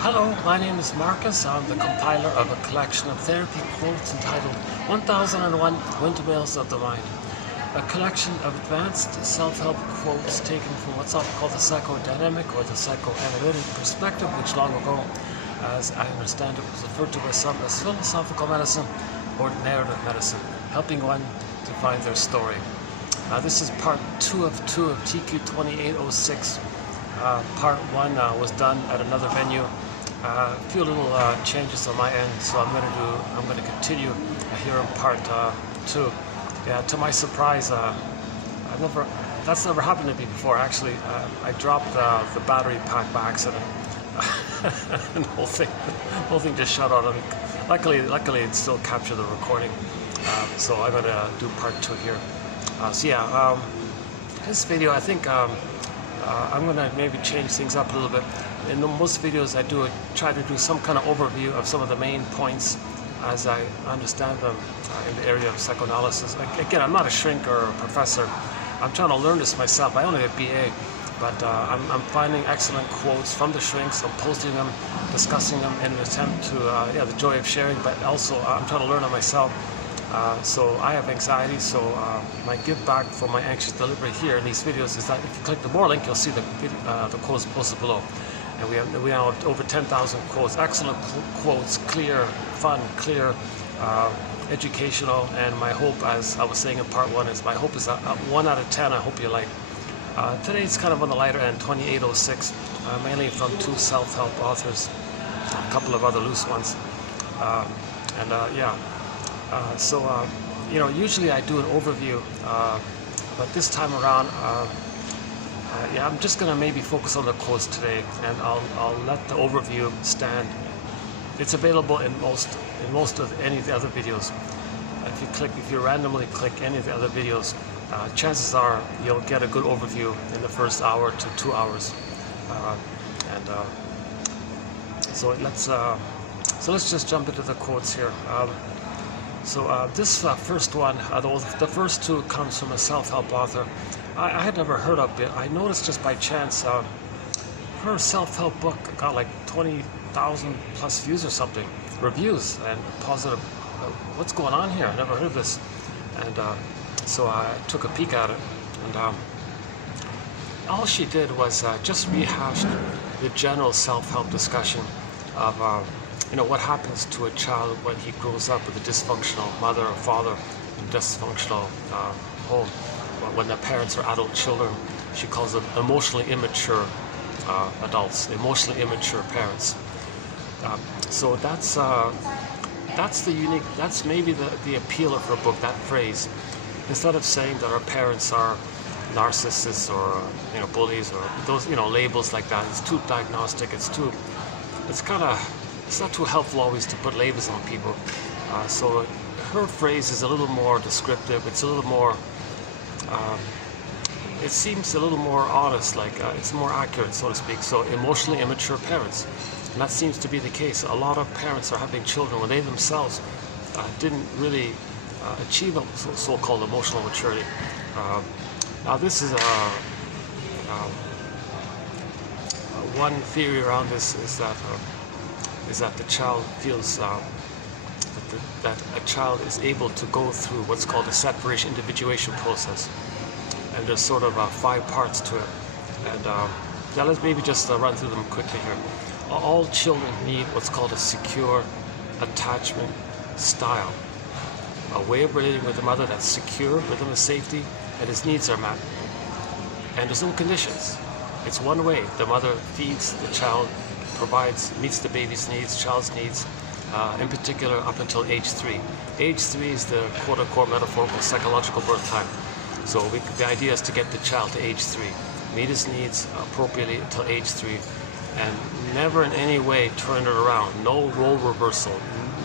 Hello, my name is Marcus. I'm the compiler of a collection of therapy quotes entitled 1001 Windmills of the Mind. A collection of advanced self-help quotes taken from what's often called the psychodynamic or the psychoanalytic perspective, which long ago, as I understand it, was referred to by some as philosophical medicine or narrative medicine, helping one to find their story. This is part 2 of TQ 2806. Part 1 was done at another venue. A few little changes on my end, so I'm going to continue here in part 2. Yeah, to my surprise, that's never happened to me before. Actually, I dropped the battery pack by accident, and the whole thing just shut out. Luckily, it still captured the recording. So I'm going to do part 2 here. This video, I think I'm going to maybe change things up a little bit. In most videos I try to do some kind of overview of some of the main points as I understand them in the area of psychoanalysis. Again, I'm not a shrink or a professor. I'm trying to learn this myself. I only have BA, but I'm finding excellent quotes from the shrinks. I'm posting them, discussing them in an attempt to, the joy of sharing, but also I'm trying to learn it myself. So I have anxiety, so my give back for my anxious delivery here in these videos is that if you click the more link, you'll see the quotes posted below. And we have over 10,000 quotes, excellent quotes, clear, fun, clear, educational, and my hope, as I was saying in part 1, is my hope is 1 out of 10, I hope you like. Today it's kind of on the lighter end, 2806, mainly from 2 self-help authors, a couple of other loose ones, usually I do an overview, but this time around, I'm just going to maybe focus on the quotes today, and I'll let the overview stand. It's available in most of any of the other videos. If you randomly click any of the other videos, chances are you'll get a good overview in the first hour to 2 hours. So let's just jump into the quotes here. This first one, the first 2 comes from a self-help author I had never heard of it. I noticed just by chance her self-help book got like 20,000 plus views or something, reviews and positive. What's going on here? I never heard of this, and so I took a peek at it, and all she did was just rehashed the general self-help discussion of what happens to a child when he grows up with a dysfunctional mother or father in a dysfunctional home. When the parents are adult children, she calls them emotionally immature adults, emotionally immature parents. So that's maybe the appeal of her book, that phrase. Instead of saying that our parents are narcissists or bullies or those labels like that, it's too diagnostic. It's not too helpful always to put labels on people. So her phrase is a little more descriptive. It's a little more. It seems a little more honest, it's more accurate, so to speak. So emotionally immature parents, and that seems to be the case. A lot of parents are having children when they themselves didn't really achieve a so-called emotional maturity. Now this is one theory around this is that the child feels that a child is able to go through what's called a separation individuation process, and there's sort of 5 parts to it, and let's maybe just run through them quickly here. All children need what's called a secure attachment style, a way of relating with the mother that's secure, with them is safety, and his needs are met, and there's no conditions. It's one way. The mother feeds the child, meets the baby's needs, child's needs, in particular up until age 3. Age 3 is the quote-unquote metaphorical psychological birth time. So the idea is to get the child to age 3, meet his needs appropriately until age 3, and never in any way turn it around. No role reversal.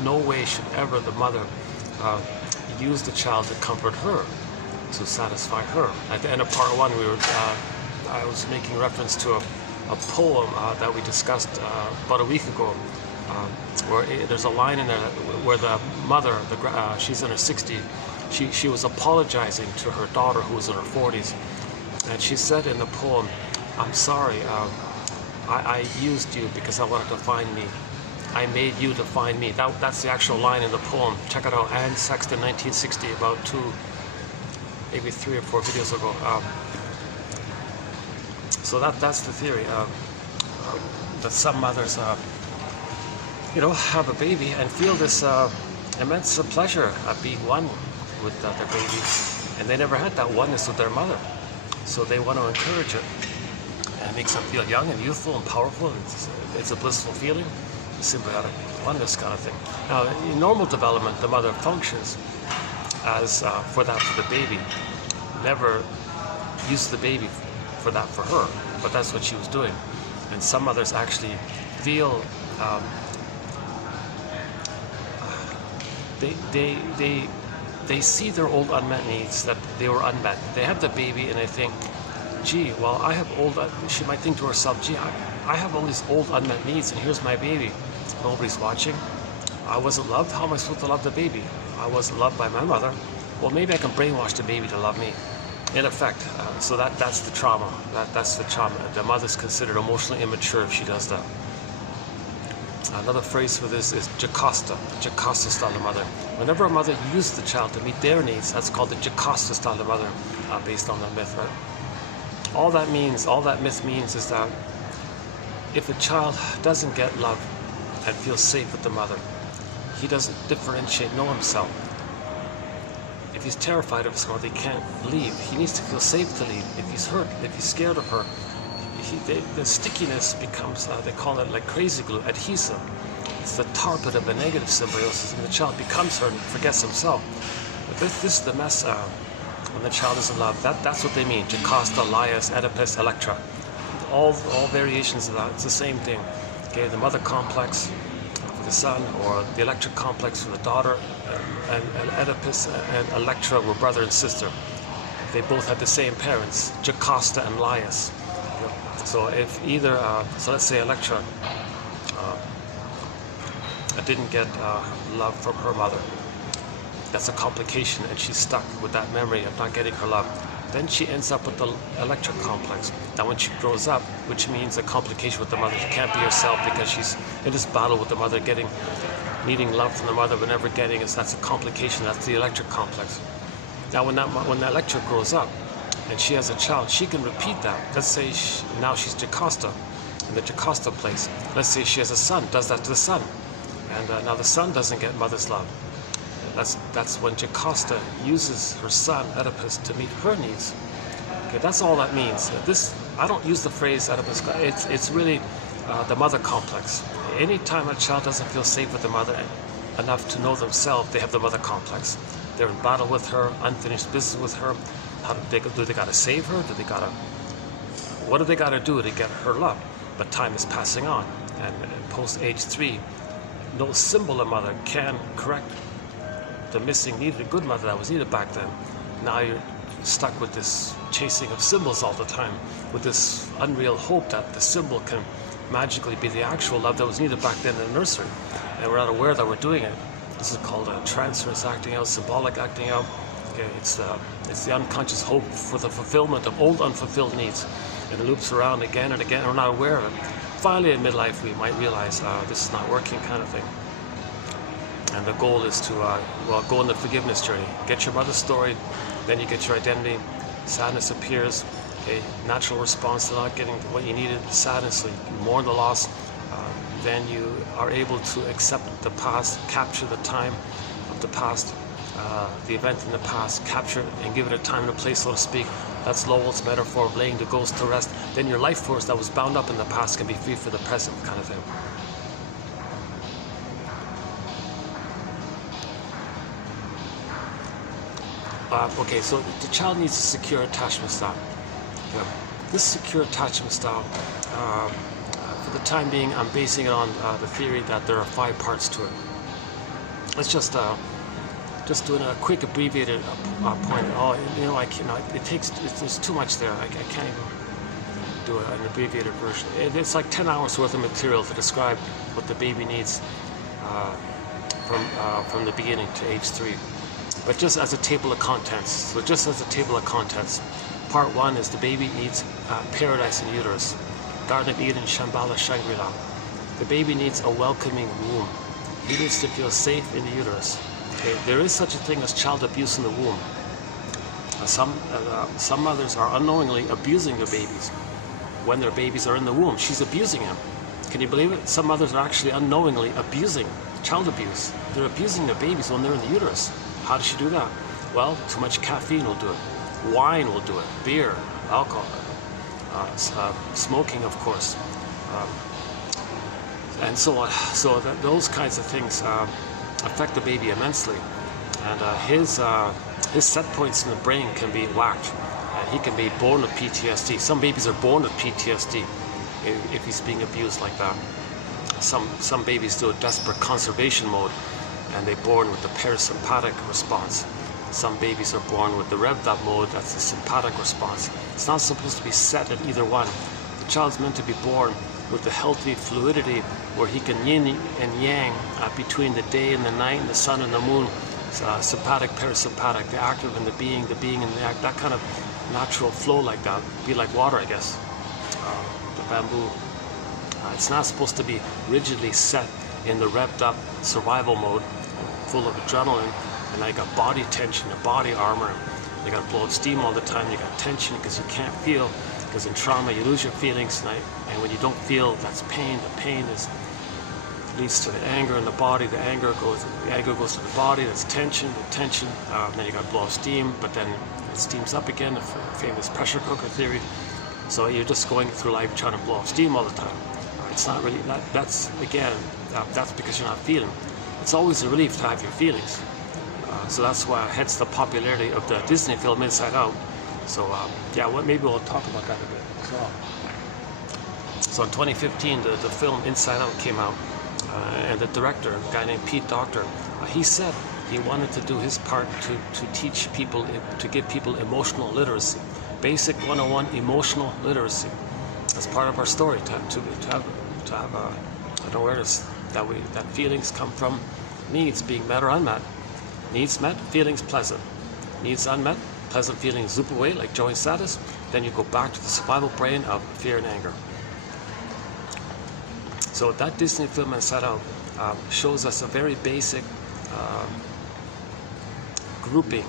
No way should ever the mother use the child to comfort her, to satisfy her. At the end of part 1, I was making reference to a poem that we discussed about a week ago, where there's a line in there where the mother, she's in her 60s, she was apologizing to her daughter who was in her 40s, and she said in the poem, "I'm sorry, I used you because I wanted to find me. I made you to find me. That's the actual line in the poem. Check it out, Anne Sexton, 1960, about maybe 3 or 4 videos ago. So that's the theory. That some mothers, have a baby and feel this immense pleasure at being one with their baby, and they never had that oneness with their mother. So they want to encourage it, and it makes them feel young and youthful and powerful. It's a blissful feeling, a symbiotic oneness kind of thing. Now, in normal development, the mother functions as for the baby. Never used the baby for her, but that's what she was doing. And some mothers actually feel they see their old unmet needs, that they were unmet. They have the baby and they think, gee, well, I have she might think to herself, gee, I have all these old unmet needs, and here's my baby. Nobody's watching. I wasn't loved. How am I supposed to love the baby? I wasn't loved by my mother. Well, maybe I can brainwash the baby to love me. In effect, so that's the trauma. That's the trauma. The mother's considered emotionally immature if she does that. Another phrase for this is Jocasta style of mother. Whenever a mother uses the child to meet their needs, that's called the Jocasta style of mother, based on the myth, right? All that myth means is that if a child doesn't get love and feels safe with the mother, he doesn't differentiate, know himself. If he's terrified of his mother, he can't leave. He needs to feel safe to leave. If he's hurt, if he's scared of her, the stickiness becomes, they call it like crazy glue, adhesive. It's the target of a negative symbiosis, and the child becomes her and forgets himself. But this is the mess when the child isn't loved. That's what they mean. Jocasta, Laius, Oedipus, Electra. All variations of that. It's the same thing. Okay, the mother complex for the son, or the electric complex for the daughter, and Oedipus and Electra were brother and sister. They both had the same parents, Jocasta and Laius. So if either, so let's say Electra didn't get love from her mother, that's a complication, and she's stuck with that memory of not getting her love. Then she ends up with the electric complex. Now when she grows up, which means a complication with the mother, she can't be herself because she's in this battle with the mother, needing love from the mother but never getting it. So that's a complication. That's the electric complex. Now when the Electra grows up and she has a child, she can repeat that. Let's say now she's Jocasta, in the Jocasta place. Let's say she has a son, does that to the son, and now the son doesn't get mother's love. That's when Jocasta uses her son Oedipus to meet her needs. Okay, that's all that means. I don't use the phrase Oedipus. It's really the mother complex. Anytime a child doesn't feel safe with the mother enough to know themselves, they have the mother complex. They're in battle with her, unfinished business with her. Do they gotta save her? What do they gotta do to get her love? But time is passing on, and post age 3, no symbol of mother can correct the missing need, a good mother that was needed back then. Now you're stuck with this chasing of symbols all the time, with this unreal hope that the symbol can magically be the actual love that was needed back then in the nursery, and we're not aware that we're doing it. This is called a transference acting out, symbolic acting out. Okay, it's the unconscious hope for the fulfillment of old unfulfilled needs, and it loops around again and again, and we're not aware of it. Finally in midlife we might realize this is not working, kind of thing. And the goal is to go on the forgiveness journey. Get your mother's story, then you get your identity. Sadness appears, a natural response to not getting what you needed, sadness, so you mourn the loss. Then you are able to accept the past, capture the time of the past, the event in the past, capture it and give it a time and a place, so to speak. That's Lowell's metaphor of laying the ghost to rest. Then your life force that was bound up in the past can be free for the present, kind of thing. Okay, so the child needs a secure attachment style. Yeah. This secure attachment style, for the time being, I'm basing it on the theory that there are 5 parts to it. Let's just doing a quick abbreviated point. There's too much there. I can't even do an abbreviated version. It's like 10 hours worth of material to describe what the baby needs from the beginning to age 3. But just as a table of contents. Part 1 is the baby needs paradise in uterus. Garden of Eden, Shambhala, Shangri-La. The baby needs a welcoming womb. He needs to feel safe in the uterus. Okay? There is such a thing as child abuse in the womb. Some mothers are unknowingly abusing their babies when their babies are in the womb. She's abusing them. Can you believe it? Some mothers are actually unknowingly abusing, child abuse. They're abusing their babies when they're in the uterus. How does she do that? Well, too much caffeine will do it. Wine will do it. Beer, alcohol, smoking, of course, and so on. So those kinds of things affect the baby immensely, and his set points in the brain can be whacked. He can be born with PTSD. Some babies are born with PTSD if he's being abused like that. Some babies do a desperate conservation mode, and they're born with the parasympathetic response. Some babies are born with the revved up mode, that's the sympathetic response. It's not supposed to be set at either one. The child's meant to be born with the healthy fluidity where he can yin and yang between the day and the night and the sun and the moon. Sympathetic, parasympathetic, the active and the being in the act, that kind of natural flow like that. Be like water, I guess. The bamboo. It's not supposed to be rigidly set in the revved up survival mode, full of adrenaline, and now you got body tension, a body armor. You got to blow up steam all the time. You got tension because you can't feel. Because in trauma you lose your feelings, and when you don't feel, that's pain. The pain leads to the anger in the body. The anger goes to the body. That's tension. The tension. Then you got to blow up steam, but then it steams up again. The famous pressure cooker theory. So you're just going through life trying to blow off steam all the time. It's not really. That's because you're not feeling. It's always a relief to have your feelings. So that's why, hence the popularity of the Disney film Inside Out. So yeah, maybe we'll talk about that a bit. So in 2015, the film Inside Out came out, and the director, a guy named Pete Docter, he said he wanted to do his part to teach people, to give people emotional literacy, basic 101 emotional literacy, as part of our story, to have an awareness that feelings come from needs being met or unmet. Needs met, feelings pleasant. Needs unmet, pleasant feelings zoop away like joy and sadness. Then you go back to the survival brain of fear and anger. So that Disney film Inside Out shows us a very basic grouping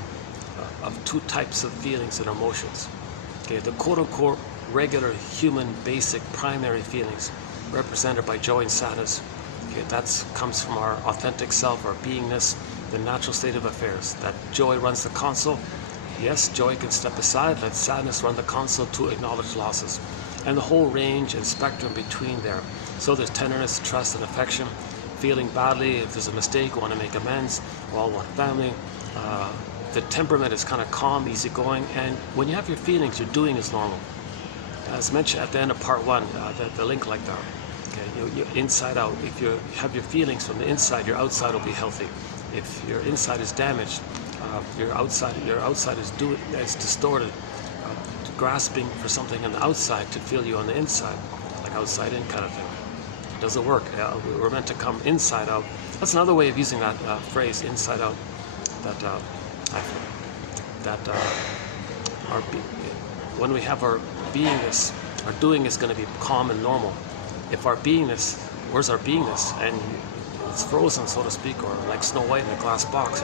of two types of feelings and emotions. Okay, the quote-unquote regular human basic primary feelings represented by joy and sadness. Okay, that comes from our authentic self, our beingness, the natural state of affairs. That joy runs the console. Yes, joy can step aside, let sadness run the console to acknowledge losses. And the whole range and spectrum between there. So there's tenderness, trust, and affection. Feeling badly, if there's a mistake, want to make amends, we all want family. The temperament is kind of calm, easygoing, and when you have your feelings, your doing is normal. As mentioned at the end of part one, the link like that. Okay, you're inside out. If you have your feelings from the inside, your outside will be healthy. If your inside is damaged, your outside is distorted, grasping for something on the outside to feel you on the inside, like outside in kind of thing. It doesn't work. We're meant to come inside out. That's another way of using that phrase, inside out. When we have our beingness, our doing is going to be calm and normal. If our beingness, where's our beingness? And it's frozen, so to speak, or like Snow White in a glass box.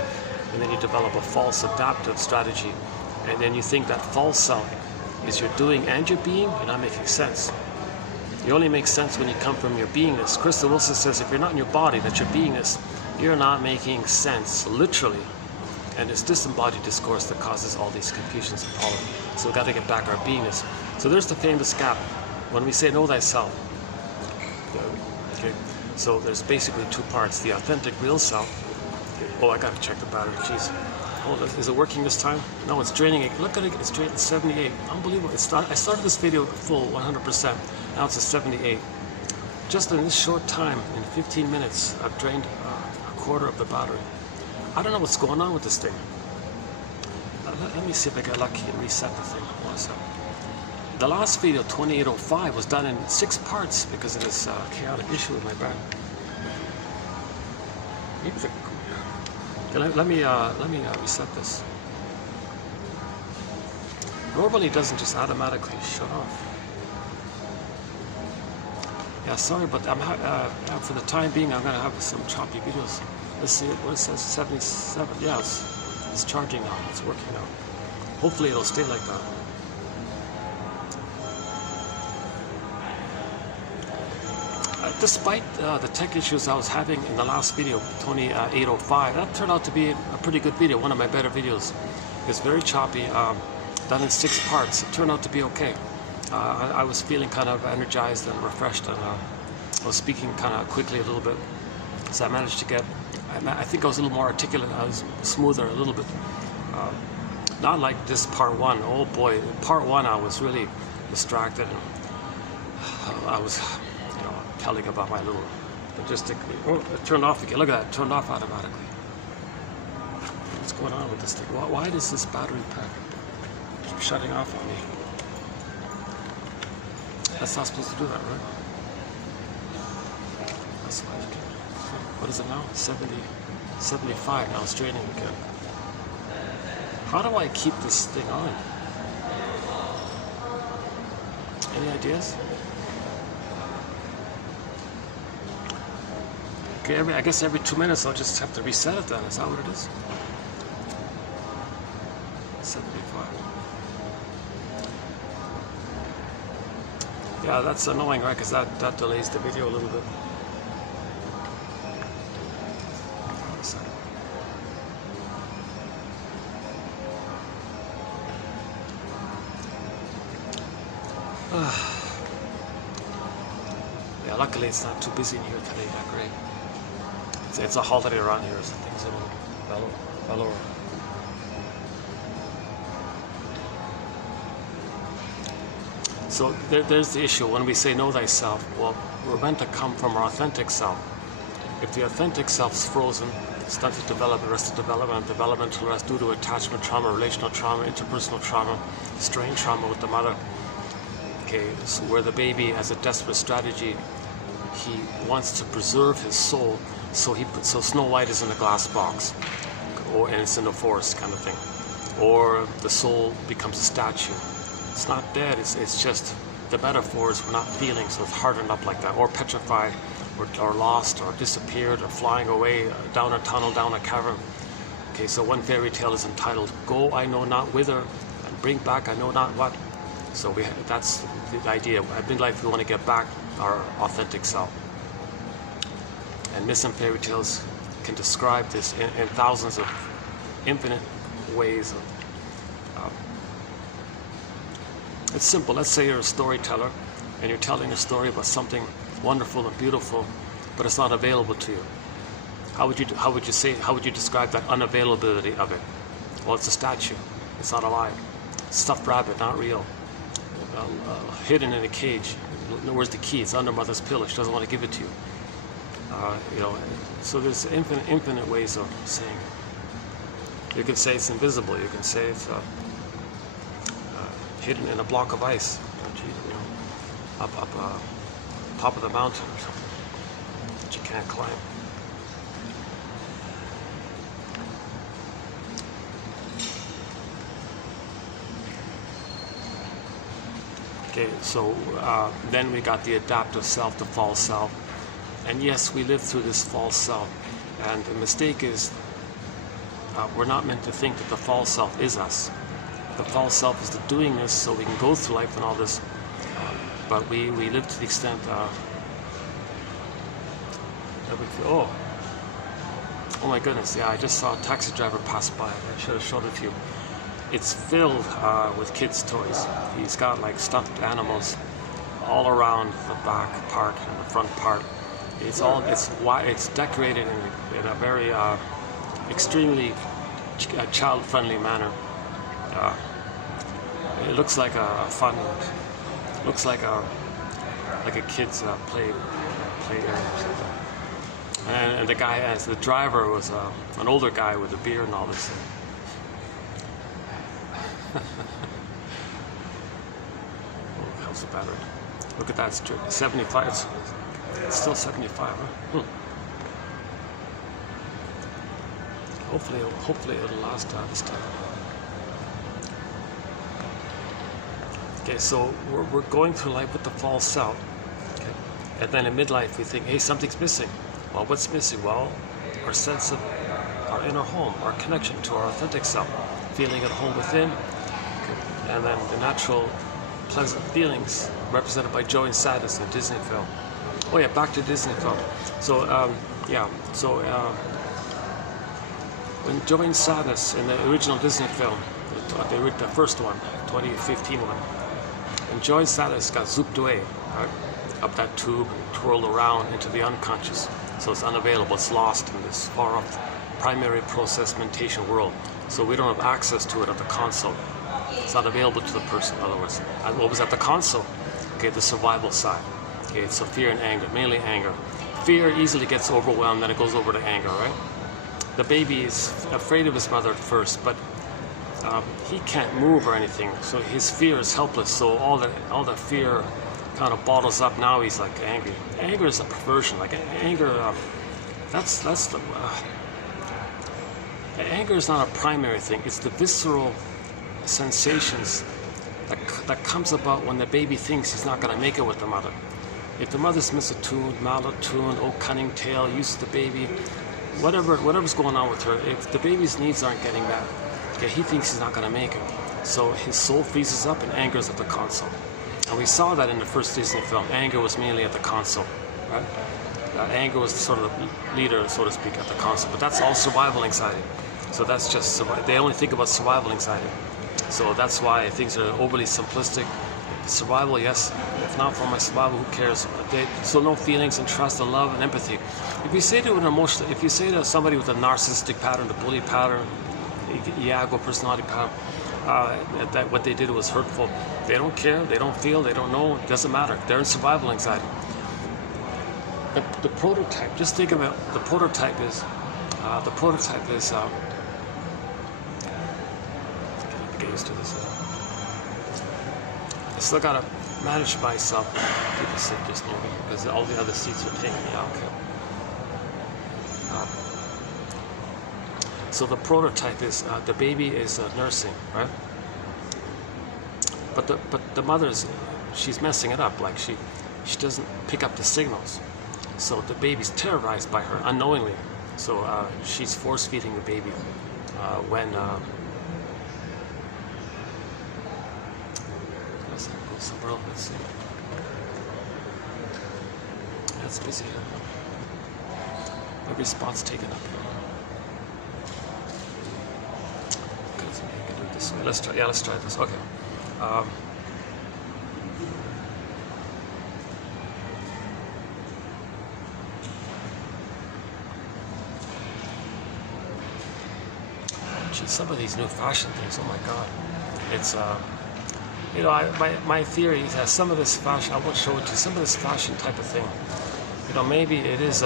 And then you develop a false adaptive strategy. And then you think that false self is your doing and your being. You're not making sense. You only make sense when you come from your beingness. Krista Wilson says if you're not in your body, that's your beingness, you're not making sense, literally. And it's disembodied discourse that causes all these confusions and problems. So we've got to get back our beingness. So there's the famous gap. When we say know thyself, okay, so there's basically two parts. The authentic real self. Oh, I got to check the battery. Jeez. Hold on. Is it working this time? No, it's draining it. Look at it. It's draining 78. Unbelievable. I started this video full 100%. Now it's at 78. Just in this short time, in 15 minutes, I've drained a quarter of the battery. I don't know what's going on with this thing. Let me see if I get lucky and reset the thing. The last video, 2805, was done in 6 parts because of this chaotic issue with my battery. Let me reset this. Normally it doesn't just automatically shut off. Yeah, sorry, but for the time being, I'm gonna have some choppy videos. Let's see what it says. 77. Yeah, it's charging now. It's working now. Hopefully, it'll stay like that. Despite the tech issues I was having in the last video, Tony 805, that turned out to be a pretty good video. One of my better videos. It's very choppy. Done in 6 parts. It turned out to be okay. I was feeling kind of energized and refreshed, and I was speaking kind of quickly a little bit, so I managed to get, I think I was a little more articulate, I was smoother a little bit. Not like this part 1. Oh boy, part 1 I was really distracted, and I was, telling about my little logistically. Oh, it turned off again. Look at that, it turned off automatically. What's going on with this thing? Why does this battery pack keep shutting off on me? That's not supposed to do that, right? That's why you can. What is it now? 70, 75. Now it's draining again. How do I keep this thing on? Any ideas? Okay, I guess every 2 minutes I'll just have to reset it then. Is that what it is? 75. Yeah, that's annoying, right? Because that delays the video a little bit. Yeah, luckily it's not too busy in here today. Not great. It's a holiday around here, so things are a little mellower. So there's the issue. When we say know thyself, well, we're meant to come from our authentic self. If the authentic self's frozen, stunted development, arrested development, developmental arrest due to attachment trauma, relational trauma, interpersonal trauma, strain trauma with the mother. Okay, so where the baby has a desperate strategy, he wants to preserve his soul, so Snow White is in a glass box, and it's in the forest kind of thing, or the soul becomes a statue. It's not dead. It's just the metaphors we're not feeling, so it's hardened up like that, or petrified, or lost, or disappeared, or flying away down a tunnel, down a cavern. Okay, so one fairy tale is entitled "Go I know not whither, and bring back I know not what." So that's the idea. In midlife, we want to get back our authentic self. And myths and fairy tales can describe this in thousands of infinite ways. It's simple. Let's say you're a storyteller and you're telling a story about something wonderful and beautiful, but it's not available to you. How would you describe that unavailability of it? Well, it's a statue. It's not alive. Stuffed rabbit, not real. Hidden in a cage. Where's the key? It's under mother's pillow. She doesn't want to give it to you. So there's infinite ways of saying it. You can say it's invisible. You can say it's hidden in a block of ice, up top of the mountain or something that you can't climb. Okay, so then we got the adaptive self, the false self. And yes, we live through this false self. And the mistake is we're not meant to think that the false self is us. The false self is the doing this so we can go through life and all this. But we live to the extent that we feel, oh my goodness, yeah, I just saw a taxi driver pass by. I should have showed it to you. It's filled with kids' toys. He's got like stuffed animals all around the back part and the front part. It's decorated in a very extremely child-friendly manner. It looks like a fun. Looks like a kid's play area or something. And the guy, as the driver, was an older guy with a beard and all this. Oh, how's the battery? Look at that, it's 75. It's still 75, huh? Hopefully it'll last this time. Okay, so we're going through life with the false self. Okay? And then in midlife, we think, hey, something's missing. Well, what's missing? Well, our sense of our inner home, our connection to our authentic self, feeling at home within, and then the natural, pleasant feelings represented by joy and sadness in Disney film. Oh yeah, back to Disney film. So when joy and sadness in the original Disney film, the first one, 2015 one, and joy and sadness got zooped away, right, up that tube and twirled around into the unconscious. So it's unavailable, it's lost in this far off primary process mentation world. So we don't have access to it at the console. It's not available to the person, in other words. And what was at the console? Okay, the survival side. Okay, so fear and anger, mainly anger. Fear easily gets overwhelmed, then it goes over to anger, right? The baby is afraid of his mother at first, but he can't move or anything, so his fear is helpless. So all the fear kind of bottles up. Now he's like angry. Anger is a perversion. Like anger, anger is not a primary thing. It's the visceral sensations that comes about when the baby thinks he's not going to make it with the mother. If the mother's misattuned, malattuned, oh cunning tale, used the baby, whatever's going on with her, if the baby's needs aren't getting met, okay, he thinks he's not going to make it. So his soul freezes up and anger is at the console. And we saw that in the first Disney film. Anger was mainly at the console, right? Anger was sort of the leader, so to speak, at the console. But that's all survival anxiety. So that's just, they only think about survival anxiety. So that's why things are overly simplistic. Survival, yes. If not for my survival, who cares? So no feelings and trust and love and empathy. If you say to an emotional, if you say to somebody with a narcissistic pattern, a bully pattern, Iago personality pattern, that what they did was hurtful, they don't care, they don't feel, they don't know, it doesn't matter. They're in survival anxiety. The prototype, just think about the prototype is, get used to this. I still gotta manage myself. People sit just near me because all the other seats are taking me out. So the prototype is the baby is nursing, right? But the mother's, she's messing it up. Like she doesn't pick up the signals. So the baby's terrorized by her unknowingly. So she's force feeding the baby when. Let's go somewhere else. Let's see. Yeah, it's busy here. Every spot's taken up here. We can do it this way. Let's try this. Okay. Geez, some of these new fashion things, oh my God. It's, you know, my theory is that some of this fashion, I won't show it to you, some of this fashion type of thing, you know, maybe it is,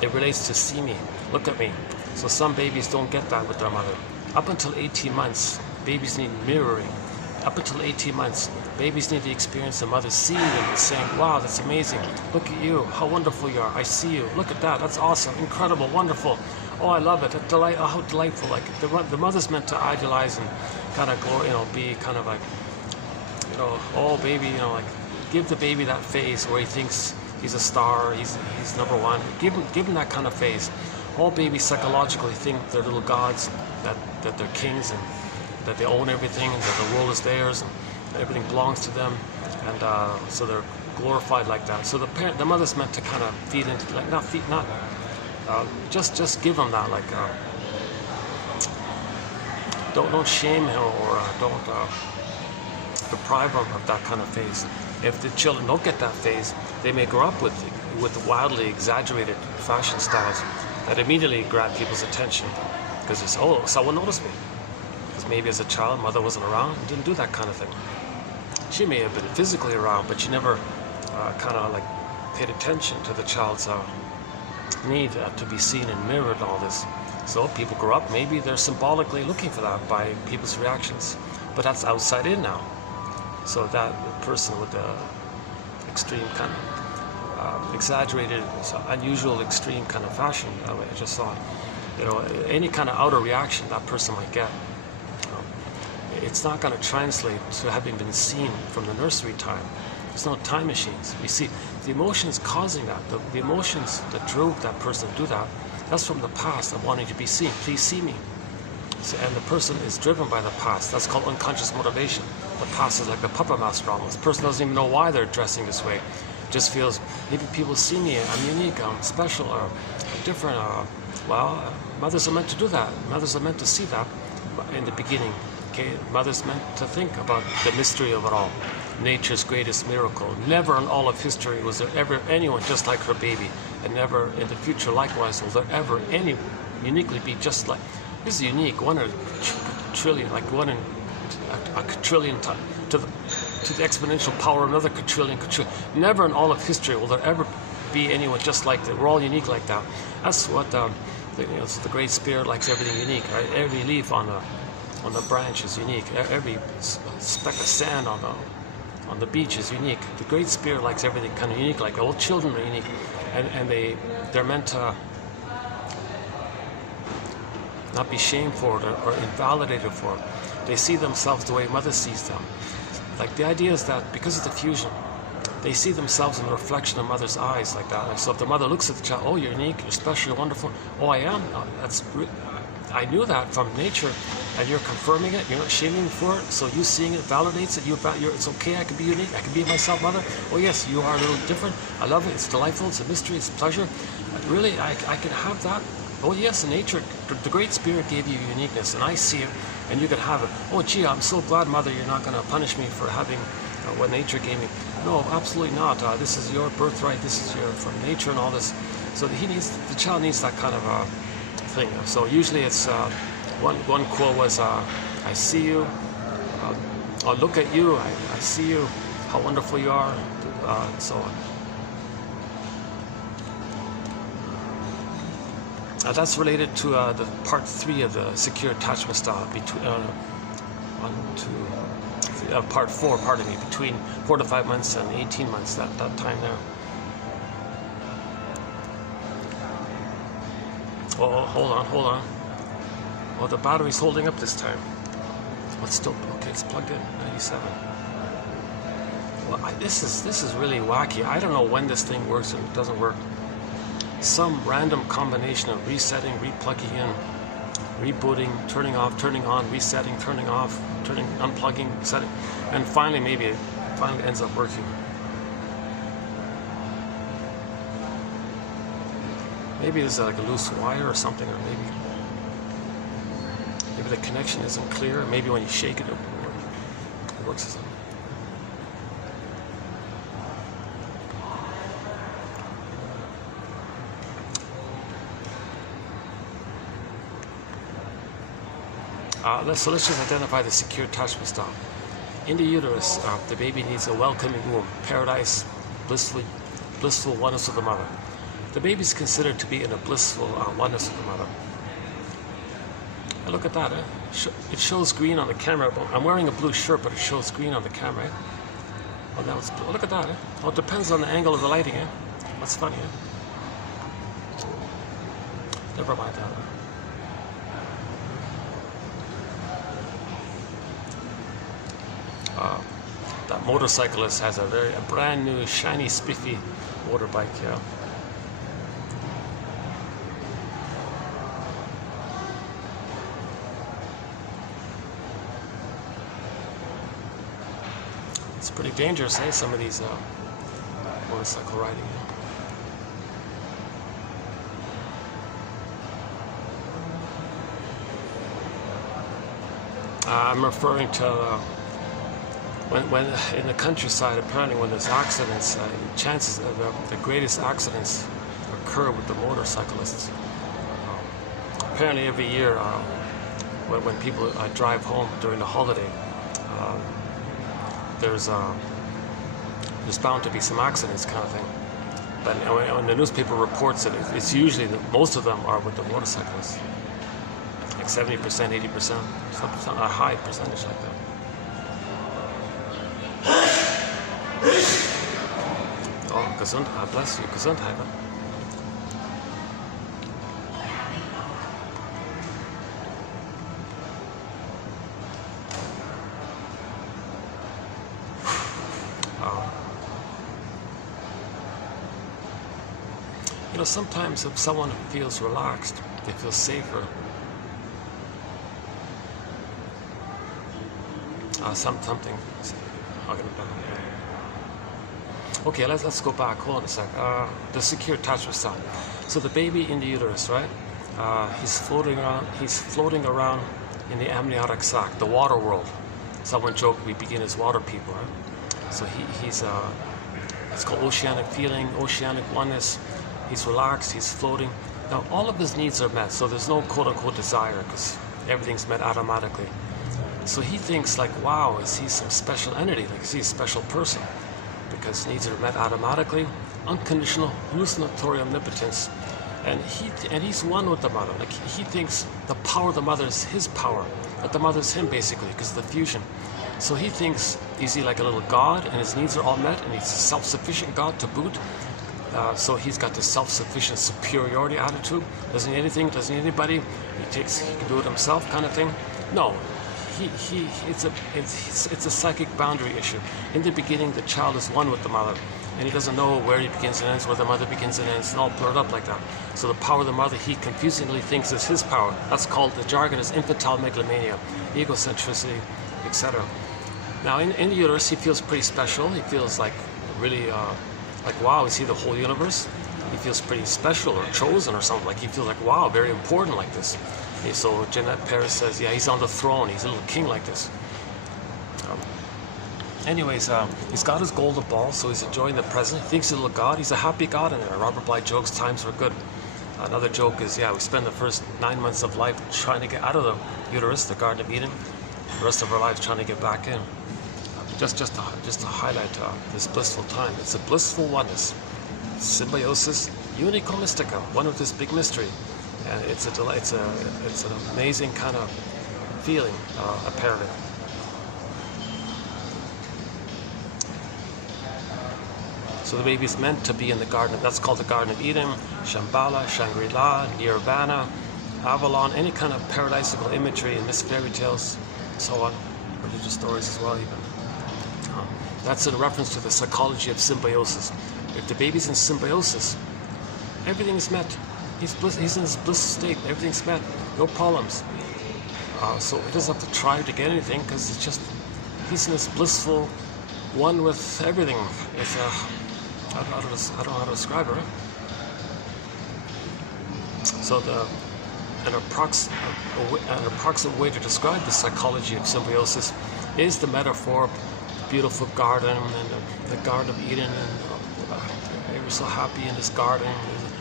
it relates to see me, look at me. So some babies don't get that with their mother. Up until 18 months, babies need mirroring. Up until 18 months, babies need to experience the mother seeing them and saying, wow, that's amazing. Look at you, how wonderful you are. I see you. Look at that, that's awesome, incredible, wonderful. Oh, I love it. Oh, how delightful. Like the mother's meant to idolize and kind of go, you know, be kind of like, you know, oh baby, you know, like give the baby that phase where he thinks he's a star, he's number one. Give him that kind of phase. All babies psychologically think they're little gods, that they're kings and that they own everything, and that the world is theirs and everything belongs to them, and so they're glorified like that. So the mother's meant to kind of feed into, like just give them that, like don't shame him or don't deprive them of that kind of phase. If the children don't get that phase, they may grow up with wildly exaggerated fashion styles that immediately grab people's attention because it's, oh, someone noticed me. Because maybe as a child, mother wasn't around and didn't do that kind of thing. She may have been physically around, but she never kind of like paid attention to the child's need to be seen and mirrored and all this. So people grow up, maybe they're symbolically looking for that by people's reactions. But that's outside in now. So that person with the extreme kind of exaggerated, unusual, extreme kind of fashion, I just thought, you know, any kind of outer reaction that person might get, it's not going to translate to having been seen from the nursery time There's no time machines. We see the emotions causing that, the emotions that drove that person to do that, that's from the past of wanting to be seen. Please see me. So, and the person is driven by the past. That's called unconscious motivation. The past is like the puppet master almost. The person doesn't even know why they're dressing this way. Just feels, maybe people see me, I'm unique, I'm special, or I'm different. Mothers are meant to do that. Mothers are meant to see that in the beginning. Okay, mothers meant to think about the mystery of it all. Nature's greatest miracle. Never in all of history was there ever anyone just like her baby, and never in the future likewise will there ever any uniquely be just like. This is unique. 1 in a trillion, like 1 in a quadrillion to the exponential power of another quadrillion. Never in all of history will there ever be anyone just like that. We're all unique like that. That's what the Great Spirit likes everything unique. Right? Every leaf on the branch is unique. Every speck of sand on the beach is unique. The Great Spirit likes everything kind of unique. Like all children are unique, and they're meant to not be shamed for it or invalidated for it. They see themselves the way Mother sees them. Like the idea is that because of the fusion, they see themselves in the reflection of Mother's eyes like that. So if the mother looks at the child, oh, you're unique, you're special, you're wonderful. Oh, I am. I knew that from nature, and you're confirming it. You're not shaming me for it. So you seeing it validates it. It's okay. I can be unique. I can be myself, Mother. Oh yes, you are a little different. I love it. It's delightful. It's a mystery. It's a pleasure. Really, I can have that. Oh yes, in nature, the Great Spirit gave you uniqueness, and I see it, and you can have it. Oh gee, I'm so glad, Mother, you're not going to punish me for having what nature gave me. No, absolutely not. This is your birthright. This is from nature and all this. So the child needs that kind of thing. So usually it's one quote was, "I see you. I'll look at you. I see you. How wonderful you are," and so on. That's related to the part 3 of the secure attachment style, part 4, pardon me, between 4 to 5 months and 18 months, that time there. Oh, hold on. Oh, the battery's holding up this time. Oh, it's still, okay, it's plugged in, 97. Well, this is really wacky. I don't know when this thing works and it doesn't work. Some random combination of resetting, replugging in, rebooting, turning off, turning on, resetting, turning off, unplugging, setting, and finally maybe it ends up working. Maybe there's like a loose wire or something, or maybe the connection isn't clear. Maybe when you shake it, it works as something. So let's just identify the secure attachment style. In the uterus, the baby needs a welcoming womb, paradise, blissful oneness with the mother. The baby is considered to be in a blissful oneness with the mother. And look at that, it shows green on the camera. I'm wearing a blue shirt, but it shows green on the camera. Oh, now it's blue. Oh, look at that. Oh, it depends on the angle of the lighting. That's funny. Never mind that. That motorcyclist has a brand new, shiny, spiffy motorbike. Yeah. It's pretty dangerous, some of these motorcycle riding. I'm referring to when in the countryside, apparently when there's accidents, chances of the greatest accidents occur with the motorcyclists. Apparently every year when people drive home during the holiday, there's bound to be some accidents kind of thing. But when the newspaper reports it, it's usually most of them are with the motorcyclists. Like 70%, 80%, a high percentage like that. Oh, Gesundheit, bless you, Gesundheit. You know, sometimes if someone feels relaxed, they feel safer. Something. Okay, let's go back. Hold on a sec. The secure attachment style. So the baby in the uterus, right? He's floating around. He's floating around in the amniotic sac, the water world. Someone joked we begin as water people, right? So he's it's called oceanic feeling, oceanic oneness. He's relaxed. He's floating. Now all of his needs are met. So there's no quote-unquote desire because everything's met automatically. So he thinks like, wow, is he some special entity? Like, is he a special person? Because needs are met automatically, unconditional, hallucinatory omnipotence, and he's one with the mother. Like he thinks the power of the mother is his power, but the mother's him basically because of the fusion. So he thinks he's like a little god, and his needs are all met, and he's a self-sufficient god to boot. So he's got this self-sufficient superiority attitude. Doesn't need anything, doesn't need anybody. He can do it himself, kind of thing. No. It's a psychic boundary issue. In the beginning, the child is one with the mother, and he doesn't know where he begins and ends, where the mother begins and ends, and all blurred up like that. So the power of the mother, he confusingly thinks is his power. That's called, the jargon is infantile megalomania, egocentricity, etc. Now, in the uterus, he feels pretty special. He feels like really, like, wow, is he the whole universe? He feels pretty special or chosen or something. Like he feels like, wow, very important like this. So Jeanette Paris says, yeah, he's on the throne. He's a little king like this. Anyways, he's got his golden ball, so he's enjoying the present. He thinks he's a little god. He's a happy god in there. Robert Bly jokes, times were good. Another joke is, yeah, we spend the first 9 months of life trying to get out of the uterus, the Garden of Eden. The rest of our lives trying to get back in. Just to highlight this blissful time. It's a blissful oneness. Symbiosis, unico mystica, one with this big mystery. And it's an amazing kind of feeling, apparently. So the baby's meant to be in the garden. That's called the Garden of Eden, Shambhala, Shangri-La, Nirvana, Avalon, any kind of paradisical imagery in myth fairy tales, so on, religious stories as well even. That's in reference to the psychology of symbiosis. If the baby's in symbiosis, everything is met. He's in his bliss state. Everything's met. No problems. So he doesn't have to try to get anything because it's just he's in this blissful one with everything. It's I don't know how to describe it. Right? So an approximate way to describe the psychology of symbiosis is the metaphor, beautiful garden and the Garden of Eden, and you're so happy in this garden.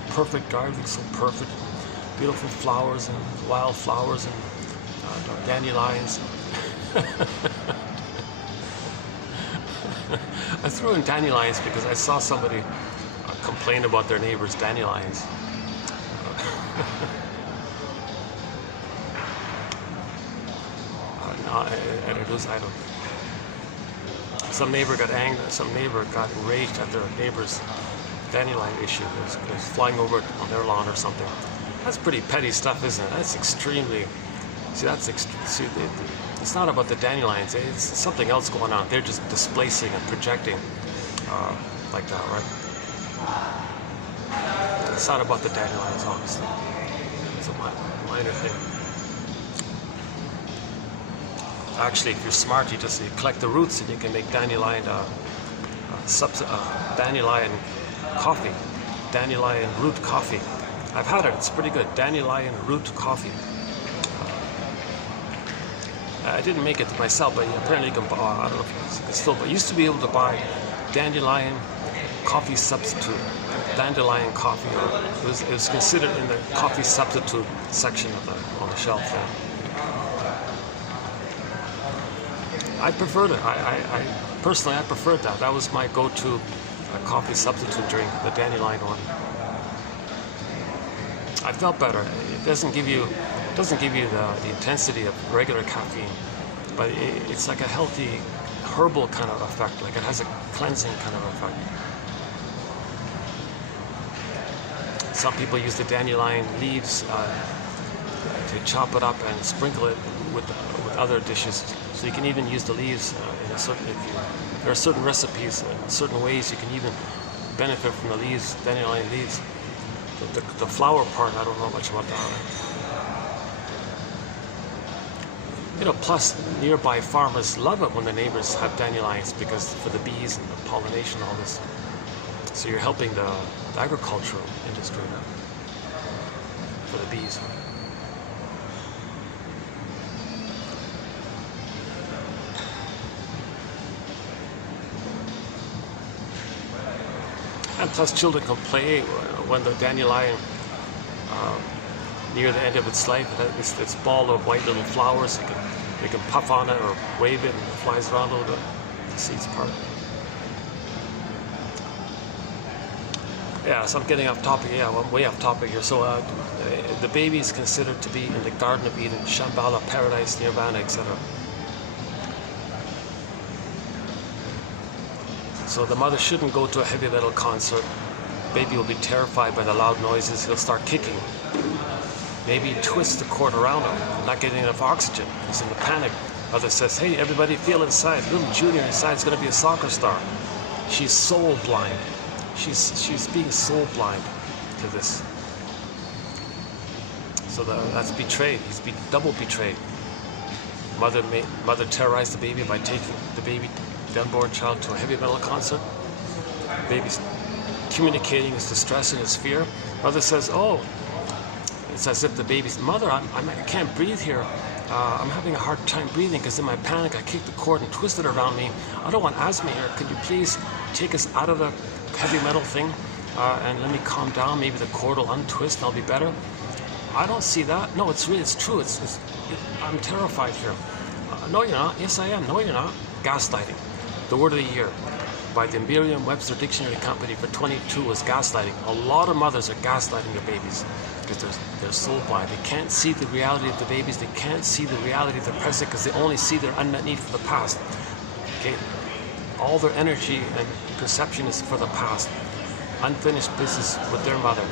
Perfect garden, so perfect, beautiful flowers and wild flowers and dandelions. I threw in dandelions because I saw somebody complain about their neighbor's dandelions. Some neighbor got angry. Some neighbor got enraged at their neighbor's dandelion issue. It was flying over on their lawn or something. That's pretty petty stuff, isn't it? That's extremely. See, it's not about the dandelions. It's something else going on. They're just displacing and projecting like that, right? It's not about the dandelions, obviously. It's a minor thing. Actually, if you're smart, you collect the roots and you can make dandelion dandelion coffee, dandelion root coffee. I've had it. It's pretty good. Dandelion root coffee. I didn't make it myself, but apparently you can buy. I don't know if you can still, but I used to be able to buy dandelion coffee substitute, dandelion coffee. It was considered in the coffee substitute section on the shelf. Yeah. I preferred it. I personally preferred that. That was my go-to coffee substitute drink, the dandelion one. I felt better. It doesn't give you the intensity of regular caffeine, but it's like a healthy herbal kind of effect. Like it has a cleansing kind of effect. Some people use the dandelion leaves to chop it up and sprinkle it with other dishes. So you can even use the leaves in a certain. There are certain recipes and certain ways you can even benefit from the leaves, dandelion leaves. the flower part, I don't know much about that. You know, plus nearby farmers love it when the neighbors have dandelions because for the bees and the pollination and all this. So you're helping the agricultural industry now for the bees. And plus children can play when the dandelion near the end of its life, this ball of white little flowers, they can puff on it or wave it and it flies around a little bit. The seeds part. Yeah, so I'm getting off topic. Yeah, I'm way off topic here. So the baby is considered to be in the Garden of Eden, Shambhala, paradise, nirvana, etc. So the mother shouldn't go to a heavy metal concert. Baby will be terrified by the loud noises. He'll start kicking. Maybe twist the cord around him, not getting enough oxygen. He's in a panic. Mother says, hey, everybody feel inside. Little Junior inside is going to be a soccer star. She's soul blind. She's being soul blind to this. So that's betrayed. He's been double betrayed. Mother terrorized the baby by taking the unborn child to a heavy metal concert. Baby's communicating his distress and his fear. Mother says, oh, it's as if the baby's mother, I can't breathe here. I'm having a hard time breathing because in my panic I kicked the cord and twisted it around me. I don't want asthma here. Could you please take us out of the heavy metal thing and let me calm down? Maybe the cord will untwist and I'll be better. I don't see that. No, it's true. I'm terrified here. No, you're not. Yes, I am. No, you're not. Gaslighting. The word of the year by the Merriam-Webster Dictionary Company for 22 was gaslighting. A lot of mothers are gaslighting their babies because they're soul blind. They can't see the reality of the babies. They can't see the reality of the present because they only see their unmet need for the past. Okay, all their energy and perception is for the past. Unfinished business with their mother.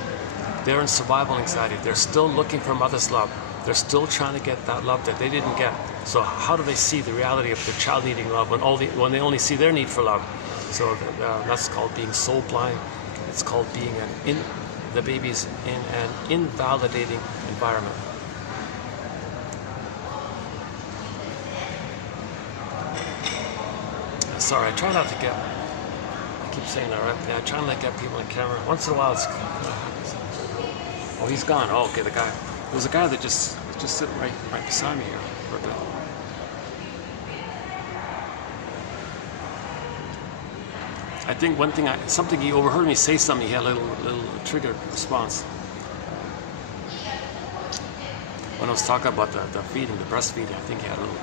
They're in survival anxiety. They're still looking for mother's love. They're still trying to get that love that they didn't get. So how do they see the reality of their child needing love when they only see their need for love? So that's called being soul blind. It's called being the baby's in an invalidating environment. Sorry, I try not to get. I keep saying that, right? Yeah, I try not to get people on camera. Once in a while, it's. Oh, he's gone. Oh, okay, the guy. There was a guy that was just sitting right beside me here for a bit. I think one thing, something he overheard me say something. He had a little triggered response when I was talking about the feeding, the breastfeeding. I think he had a little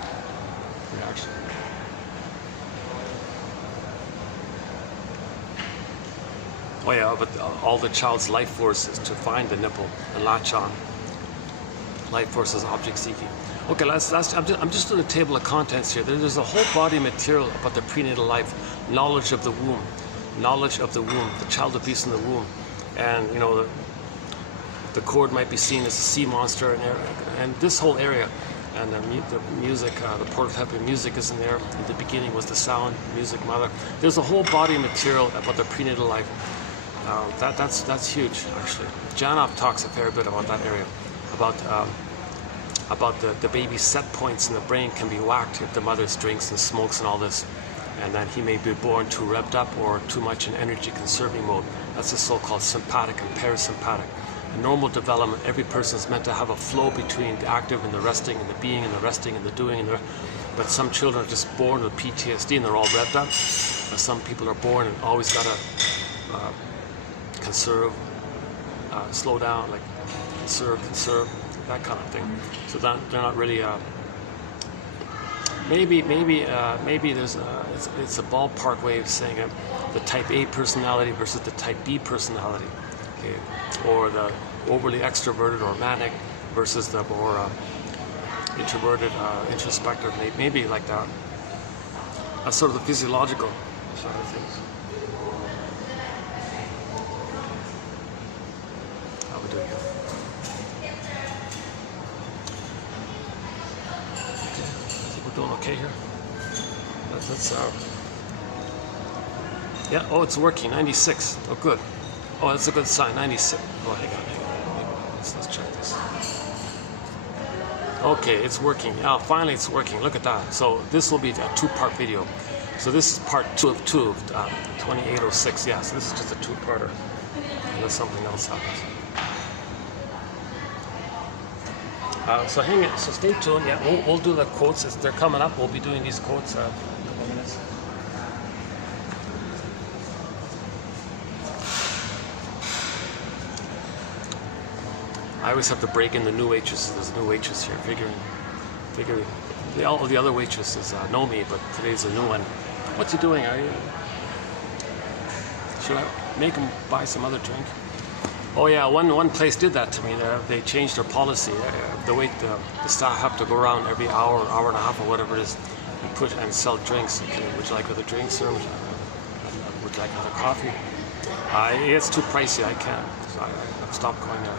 reaction. Oh yeah, but all the child's life force is to find the nipple and latch on. Life force is object seeking. Okay, I'm just doing a table of contents here. There's a whole body of material about the prenatal life, knowledge of the womb, the child abuse in the womb, and you know the cord might be seen as a sea monster, and this whole area, and the music, the prototype music is in there. In the beginning was the sound, music, mother. There's a whole body of material about the prenatal life. That's huge actually. Janov talks a fair bit about that area, about the baby's set points in the brain can be whacked if the mother drinks and smokes and all this, and then he may be born too revved up or too much in energy conserving mode. That's the so-called sympathetic and parasympathetic. In normal development, every person is meant to have a flow between the active and the resting, and the being and the resting and the doing, but some children are just born with PTSD and they're all revved up. Some people are born and always gotta conserve, slow down, like conserve, that kind of thing. So that they're not really. Maybe there's it's a ballpark way of saying it. The type A personality versus the type B personality, okay, or the overly extroverted or manic versus the more introverted, introspective. Maybe like that. That's sort of the physiological side of things. How we doing here? Doing okay here. That's yeah. Oh, it's working. 96. Oh, good. Oh, that's a good sign. 96. Oh, hang on. Let's check this. Okay, it's working. Yeah, finally it's working. Look at that. So this will be a two-part video. So this is part 2 of 2806. Yeah, so this is just a two-parter. Unless something else happens. So hang it. So stay tuned. Yeah, we'll do the quotes as they're coming up. We'll be doing these quotes in a couple of minutes. I always have to break in the new waitresses. There's a new waitress here. Figuring. All the other waitresses know me, but today's a new one. What's he doing? Should I make him buy some other drink? Oh yeah, one place did that to me. They changed their policy. The staff have to go around every hour and a half, or whatever it is, and sell drinks. Okay, would you like other drinks, or would you like another coffee? It's too pricey. I can't. So I've stopped going there.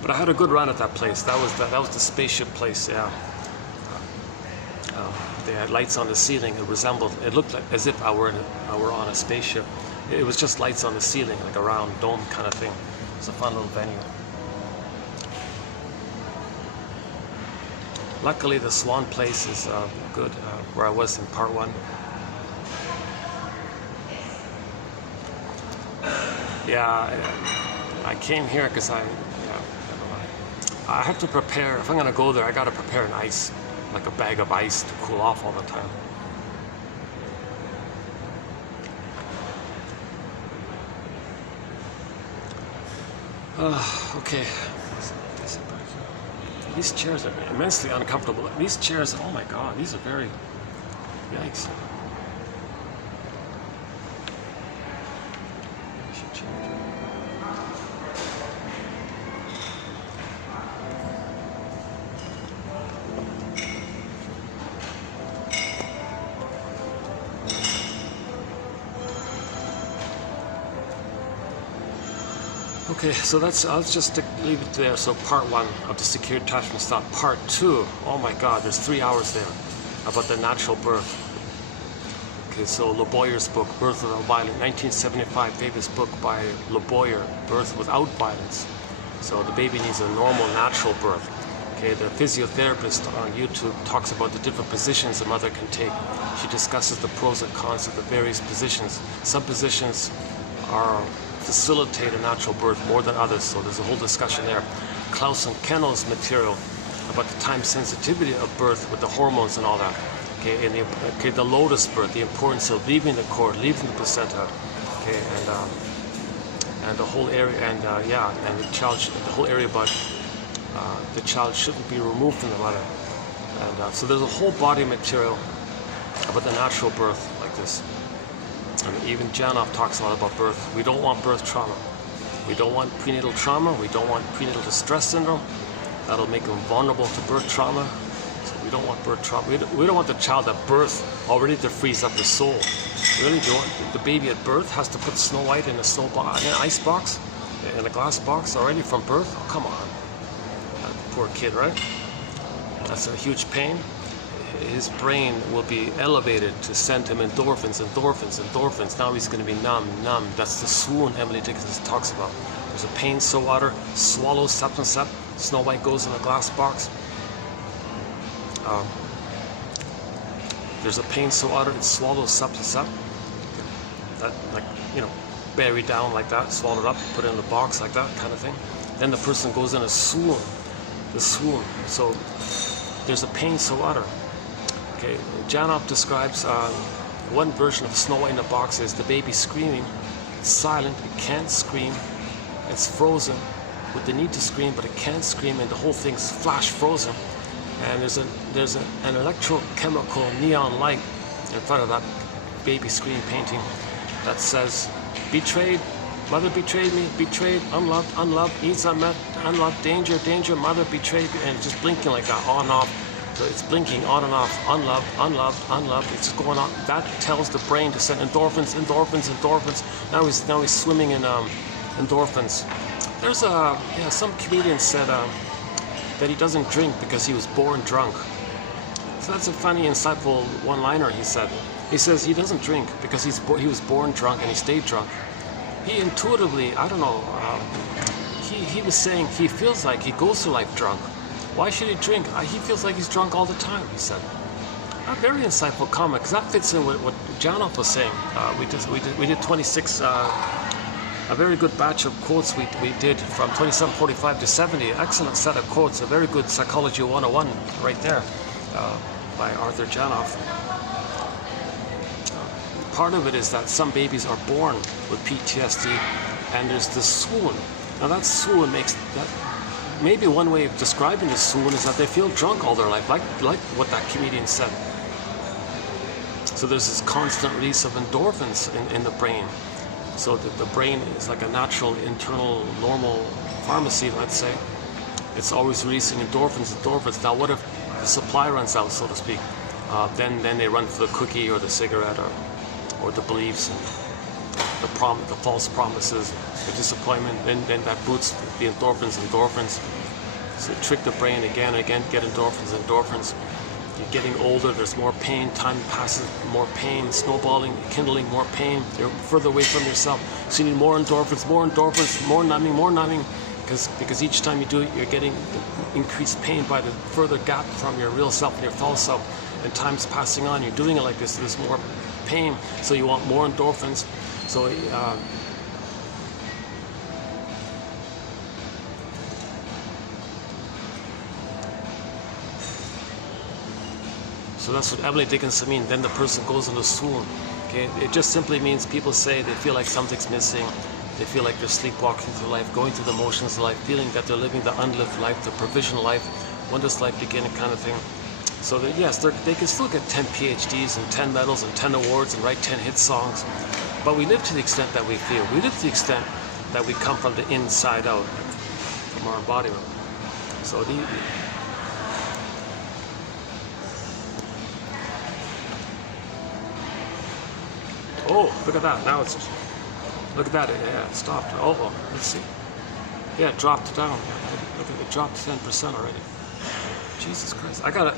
But I had a good run at that place. That was the spaceship place. Yeah. They had lights on the ceiling. It looked like as if I were on a spaceship. It was just lights on the ceiling, like a round dome kind of thing. It's a fun little venue. Luckily, the Swan place is good, where I was in part 1. Yeah, I came here because I have to prepare. If I'm going to go there, I got to prepare an ice, like a bag of ice to cool off all the time. Okay. These chairs are immensely uncomfortable. These chairs, oh my God, these are very, yikes. Okay, so I'll just leave it there. So part 1 of the secure attachment style. Part 2, oh my God, there's 3 hours there about the natural birth. Okay, so Le Boyer's book, Birth Without Violence, 1975, famous book by Le Boyer, Birth Without Violence. So the baby needs a normal, natural birth. Okay, the physiotherapist on YouTube talks about the different positions a mother can take. She discusses the pros and cons of the various positions. Some positions facilitate a natural birth more than others, so there's a whole discussion there. Klaus and Kennel's material about the time sensitivity of birth with the hormones and all that. Okay, and the lotus birth, the importance of leaving the cord, leaving the placenta. Okay, and the whole area, and the whole area about the child shouldn't be removed from the mother. And so there's a whole body of material about the natural birth like this. And even Janov talks a lot about birth. We don't want birth trauma. We don't want prenatal trauma. We don't want prenatal distress syndrome. That'll make them vulnerable to birth trauma. So we don't want birth trauma. We don't want the child at birth already to freeze up the soul. Really, do you want the baby at birth has to put Snow White in an ice box, in a glass box already from birth? Oh, come on. That poor kid, right? That's a huge pain. His brain will be elevated to send him endorphins. Now he's going to be numb. That's the swoon Emily Dickinson talks about. There's a pain so water, swallows sep. Snow White goes in a glass box. There's a pain so water, it swallows sep. That, like, buried down like that, swallowed up, put it in a box like that kind of thing. Then the person goes in a swoon. The swoon. So there's a pain so water. Okay, Janov describes one version of Snow White in the box is the baby screaming. It's silent, it can't scream, it's frozen with the need to scream, but it can't scream, and the whole thing's flash frozen. And there's an electrochemical neon light in front of that baby scream painting that says, "Betrayed, mother betrayed me, betrayed, unloved, needs unmet, unloved, danger, mother betrayed," and it's just blinking like that, on and off. So it's blinking on and off, unloved. It's just going on. That tells the brain to send endorphins. Now he's swimming in endorphins. There's some comedian said that he doesn't drink because he was born drunk. So that's a funny, insightful one-liner. He says he doesn't drink because he was born drunk and he stayed drunk. he intuitively, I don't know, he was saying he feels like he goes through life drunk. Why should he drink? He feels like he's drunk all the time, he said. A very insightful comment, because that fits in with what Janoff was saying. We did 26, a very good batch of quotes we did from 2745 to 70. Excellent set of quotes, a very good Psychology 101 right there by Arthur Janoff. Part of it is that some babies are born with PTSD, and there's this swoon. Now that swoon makes that. Maybe one way of describing the swoon is that they feel drunk all their life, like what that comedian said. So there's this constant release of endorphins in the brain. So the brain is like a natural, internal, normal pharmacy, let's say. It's always releasing endorphins. Now what if the supply runs out, so to speak? Then they run for the cookie or the cigarette or the beliefs and the false promises, the disappointment. Then that boosts the endorphins. So trick the brain again and again, get endorphins. You're getting older, there's more pain, time passes, more pain, snowballing, kindling, more pain, you're further away from yourself. So you need more endorphins, more numbing, because each time you do it, you're getting increased pain by the further gap from your real self and your false self. And time's passing on, you're doing it like this, there's more pain, so you want more endorphins. So that's what Emily Dickinson means. Then the person goes into swoon. Okay, it just simply means people say they feel like something's missing. They feel like they're sleepwalking through life, going through the motions of life, feeling that they're living the unlived life, the provisional life. When does life begin? Kind of thing. So that, yes, they can still get 10 PhDs and 10 medals and 10 awards and write 10 hit songs. But we live to the extent that we feel. We live to the extent that we come from the inside out, from our embodiment. So oh, look at that. Now it's, look at that. Yeah, it stopped. Oh, let's see. Yeah, it dropped down. Look at it, dropped 10% already. Jesus Christ. I gotta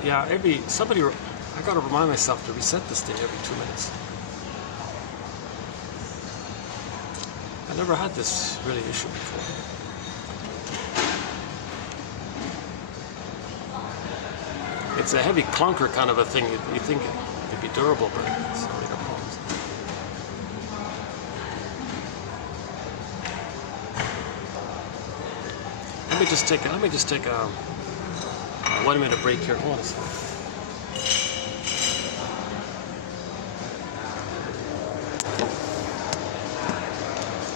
remind myself to reset this thing every 2 minutes. I never had this really issue before. It's a heavy clunker kind of a thing. You think it could be durable, but it's already got problems. Let me just take a 1 minute break here. Hold on a second.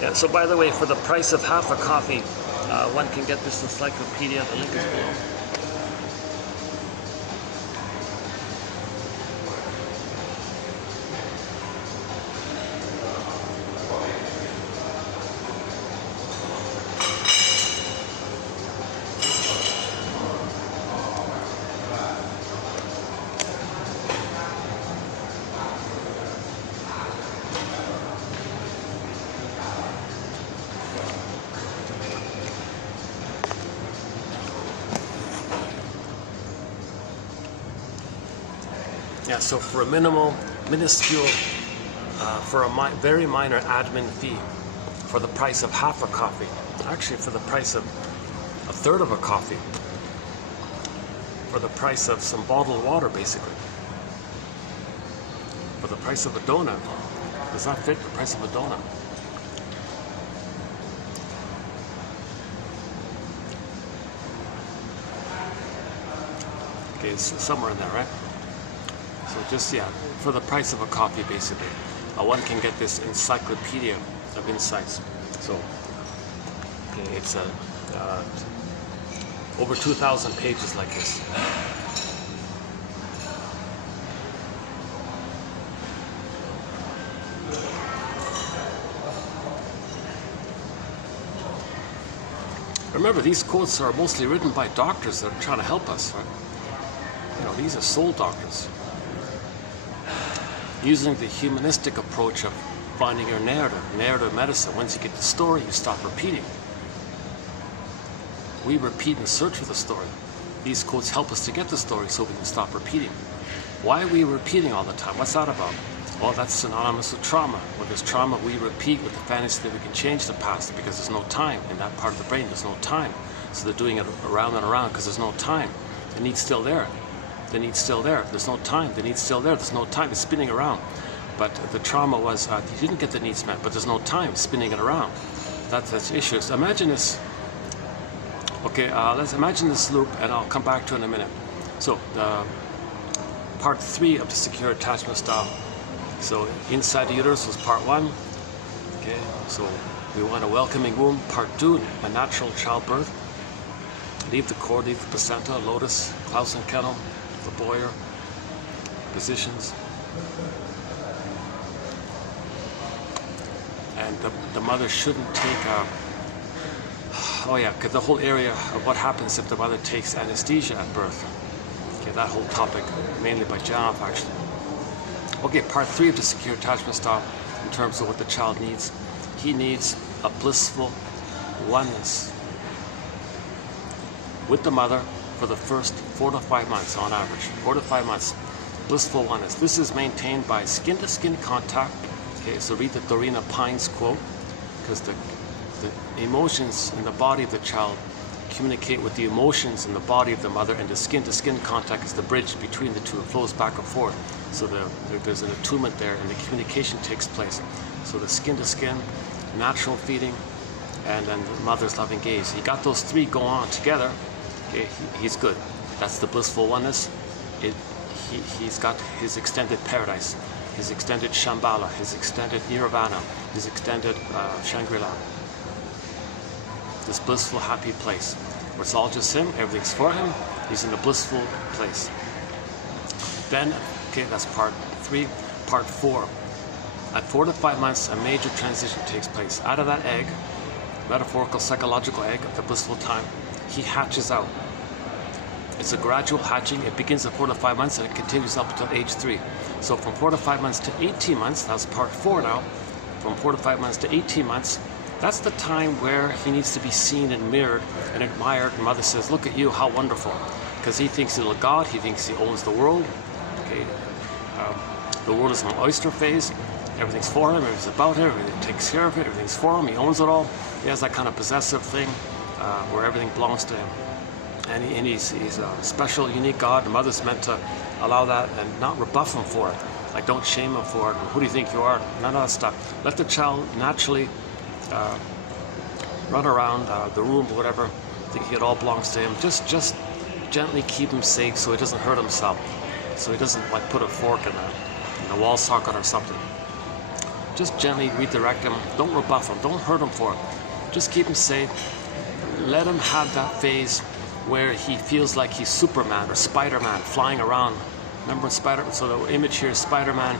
Yeah, so by the way, for the price of half a coffee, one can get this encyclopedia. The link is below. Yeah, so for a minuscule, for a very minor admin fee, for the price of half a coffee, actually for the price of a third of a coffee, for the price of some bottled water, basically, for the price of a donut. Does that fit the price of a donut? Okay, it's somewhere in there, right? So just, yeah, for the price of a coffee, basically, one can get this encyclopedia of insights. So, okay, it's over 2,000 pages like this. Remember, these quotes are mostly written by doctors that are trying to help us, right? You know, these are soul doctors. Using the humanistic approach of finding your narrative medicine. Once you get the story, you stop repeating. We repeat and search for the story. These quotes help us to get the story so we can stop repeating. Why are we repeating all the time? What's that about? Well, that's synonymous with trauma. When there's trauma, we repeat with the fantasy that we can change the past because there's no time in that part of the brain. There's no time. So they're doing it around and around because there's no time. The need's still there. The need's still there. There's no time. The need's still there. There's no time. It's spinning around. But the trauma was you didn't get the needs met, but there's no time spinning it around. That's the issue. So imagine this. Okay, let's imagine this loop, and I'll come back to it in a minute. So the part 3 of the secure attachment style. So inside the uterus was part 1. Okay, so we want a welcoming womb. Part 2, a natural childbirth. Leave the cord, leave the placenta, lotus, Clausen kennel, the Boyer positions. And the mother shouldn't take oh yeah, because the whole area of what happens if the mother takes anesthesia at birth. Okay, that whole topic, mainly by Janov actually. Okay, part 3 of the secure attachment style in terms of what the child needs. He needs a blissful oneness with the mother for the first 4 to 5 months on average. 4 to 5 months, blissful oneness. This is maintained by skin-to-skin contact. Okay, so read the Dorina Pines quote, because the emotions in the body of the child communicate with the emotions in the body of the mother, and the skin-to-skin contact is the bridge between the two. It flows back and forth. So there's an attunement there, and the communication takes place. So the skin-to-skin, natural feeding, and then the mother's loving gaze. He got those 3 go on together. Okay, he's good. That's the blissful oneness. He's got his extended paradise, his extended Shambhala, his extended Nirvana, his extended Shangri-La. This blissful, happy place where it's all just him, everything's for him. He's in a blissful place. Then, okay, that's part 3. Part 4. At 4 to 5 months, a major transition takes place. Out of that egg, metaphorical, psychological egg of the blissful time, he hatches out. It's a gradual hatching. It begins at 4 to 5 months and it continues up until age 3. So from 4 to 5 months to 18 months, that's part 4 now. From 4 to 5 months to 18 months, that's the time where he needs to be seen and mirrored and admired. And mother says, look at you, how wonderful. Because he thinks he's a God, he thinks he owns the world. Okay, the world is an oyster phase. Everything's for him, everything's about him, everything takes care of it, everything's for him, he owns it all. He has that kind of possessive thing where everything belongs to him. And he's a special, unique God. The mother's meant to allow that and not rebuff him for it. Like, don't shame him for it. Who do you think you are? None of that stuff. Let the child naturally run around the room or whatever, thinking it all belongs to him. Just gently keep him safe so he doesn't hurt himself. So he doesn't like put a fork in a wall socket or something. Just gently redirect him. Don't rebuff him. Don't hurt him for it. Just keep him safe. Let him have that phase where he feels like he's Superman or Spider-Man flying around. Remember when so the immature Spider-Man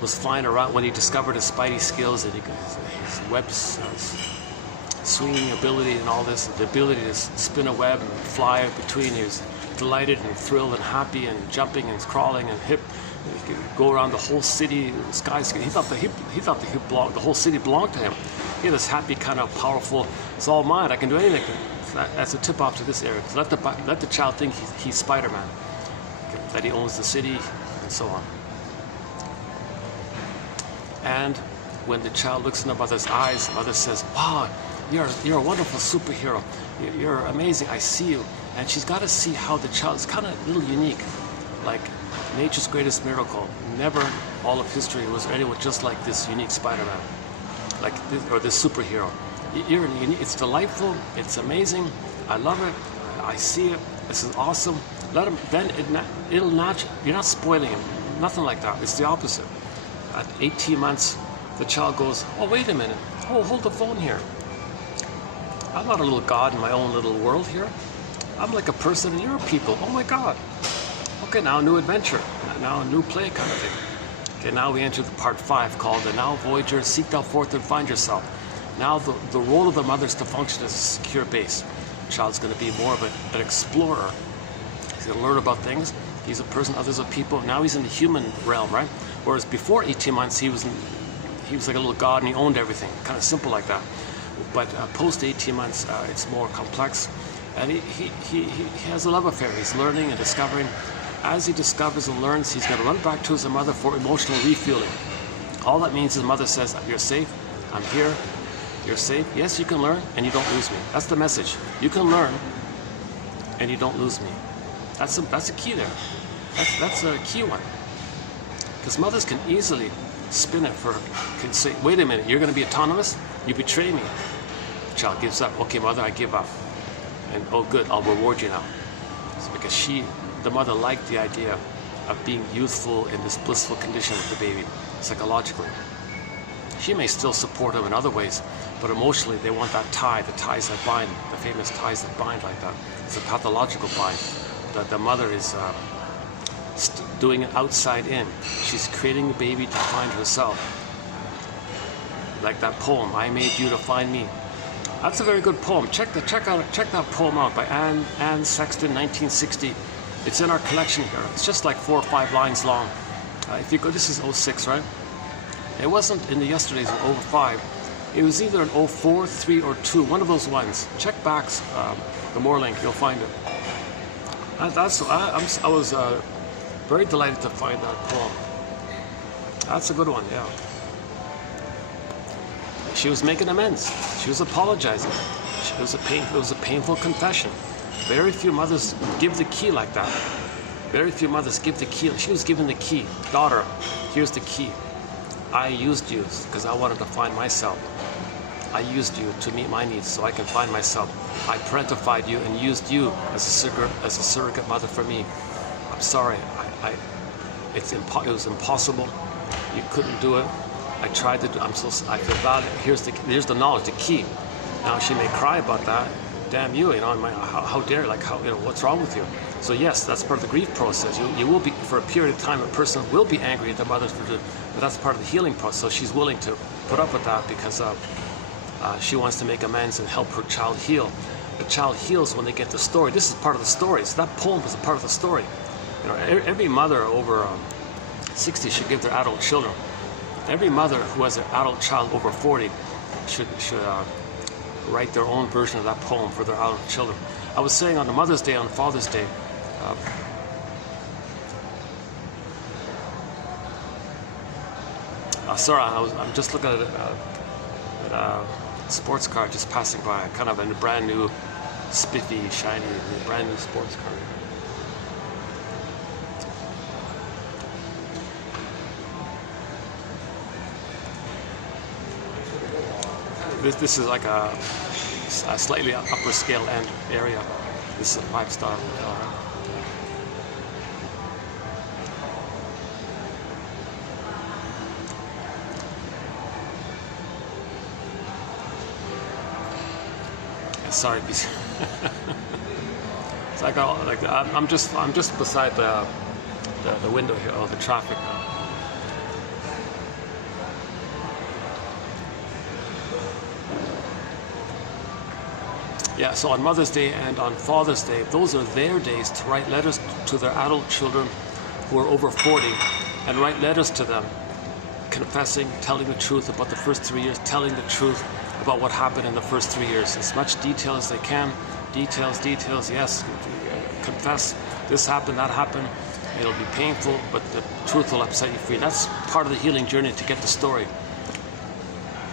was flying around when he discovered his spidey skills and his webs, swinging ability and all this, the ability to spin a web and fly between. He was delighted and thrilled and happy and jumping and crawling and hip. He could go around the whole city, the skies. He thought the whole city belonged to him. He had this happy, kind of powerful, it's all mine, I can do anything. That's a tip off to this area. Let the child think he's Spider-Man, that he owns the city, and so on. And when the child looks in the mother's eyes, the mother says, wow, you're a wonderful superhero. You're amazing, I see you. And she's got to see how the child is kind of a little unique, like nature's greatest miracle. Never all of history was anyone just like this unique Spider-Man, like this, or this superhero. You're unique. It's delightful. It's amazing. I love it. I see it. This is awesome. Let him. Then it'll not. You're not spoiling him. Nothing like that. It's the opposite. At 18 months, the child goes, oh, wait a minute. Oh, hold the phone here. I'm not a little god in my own little world here. I'm like a person and you're people. Oh my God. Okay, now a new adventure. Now a new play kind of thing. Okay, now we enter the part 5 called the Now Voyager, Seek Thou Forth and Find Yourself. Now the role of the mother is to function as a secure base. The child's going to be more of an explorer. He's going to learn about things. He's a person, others are people. Now he's in the human realm, right? Whereas before 18 months, he was like a little god and he owned everything. Kind of simple like that. But post 18 months, it's more complex. And he has a love affair. He's learning and discovering. as he discovers and learns, he's going to run back to his mother for emotional refueling. All that means his mother says, you're safe, I'm here, you're safe. Yes, you can learn and you don't lose me. That's the message. You can learn and you don't lose me. That's a key there. That's a key one. Because mothers can easily spin it can say, wait a minute, you're going to be autonomous? You betray me. The child gives up. Okay, mother, I give up. And oh good, I'll reward you now. It's because the mother liked the idea of being youthful in this blissful condition with the baby, psychologically. She may still support him in other ways, but emotionally they want that tie, the ties that bind, the famous ties that bind like that. It's a pathological bind. That the mother is doing it outside in. She's creating the baby to find herself. Like that poem, I Made You to Find Me. That's a very good poem. Check that poem out by Anne Sexton, 1960. It's in our collection here. It's just like 4 or 5 lines long. If you go, this is 06, right? It wasn't in the yesterdays or 05. It was either an 04, 3, or 2, one of those ones. Check back the More link, you'll find it. I was very delighted to find that poem. That's a good one, yeah. She was making amends. She was apologizing. It was a painful confession. Very few mothers give the key like that. Very few mothers give the key. She was given the key. Daughter, here's the key. I used you because I wanted to find myself. I used you to meet my needs so I can find myself. I parentified you and used you as a surrogate mother for me. I'm sorry. It was impossible. You couldn't do it. I tried to do. I feel bad. Here's the knowledge, the key. Now she may cry about that. Damn you, how dare, what's wrong with you? So yes, that's part of the grief process. You will be, for a period of time, a person will be angry at the mother, but that's part of the healing process. So she's willing to put up with that because she wants to make amends and help her child heal. The child heals when they get the story. This is part of the story. So that poem is a part of the story. Every mother over 60 should give their adult children. Every mother who has an adult child over 40 should write their own version of that poem for their adult children. I was saying on the Mother's Day, on Father's Day, sorry, I'm just looking at a sports car just passing by, kind of a brand new, spiffy, shiny, brand new sports car. This is like a slightly upper scale end area. This is a 5-star hotel. Sorry, so I got I'm just beside the window here, the traffic. Yeah, so on Mother's Day and on Father's Day, those are their days to write letters to their adult children who are over 40 and write letters to them, confessing, telling the truth about the first 3 years, telling the truth about what happened in the first 3 years. As much detail as they can. Details, yes. Confess, this happened, that happened. It'll be painful, but the truth will set you free. That's part of the healing journey to get the story.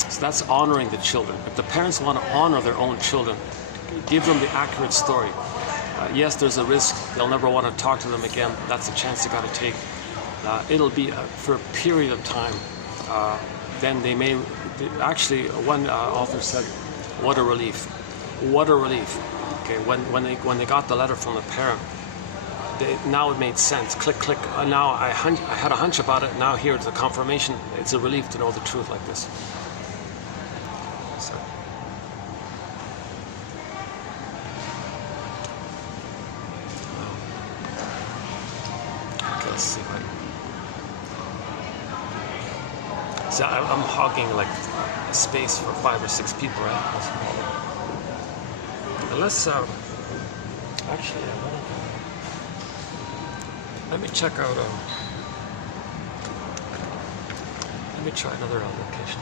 So that's honoring the children. If the parents want to honor their own children, give them the accurate story. Yes, there's a risk. They'll never want to talk to them again. That's a chance you got to take. It'll be for a period of time. Then they may, actually, one author said, what a relief. What a relief. Okay, when they got the letter from the parent, now it made sense. Click. Now I had a hunch about it. Now here's the confirmation. It's a relief to know the truth like this. So. Okay, let's see if So I'm hogging like a space for 5 or 6 people, right? Unless, actually, let me check out, let me try another location.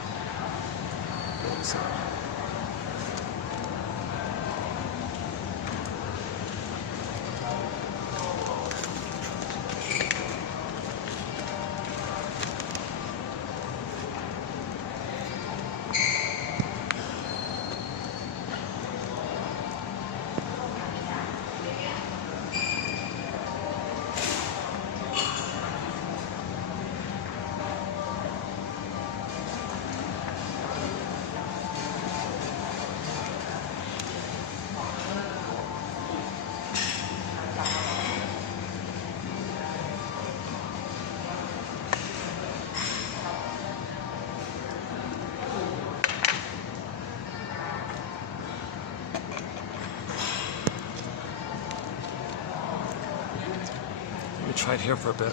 try it here for a bit.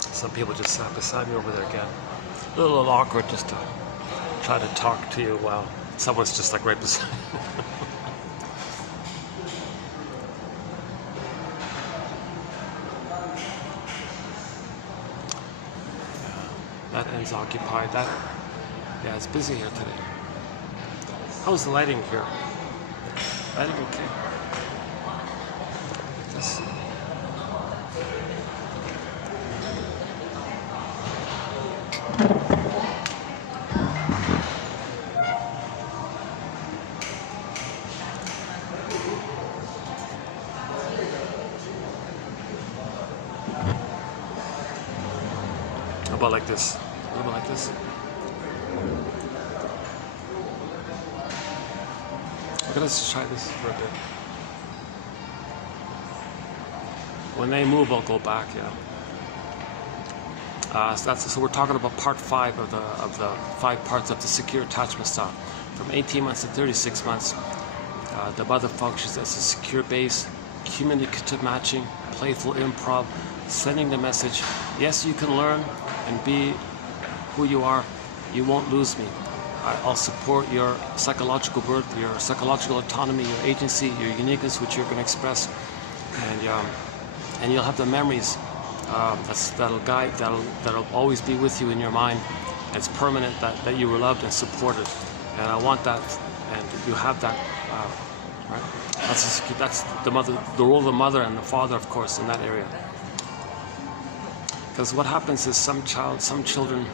Some people just sat beside me over there again. A little awkward just to try to talk to you while someone's just like right beside you. That end's occupied. Yeah, it's busy here today. How's the lighting here? Lighting okay? This. How about like this? A little bit like this. Okay, let's just try this for a bit. When they move, I'll go back. Yeah. So we're talking about part 5 of the 5 parts of the secure attachment style. From 18 months to 36 months, the mother functions as a secure base, communicative matching, playful improv, sending the message, yes, you can learn and be who you are. You won't lose me. I'll support your psychological birth, your psychological autonomy, your agency, your uniqueness, which you're going to express, and you'll have the memories that'll guide, that'll always be with you in your mind. It's permanent that you were loved and supported, and I want that, and you have that. Right? That's the mother, the role of the mother and the father, of course, in that area. Because what happens is some children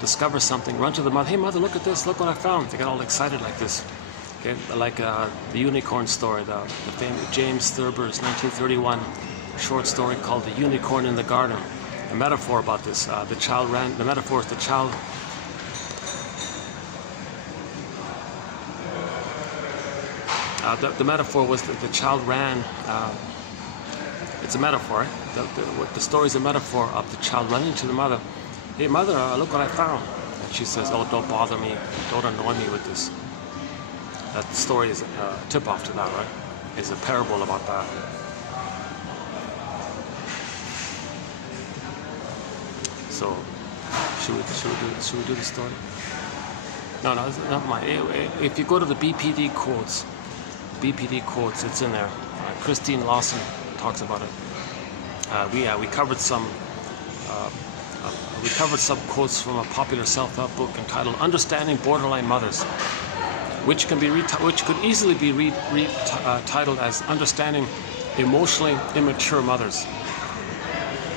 discover something, run to the mother, hey mother, look at this, look what I found. They get all excited like this. Okay, like the unicorn story, the famous James Thurber's 1931 short story called The Unicorn in the Garden. A metaphor about this. The metaphor is the child. The metaphor was that the child ran. It's a metaphor, right? The story is a metaphor of the child running to the mother. Hey mother, look what I found. And she says, oh, don't bother me, don't annoy me with this. That story is a tip-off to that, right? It's a parable about that. So, should we do the story? No, never mind. If you go to the BPD quotes, it's in there. Christine Lawson talks about it. We covered some. We covered some quotes from a popular self-help book entitled "Understanding Borderline Mothers," which could easily be titled as "Understanding Emotionally Immature Mothers."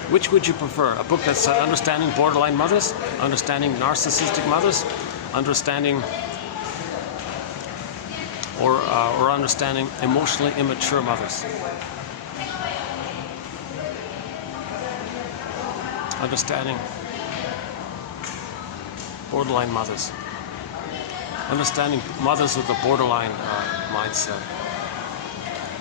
Which would you prefer? A book that's "Understanding Borderline Mothers," "Understanding Narcissistic Mothers," "Understanding," or "Understanding Emotionally Immature Mothers"? Understanding borderline mothers. Understanding mothers with a borderline mindset.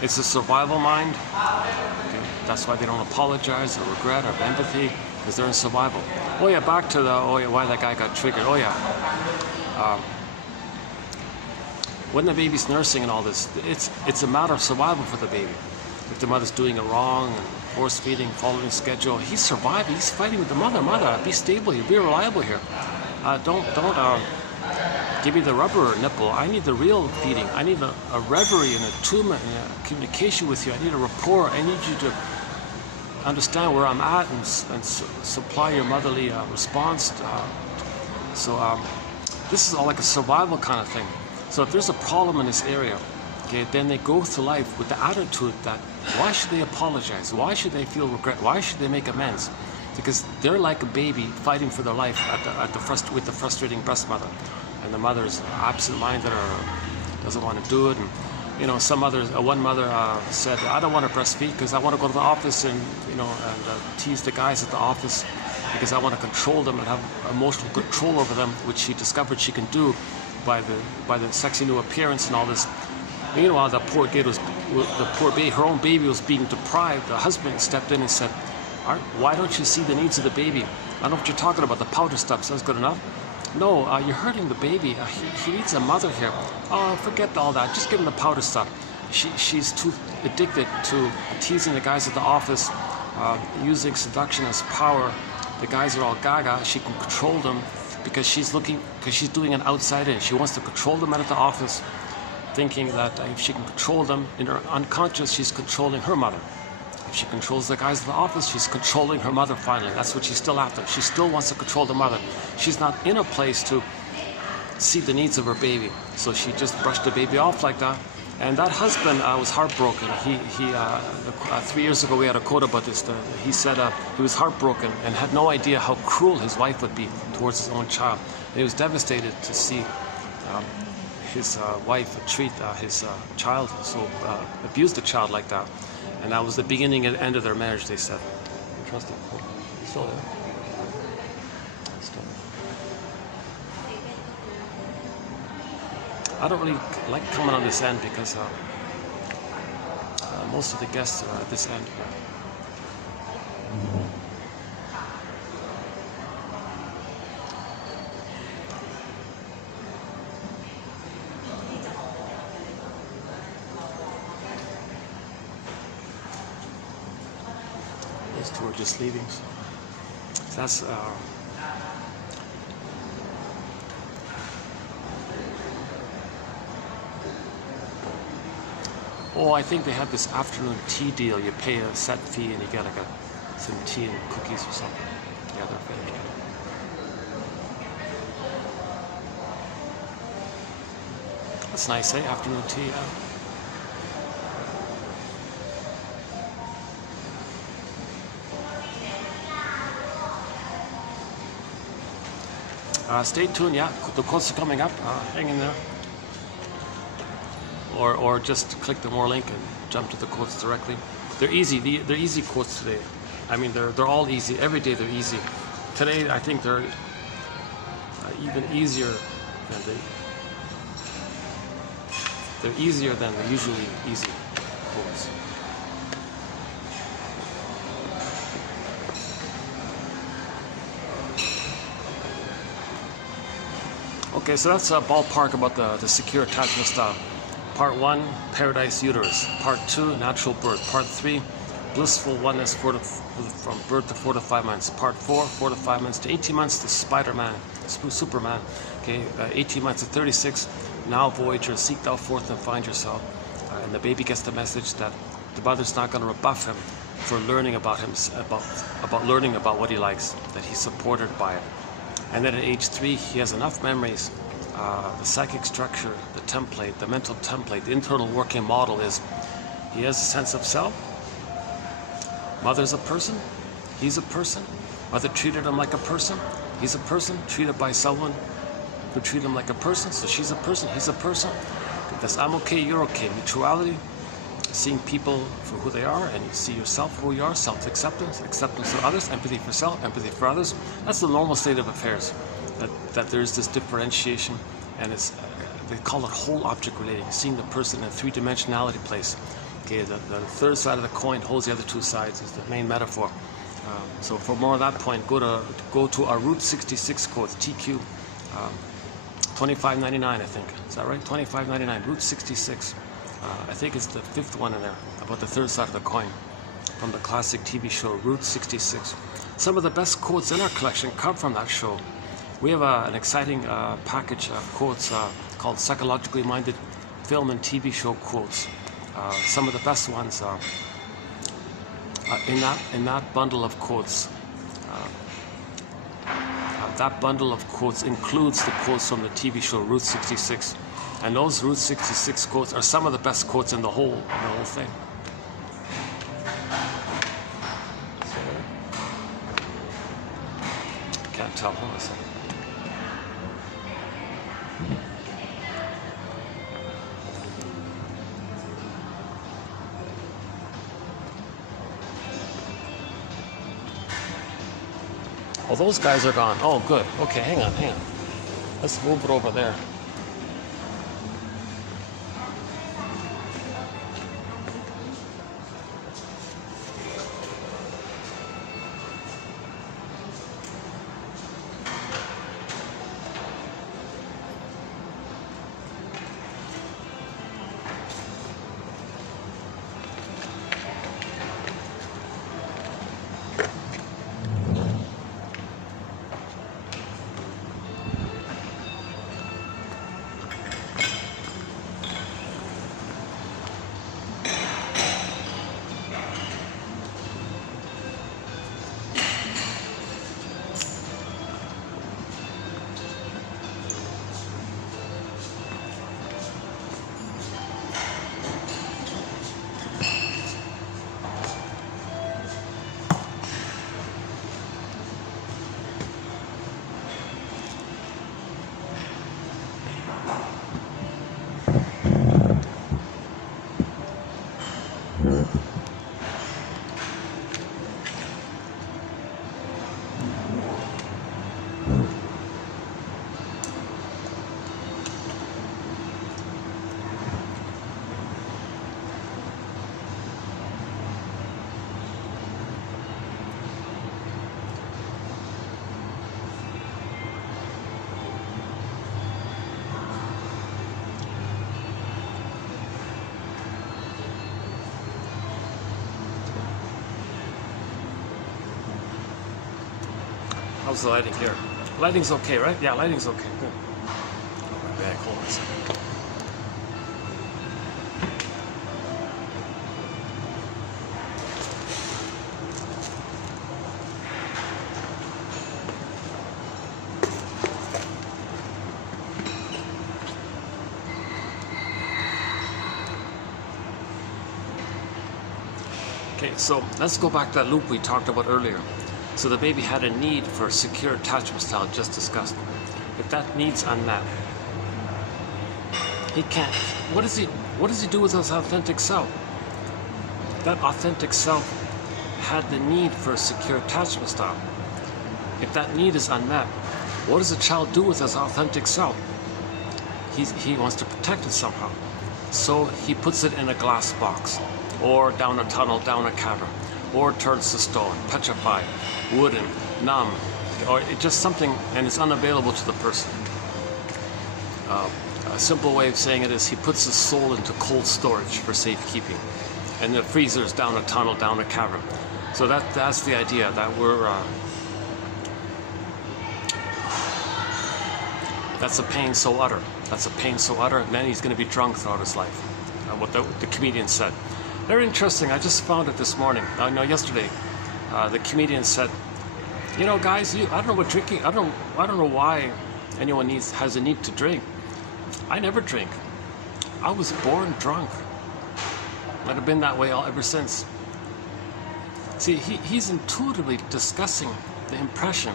It's a survival mind. Okay? That's why they don't apologize or regret or have empathy, because they're in survival. Oh yeah, back to why that guy got triggered. Oh yeah. When the baby's nursing and all this, it's a matter of survival for the baby. If the mother's doing it wrong and force feeding, following schedule, he's surviving. He's fighting with the mother. Mother, be stable here, be reliable here. Don't give me the rubber nipple. I need the real feeding. I need a reverie and attunement and a communication with you. I need a rapport. I need you to understand where I'm at and supply your motherly response. This is all like a survival kind of thing. So if there's a problem in this area, okay, then they go through life with the attitude that why should they apologize? Why should they feel regret? Why should they make amends? Because they're like a baby fighting for their life with the frustrating breast mother, and the mother's absent-minded or doesn't want to do it. And one mother said, "I don't want to breastfeed because I want to go to the office and tease the guys at the office because I want to control them and have emotional control over them," which she discovered she can do by the sexy new appearance and all this. Meanwhile, the poor baby, her own baby was being deprived. The husband stepped in and said, "Why don't you see the needs of the baby? I don't know what you're talking about. The powder stuff, so that's good enough. No, you're hurting the baby. He needs a mother here. Oh, forget all that. Just give him the powder stuff." She's too addicted to teasing the guys at the office, using seduction as power. The guys are all gaga. She can control them because she's doing an outside in. She wants to control them out of the office, thinking that if she can control them in her unconscious, she's controlling her mother. If she controls the guys in the office, she's controlling her mother finally. That's what she's still after. She still wants to control the mother. She's not in a place to see the needs of her baby. So she just brushed the baby off like that. And that husband was heartbroken. He 3 years ago, we had a quote about this. He said he was heartbroken and had no idea how cruel his wife would be towards his own child. And he was devastated to see his wife treat his child, so abuse the child like that. And that was the beginning and end of their marriage, they said. Interesting. Still there. Still there. I don't really like coming on this end because most of the guests are at this end. Those two are just leaving. So that's oh, I think they have this afternoon tea deal. You pay a set fee and you get like some tea and cookies or something. Yeah, they're fake. That's nice, eh? Afternoon tea, yeah. Stay tuned, yeah. The quotes are coming up. Hang in there. Or just click the more link and jump to the quotes directly. They're easy. They're easy quotes today. I mean, they're all easy. Every day they're easy. Today, I think they're even easier than they're easier than the usually easy quotes. Okay, so that's a ballpark about the secure attachment style. Part 1, paradise uterus. Part 2, natural birth. Part 3, blissful oneness from birth to 4 to 5 months. Part 4, 4 to 5 months to 18 months to Spider-Man, Superman. Okay, 18 months to 36. Now Voyager, seek thou forth and find yourself. And the baby gets the message that the mother's not going to rebuff him for learning about him, about learning about what he likes, that he's supported by it. And then at age 3, he has enough memories. The psychic structure, the template, the mental template, the internal working model is he has a sense of self. Mother's a person. He's a person. Mother treated him like a person. He's a person treated by someone who treated him like a person. So she's a person. He's a person. That's I'm okay, you're okay. Mutuality, seeing people for who they are, and you see yourself for who you are. Self-acceptance, acceptance of others, empathy for self, empathy for others. That's the normal state of affairs. That there's this differentiation, and it's they call it whole object relating, seeing the person in a three-dimensionality place. Okay, the third side of the coin holds the other two sides is the main metaphor. So for more of that point, go to our Route 66 quotes, TQ 2599, I think. Is that right? 2599, Route 66. I think it's the 5th one in there about the third side of the coin from the classic TV show Route 66. Some of the best quotes in our collection come from that show. We have an exciting package of quotes called Psychologically Minded Film and TV Show Quotes. Some of the best ones are in that bundle of quotes. That bundle of quotes includes the quotes from the TV show Route 66. And those Route 66 quotes are some of the best quotes in the whole thing. Can't tell, hold on a second. Oh, those guys are gone. Oh, good. Okay, hang on. Let's move it over there. How's the lighting here? Lighting's okay, right? Yeah, lighting's okay. Good. Back. Hold on a second. Okay, so let's go back to that loop we talked about earlier. So the baby had a need for a secure attachment style just discussed. If that need's unmet, he can't. What does he do with his authentic self? That authentic self had the need for a secure attachment style. If that need is unmet, what does a child do with his authentic self? He wants to protect it somehow. So he puts it in a glass box, or down a tunnel, down a cavern, or turns to stone, petrified, wooden, numb, or it's just something, and it's unavailable to the person. A simple way of saying it is he puts his soul into cold storage for safekeeping, and the freezer's down a tunnel, down a cavern. So that's the idea, that that's a pain so utter. That's a pain so utter, and then he's going to be drunk throughout his life. What the comedian said. Very interesting. I just found it this morning. No, yesterday. The comedian said, "You know, guys, I don't know what drinking. I don't know why anyone has a need to drink. I never drink. I was born drunk. I've been that way ever since." See, he's intuitively discussing the impression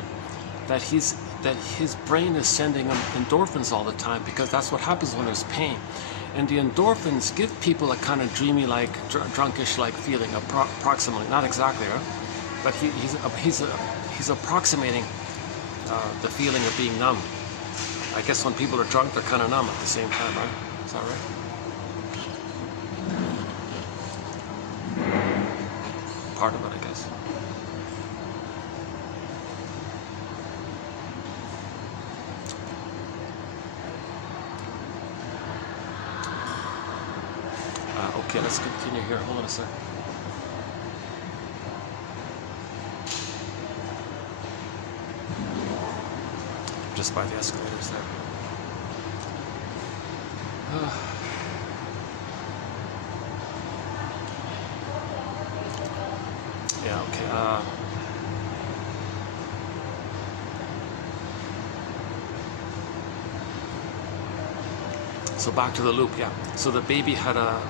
that his brain is sending him endorphins all the time, because that's what happens when there's pain. And the endorphins give people a kind of dreamy-like, drunkish-like feeling, approximately, not exactly, right? But he's approximating the feeling of being numb. I guess when people are drunk, they're kind of numb at the same time, right? Is that right? Part of it, I guess. Okay, let's continue here. Hold on a sec. Just by the escalators there. Yeah, okay. So back to the loop, yeah. So the baby had a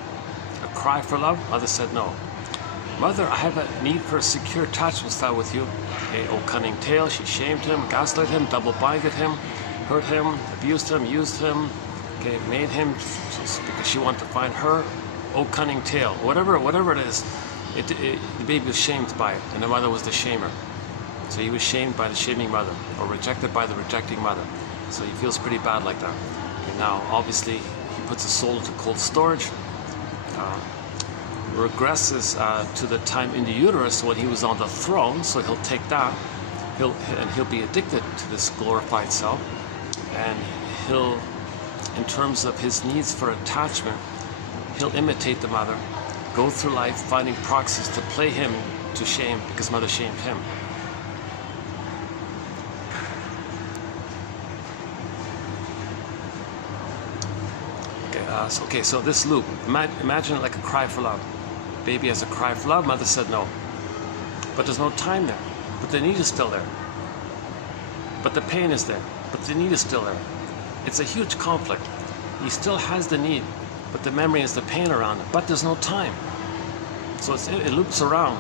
cry for love. Mother said no. Mother, I have a need for a secure attachment style with you. Okay, oh cunning tale, she shamed him, gaslit him, double-binded him, hurt him, abused him, used him, okay, made him, because she wanted to find her. Oh cunning tale, whatever it is, the baby was shamed by it, and the mother was the shamer. So he was shamed by the shaming mother, or rejected by the rejecting mother. So he feels pretty bad like that. And now, obviously, he puts his soul into cold storage. Regresses to the time in the uterus when he was on the throne, so he'll take that, he'll be addicted to this glorified self, and he'll, in terms of his needs for attachment, he'll imitate the mother, go through life finding proxies to play him to shame because mother shamed him. Okay, so this loop, imagine it like a cry for love. Baby has a cry for love, mother said no. But there's no time there. But the need is still there. But the pain is there. But the need is still there. It's a huge conflict. He still has the need, but the memory is the pain around it. But there's no time. So it loops around.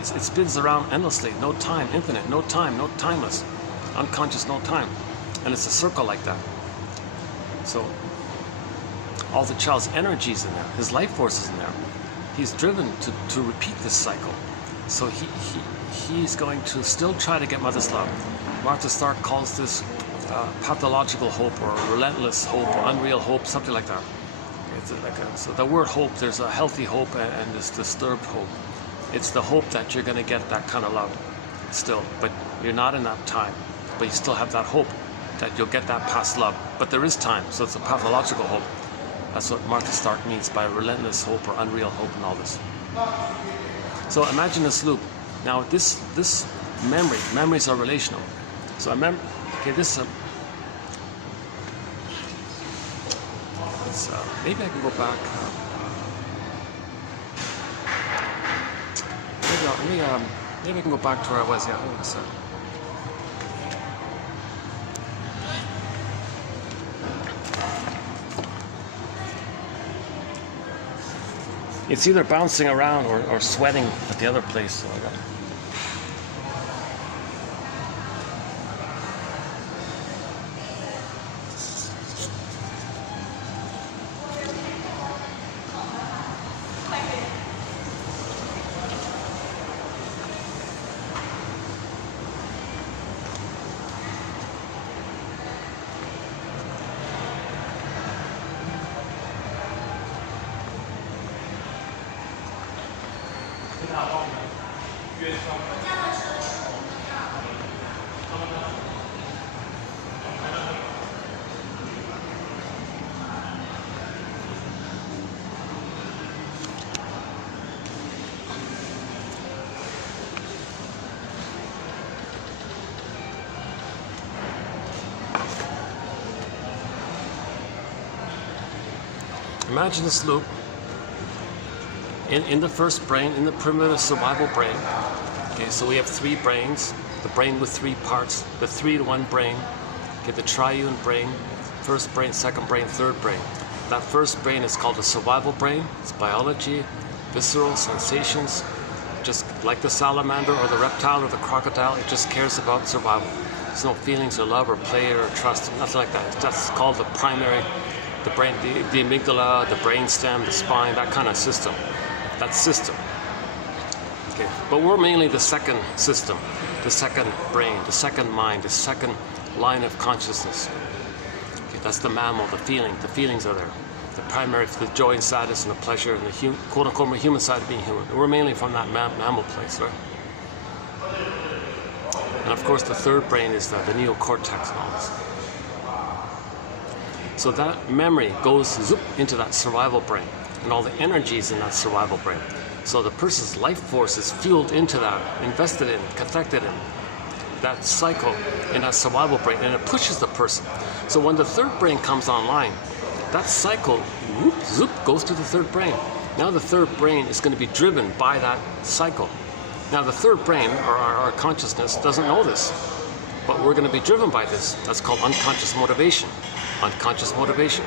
It spins around endlessly. No time, infinite. No time, no timeless. Unconscious, no time. And it's a circle like that. So all the child's energy is in there. His life force is in there. He's driven to repeat this cycle. So he's going to still try to get mother's love. Martha Stark calls this pathological hope, or relentless hope, or unreal hope, something like that. It's so the word hope, there's a healthy hope and this disturbed hope. It's the hope that you're going to get that kind of love still, but you're not in that time. But you still have that hope that you'll get that past love. But there is time, so it's a pathological hope. That's what Martha Stark means by relentless hope or unreal hope and all this. So imagine this loop. Now this Memories are relational. So I remember, okay, this is maybe I can go back. Maybe I can go back to where I was. Yeah, hold on a sec. It's either bouncing around or sweating at the other place. So I got. Imagine this loop in the first brain, in the primitive survival brain. Okay, so we have three brains, the brain with three parts, the 3 to 1 brain, okay, the triune brain, first brain, second brain, third brain. That first brain is called the survival brain. It's biology, visceral sensations, just like the salamander or the reptile or the crocodile, it just cares about survival. There's no feelings or love or play or trust, nothing like that. That's called the primary, the brain, the amygdala, the brainstem, the spine, that kind of system. That system. Okay, but we're mainly the second system, the second brain, the second mind, the second line of consciousness. Okay, that's the mammal, the feelings are there. The primary, the joy and sadness and the pleasure and the quote-unquote human side of being human. We're mainly from that mammal place, right? And of course the third brain is the neocortex and all this. So that memory goes zoop into that survival brain and all the energies in that survival brain. So the person's life force is fueled into that, invested in, connected in that cycle in that survival brain, and it pushes the person. So when the third brain comes online, that cycle whoop, zoop, goes to the third brain. Now the third brain is going to be driven by that cycle. Now the third brain, or our consciousness, doesn't know this, but we're going to be driven by this. That's called unconscious motivation. Unconscious motivation.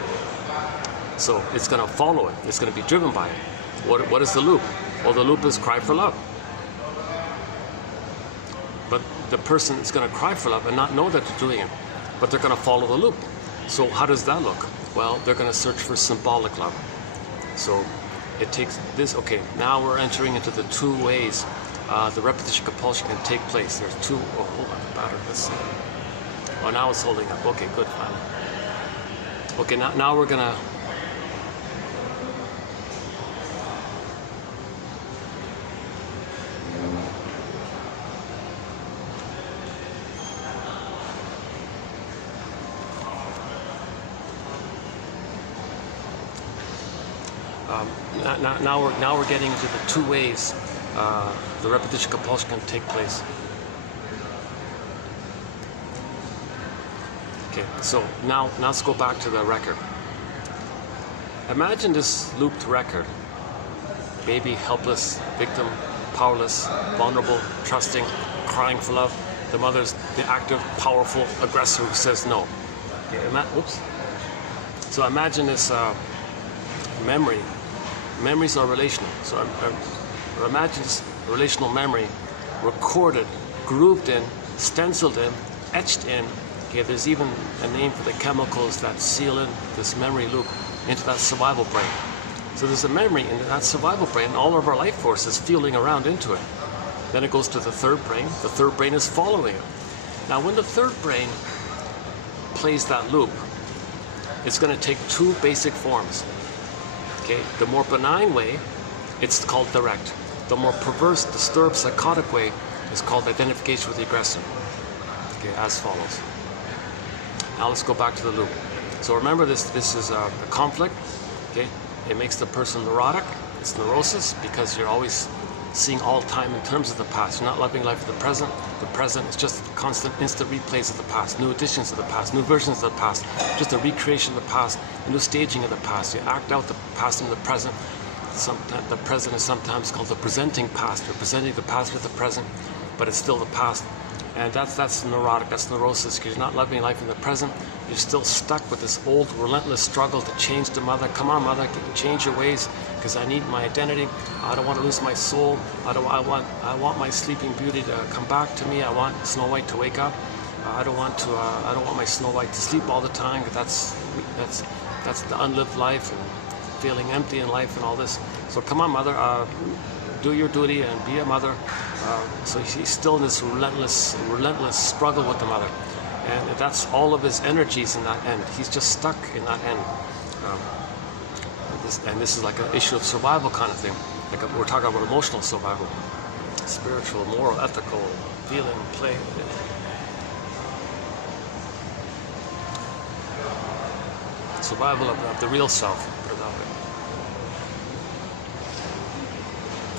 So it's going to follow it. It's going to be driven by it. What is the loop? Well, the loop is cry for love. But the person is going to cry for love and not know that they're doing it, but they're going to follow the loop. So how does that look? Well, they're going to search for symbolic love. So it takes this. Okay, now we're entering into the two ways the repetition compulsion can take place. There's two. Oh, hold on, the battery. Let's see. Oh, now it's holding up. Okay, good, fine. Okay, now we're gonna. Now we're getting into the two ways the repetition compulsion can take place. Okay, so now let's go back to the record. Imagine this looped record. Baby, helpless, victim, powerless, vulnerable, trusting, crying for love. The mother's the active, powerful aggressor who says no. Okay, oops. So imagine this memory. Memories are relational. So imagine this relational memory recorded, grooved in, stenciled in, etched in. Okay, there's even a name for the chemicals that seal in this memory loop into that survival brain. So there's a memory in that survival brain, and all of our life force is fueling around into it. Then it goes to the third brain. The third brain is following it. Now when the third brain plays that loop, it's going to take two basic forms. Okay, the more benign way, it's called direct. The more perverse, disturbed, psychotic way is called identification with the aggressor. Okay, as follows. Now let's go back to the loop. So remember this is a conflict. Okay, it makes the person neurotic. It's neurosis because you're always seeing all time in terms of the past. You're not loving life in the present. The present is just constant, instant replays of the past, new editions of the past, new versions of the past, just a recreation of the past, a new staging of the past. You act out the past in the present. Sometimes the present is sometimes called the presenting past. You're presenting the past with the present, but it's still the past. And that's neurotic, that's neurosis, because you're not loving life in the present. You're still stuck with this old, relentless struggle to change the mother. Come on, mother, change your ways, because I need my identity. I don't want to lose my soul. I want my sleeping beauty to come back to me. I want Snow White to wake up. I don't want my Snow White to sleep all the time, because that's the unlived life and feeling empty in life and all this. So come on, mother, do your duty and be a mother. So he's still in this relentless struggle with the mother, and that's all of his energies in that end. He's just stuck in that end. This is like an issue of survival kind of thing. Like we're talking about emotional survival, spiritual, moral, ethical, feeling, play. Survival of the real self.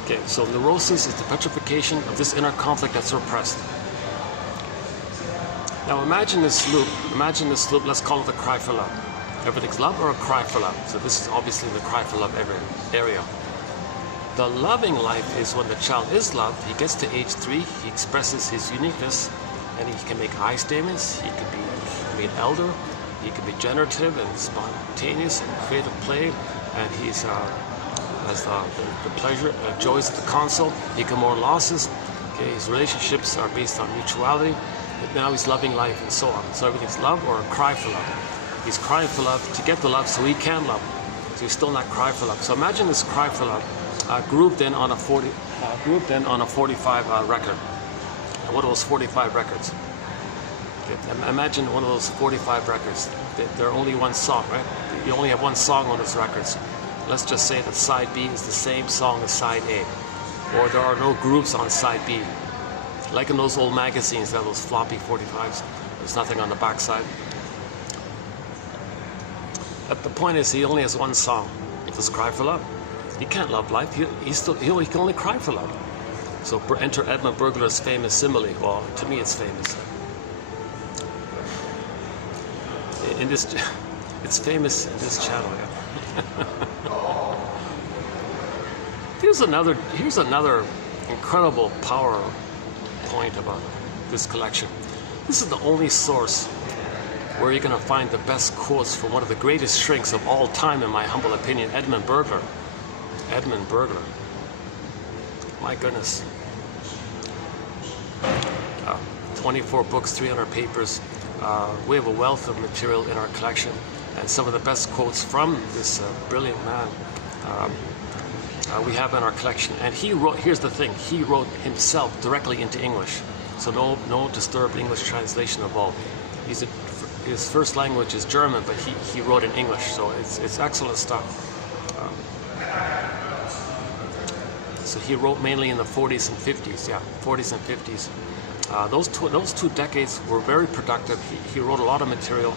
Okay, so neurosis is the petrification of this inner conflict that's repressed. Now imagine this loop, let's call it the cry for love. Everything's love or a cry for love. So this is obviously the cry for love area. The loving life is when the child is loved, he gets to age 3, he expresses his uniqueness, and he can make I statements, he can be an elder, he can be generative and spontaneous and creative play, and he's has the pleasure, joys of the console. He can mourn losses. Okay, his relationships are based on mutuality. But now he's loving life and so on. So everything's love or a cry for love. He's crying for love to get the love so he can love. So he's still not crying for love. So imagine this cry for love grouped in on a 45 record. And one of those 45 records. Okay, imagine one of those 45 records. They're only one song, right? You only have one song on those records. Let's just say that side B is the same song as side A, or there are no groups on side B. Like in those old magazines, that those floppy 45s, there's nothing on the back side. But the point is, he only has one song, this cry for love. He can't love life, he can only cry for love. So enter Edmund Burglar's famous simile. Well, to me it's famous. It's famous in this channel, yeah. Here's another incredible power point about this collection. This is the only source where you're going to find the best quotes from one of the greatest shrinks of all time, in my humble opinion, Edmund Burglar. Edmund Burglar. My goodness. 24 books, 300 papers. We have a wealth of material in our collection, and some of the best quotes from this brilliant man we have in our collection. And he wrote, here's the thing, he wrote himself directly into English. So no disturbed English translation involved. His first language is German, but he wrote in English, so it's excellent stuff. So he wrote mainly in the 40s and 50s, yeah, 40s and 50s. Those two decades were very productive. He wrote a lot of material,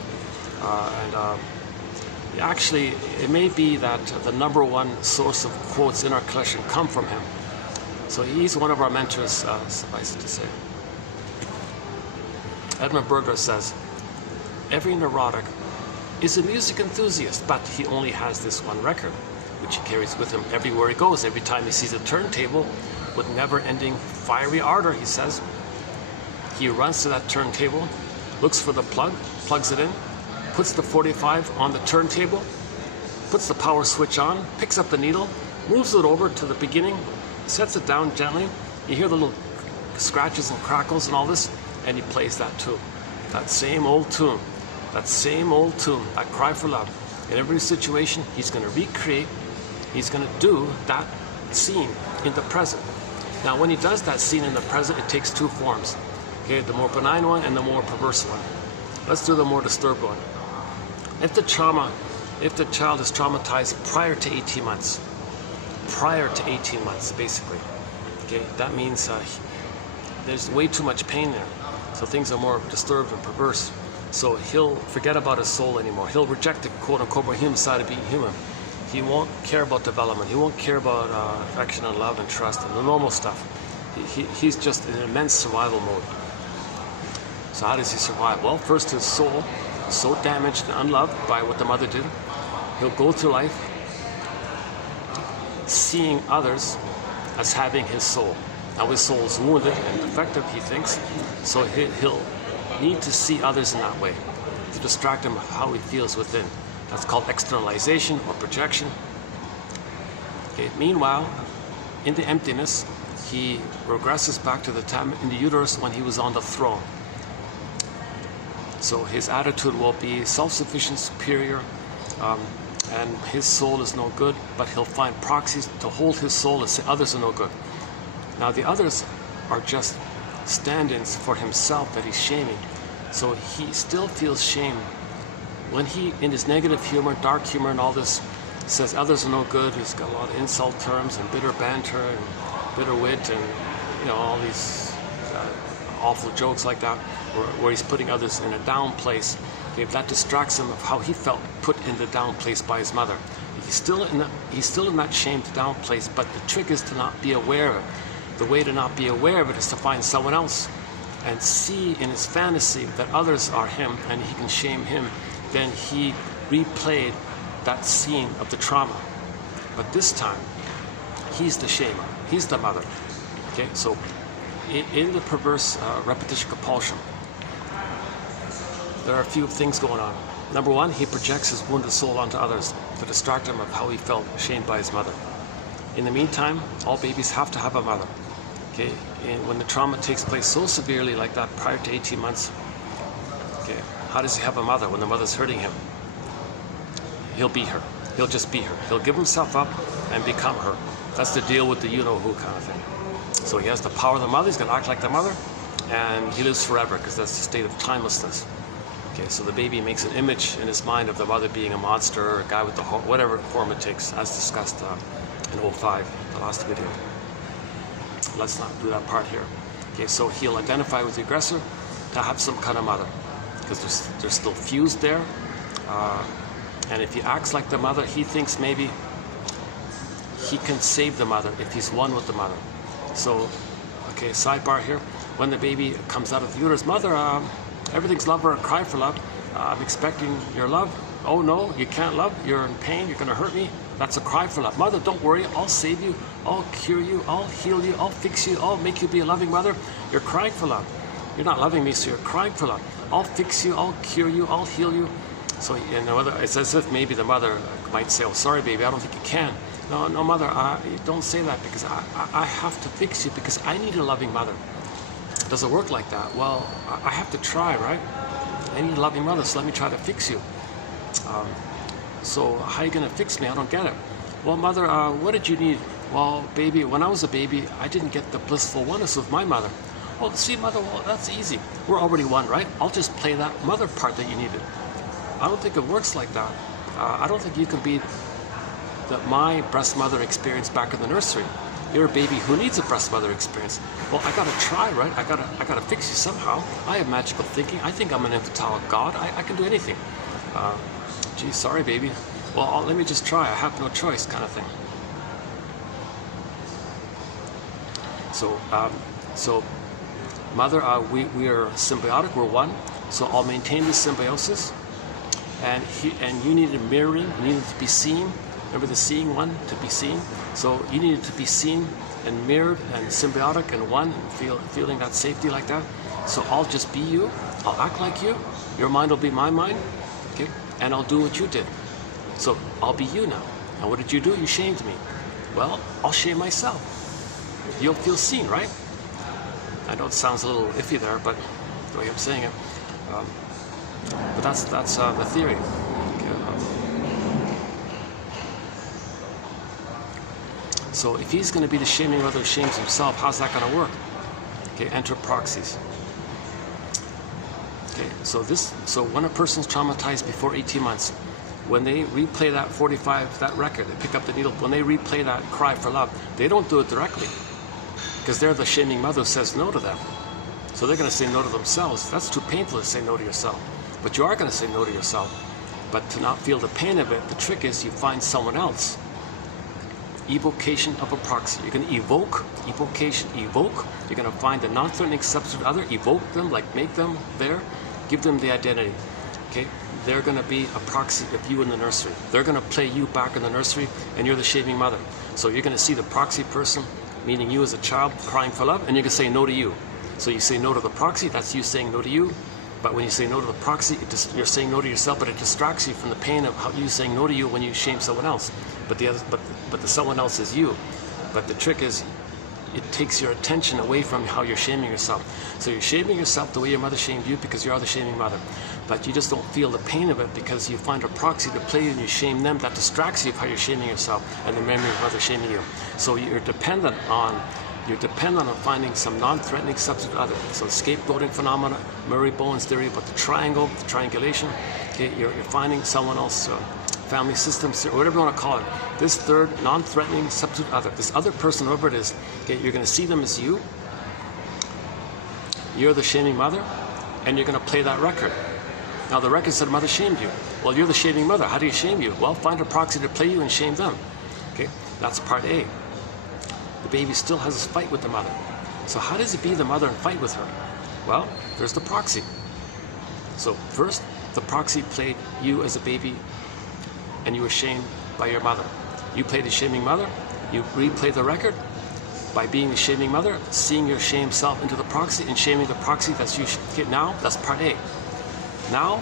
actually, it may be that the #1 source of quotes in our collection come from him. So he's one of our mentors, suffice it to say. Edmund Burglar says, every neurotic is a music enthusiast, but he only has this one record, which he carries with him everywhere he goes. Every time he sees a turntable with never-ending fiery ardor, he says, he runs to that turntable, looks for the plug, plugs it in, puts the 45 on the turntable, puts the power switch on, picks up the needle, moves it over to the beginning, sets it down gently. You hear the little scratches and crackles and all this, and he plays that tune. That same old tune, that cry for love. In every situation, he's going to recreate, he's going to do that scene in the present. Now, when he does that scene in the present, it takes two forms. Okay, the more benign one and the more perverse one. Let's do the more disturbed one. If the child is traumatized prior to 18 months, basically, okay, that means there's way too much pain there. So things are more disturbed and perverse. So he'll forget about his soul anymore. He'll reject the quote-unquote more human side of being human. he won't care about development. He won't care about affection and love and trust and the normal stuff. He's just in immense survival mode. So how does he survive? Well, first his soul is so damaged and unloved by what the mother did. He'll go through life seeing others as having his soul. Now his soul is wounded and defective, he thinks, so he'll need to see others in that way to distract him of how he feels within. That's called externalization or projection. Okay. Meanwhile, in the emptiness, he regresses back to the time in the uterus when he was on the throne. So his attitude will be self-sufficient, superior, and his soul is no good, but he'll find proxies to hold his soul and say others are no good. Now the others are just stand-ins for himself that he's shaming. So he still feels shame. When he, in his negative humor, dark humor and all this, says others are no good, he's got a lot of insult terms and bitter banter and bitter wit and, you know, all these awful jokes like that, where he's putting others in a down place. Okay, that distracts him of how he felt put in the down place by his mother. He's still in that shamed down place, but the trick is to not be aware of it. The way to not be aware of it is to find someone else and see in his fantasy that others are him and he can shame him. Then he replayed that scene of the trauma. But this time, he's the shamer. He's the mother. Okay, so in the perverse repetition compulsion, there are a few things going on. Number one, he projects his wounded soul onto others to distract him of how he felt shamed by his mother. In the meantime, all babies have to have a mother. Okay, and when the trauma takes place so severely like that prior to 18 months, okay, how does he have a mother when the mother's hurting him? He'll be her. He'll just be her. He'll give himself up and become her. That's the deal with the you-know-who kind of thing. So he has the power of the mother. He's going to act like the mother, and he lives forever because that's the state of timelessness. Okay, so the baby makes an image in his mind of the mother being a monster or a guy with the whatever form it takes, as discussed in 05, the last video. Let's not do that part here. Okay, so he'll identify with the aggressor to have some kind of mother, because they're still fused there. And if he acts like the mother, he thinks maybe he can save the mother if he's one with the mother. So, okay, sidebar here. When the baby comes out of the uterus, mother, everything's love or a cry for love. I'm expecting your love. Oh no, you can't love. You're in pain. You're going to hurt me. That's a cry for love. Mother, don't worry. I'll save you. I'll cure you. I'll heal you. I'll fix you. I'll make you be a loving mother. You're crying for love. You're not loving me, so you're crying for love. I'll fix you. I'll cure you. I'll heal you. So, you know, it's as if maybe the mother might say, oh, sorry, baby, I don't think you can. No, no, mother, don't say that, because I have to fix you because I need a loving mother. Does it work like that? Well, I have to try, right? I need a loving mother, so let me try to fix you. So how are you going to fix me? I don't get it. Well, mother, what did you need? Well, baby, when I was a baby, I didn't get the blissful oneness with my mother. Well, see, mother, well, that's easy. We're already one, right? I'll just play that mother part that you needed. I don't think it works like that. I don't think you can be my breast mother experience back in the nursery. You're a baby who needs a breast mother experience. Well, I gotta try, right? I gotta fix you somehow. I have magical thinking. I think I'm an infantile god. I can do anything. Gee, sorry, baby. Well, let me just try. I have no choice, kind of thing. So, mother, we are symbiotic. We're one. So I'll maintain this symbiosis. And you needed mirroring. You needed to be seen. Remember the seeing one, to be seen. So you needed to be seen and mirrored and symbiotic and one, and feeling that safety like that. So I'll just be you. I'll act like you. Your mind will be my mind. Okay? And I'll do what you did. So I'll be you now. And what did you do? You shamed me. Well, I'll shame myself. You'll feel seen, right? I know it sounds a little iffy there, but the way I'm saying it. But that's the theory. Okay, so if he's going to be the shaming mother who shames himself, how's that going to work? Okay, enter proxies. Okay, so when a person's traumatized before 18 months, when they replay that 45, that record, they pick up the needle, when they replay that cry for love, they don't do it directly, because they're the shaming mother who says no to them. So they're going to say no to themselves. That's too painful to say no to yourself. But you are going to say no to yourself. But to not feel the pain of it, the trick is you find someone else. Evocation of a proxy. You're going to evoke, evocation, evoke. You're going to find a non-threatening substitute other, evoke them, like make them there, give them the identity. Okay, they're going to be a proxy of you in the nursery. They're going to play you back in the nursery, and you're the shaming mother. So you're going to see the proxy person, meaning you as a child crying for love, and you're going to say no to you. So you say no to the proxy, that's you saying no to you. But when you say no to the proxy, you're saying no to yourself, but it distracts you from the pain of how you saying no to you when you shame someone else. But the someone else is you. But the trick is, it takes your attention away from how you're shaming yourself. So you're shaming yourself the way your mother shamed you because you are the shaming mother. But you just don't feel the pain of it because you find a proxy to play and you shame them. That distracts you of how you're shaming yourself and the memory of mother shaming you. So you're dependent on finding some non-threatening substitute other. So scapegoating phenomena, Murray Bowen's theory about the triangle, the triangulation. Okay, you're finding someone else, family systems, or whatever you want to call it. This third non-threatening substitute other, this other person, whoever it is, okay, you're going to see them as you. You're the shaming mother, and you're going to play that record. Now the record said mother shamed you. Well, you're the shaming mother. How do you shame you? Well, find a proxy to play you and shame them. Okay, that's part A. The baby still has this fight with the mother. So how does he be the mother and fight with her? Well, there's the proxy. So first, the proxy played you as a baby, and you were shamed by your mother. You played the shaming mother. You replay the record by being the shaming mother, seeing your shame self into the proxy and shaming the proxy. That's you. Okay, now that's part A. Now,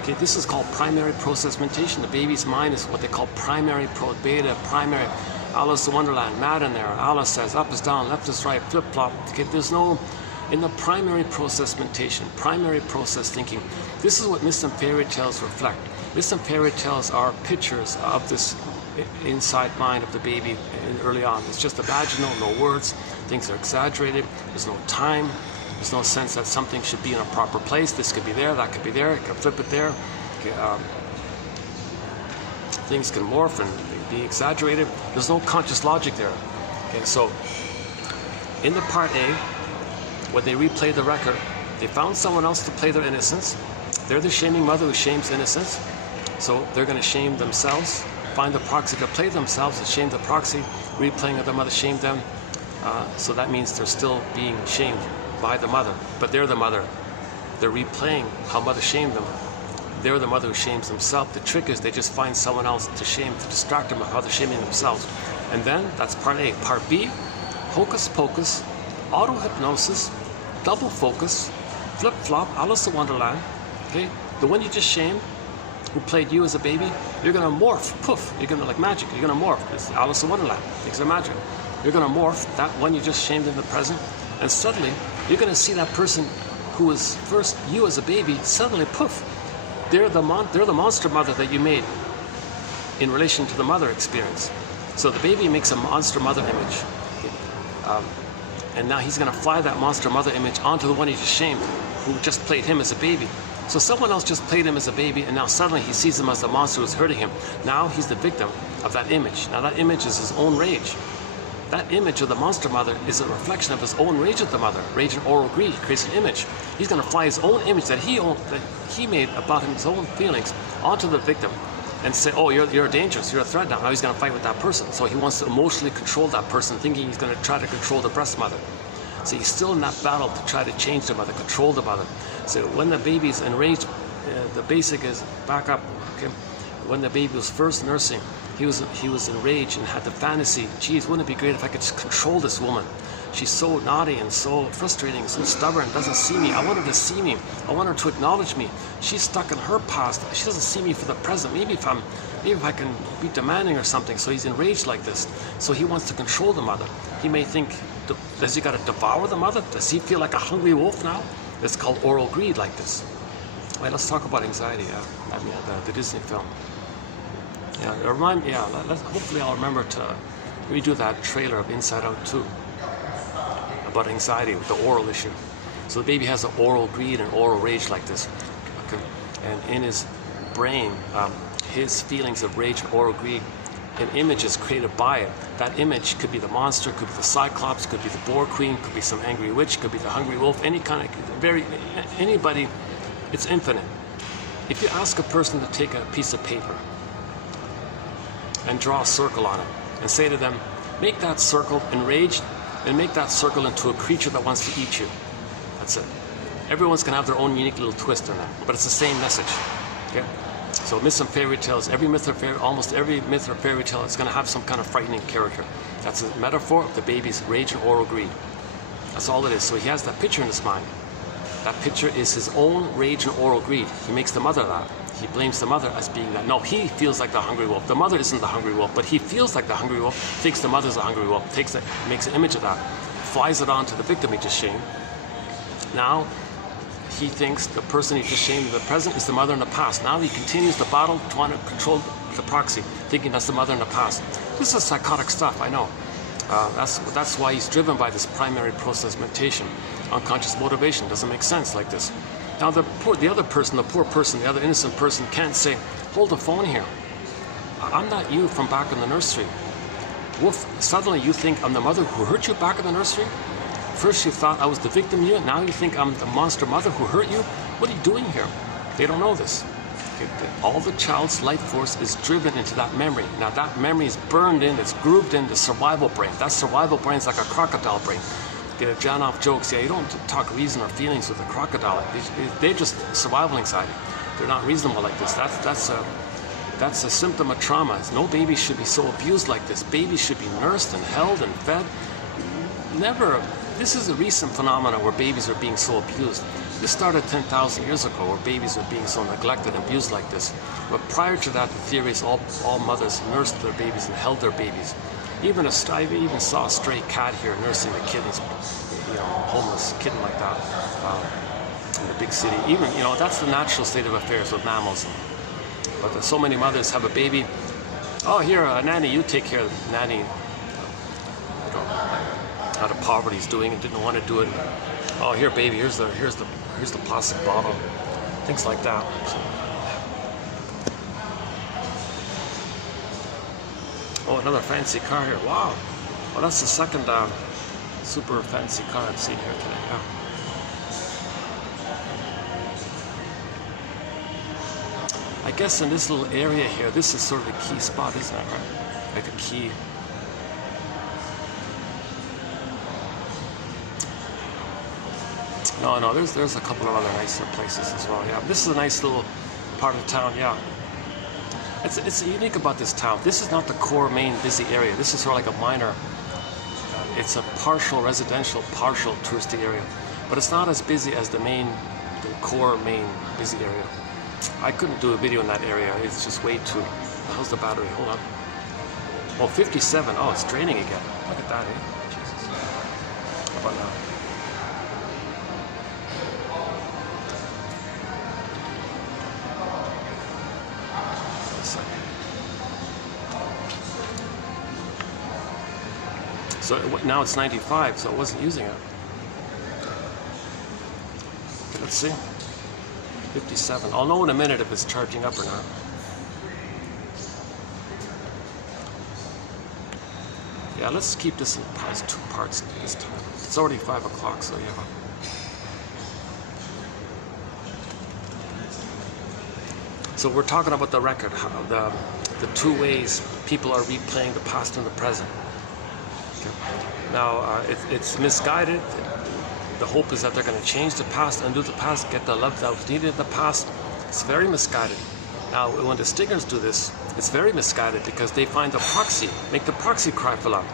okay, this is called primary process mentation. The baby's mind is what they call primary primary. Alice in Wonderland, mad in there. Alice says up is down, left is right, flip flop. Okay, there's no, in the primary process mentation, primary process thinking. This is what myths and fairy tales reflect. Myths and fairy tales are pictures of this inside mind of the baby early on. It's just vaginal, no words. Things are exaggerated. There's no time. There's no sense that something should be in a proper place. This could be there, that could be there. You can flip it there. Okay, things can morph and be exaggerated. There's no conscious logic there. Okay, so in the part A, when they replay the record, they found someone else to play their innocence. They're the shaming mother who shames innocence. So they're going to shame themselves, find the proxy to play themselves and shame the proxy, replaying of the mother shamed them. So that means they're still being shamed by the mother, but they're the mother. They're replaying how mother shamed them. They're the mother who shames themselves. The trick is they just find someone else to shame, to distract them of how they're shaming themselves. And then that's part A. Part B, hocus pocus, auto-hypnosis, double focus, flip-flop, Alice in Wonderland. Okay, the one you just shamed, who played you as a baby, you're gonna morph, poof, you're gonna, like magic, you're gonna morph. It's Alice in Wonderland, things are magic. You're gonna morph that one you just shamed in the present, and suddenly you're gonna see that person who was first you as a baby, suddenly poof, they're the monster mother that you made in relation to the mother experience. So the baby makes a monster mother image. And now he's going to fly that monster mother image onto the one he just shamed, who just played him as a baby. So someone else just played him as a baby, and now suddenly he sees him as the monster who's hurting him. Now he's the victim of that image. Now that image is his own rage. That image of the monster mother is a reflection of his own rage at the mother. Rage and oral greed. He creates an image. He's going to fly his own image that he made about his own feelings onto the victim and say, oh, you're dangerous, you're a threat now. Now he's going to fight with that person. So he wants to emotionally control that person, thinking he's going to try to control the breast mother. So he's still in that battle to try to change the mother, control the mother. So when the baby's enraged, the basic is back up. Okay? When the baby was first nursing, he was enraged and had the fantasy, geez, wouldn't it be great if I could just control this woman? She's so naughty and so frustrating, so stubborn, doesn't see me. I want her to see me. I want her to acknowledge me. She's stuck in her past. She doesn't see me for the present. Maybe if I can be demanding or something. So he's enraged like this. So he wants to control the mother. He may think, does he got to devour the mother? Does he feel like a hungry wolf now? It's called oral greed like this. Right, let's talk about anxiety. The Disney film. Hopefully I'll remember to redo that trailer of Inside Out 2 about anxiety with the oral issue. So the baby has an oral greed and oral rage like this. Okay. And in his brain, his feelings of rage and oral greed, an image is created by it. That image could be the monster, could be the cyclops, could be the boar queen, could be some angry witch, could be the hungry wolf, any kind of, anybody, it's infinite. If you ask a person to take a piece of paper and draw a circle on it and say to them, make that circle enraged and make that circle into a creature that wants to eat you. That's it. Everyone's going to have their own unique little twist on it, but it's the same message. Okay? So myths and fairy tales, almost every myth or fairy tale is going to have some kind of frightening character. That's a metaphor of the baby's rage and oral greed. That's all it is. So he has that picture in his mind. That picture is his own rage and oral greed. He makes the mother that. He blames the mother as being that. No, he feels like the hungry wolf. The mother isn't the hungry wolf, but he feels like the hungry wolf, thinks the mother's the hungry wolf, makes an image of that, flies it on to the victim he just shamed. Now, he thinks the person he just shamed in the present is the mother in the past. Now he continues the battle, trying to control the proxy, thinking that's the mother in the past. This is psychotic stuff, I know. That's why he's driven by this primary process mentation. Unconscious motivation doesn't make sense like this. Now the other person, the poor person, the other innocent person can't say, hold the phone here. I'm not you from back in the nursery. Wolf, suddenly you think I'm the mother who hurt you back in the nursery? First you thought I was the victim you, now you think I'm the monster mother who hurt you? What are you doing here? They don't know this. All the child's life force is driven into that memory. Now that memory is burned in, it's grooved in the survival brain. That survival brain is like a crocodile brain. John off jokes, yeah, you don't talk reason or feelings with a crocodile. They're just survival anxiety. They're not reasonable like this. That's a symptom of trauma. No baby should be so abused like this. Babies should be nursed and held and fed. Never. This is a recent phenomenon where babies are being so abused. This started 10,000 years ago, where babies are being so neglected and abused like this. But prior to that, the theory is all mothers nursed their babies and held their babies. I even saw a stray cat here nursing the kittens, homeless kitten like that in the big city. That's the natural state of affairs with mammals. But so many mothers have a baby. Oh, here, nanny, you take care of the nanny. Out of poverty, he's doing it, didn't want to do it. Oh, here, baby, here's the plastic bottle, things like that. So. Oh, another fancy car here. Wow. Well, that's the second super fancy car I've seen here today. Yeah. I guess in this little area here, this is sort of a key spot, isn't it? Right? Like a key. No, there's a couple of other nicer places as well. Yeah, this is a nice little part of town. Yeah. It's unique about this town. This is not the core main busy area. This is sort of like a minor, it's a partial residential, partial touristy area. But it's not as busy as the core main busy area. I couldn't do a video in that area. It's just way too, how's the battery? Hold on. Oh, 57. Oh, it's draining again. Look at that, eh? Jesus. How about now? So now it's 95, so it wasn't using it. Okay, let's see. 57. I'll know in a minute if it's charging up or not. Yeah, let's keep this in two parts this time. It's already 5 o'clock, so yeah. So we're talking about the record, how the two ways people are replaying the past and the present. Now, it's misguided. The hope is that they're going to change the past, undo the past, get the love that was needed in the past. It's very misguided. Now, when the stingers do this, it's very misguided because they find the proxy, make the proxy cry for love.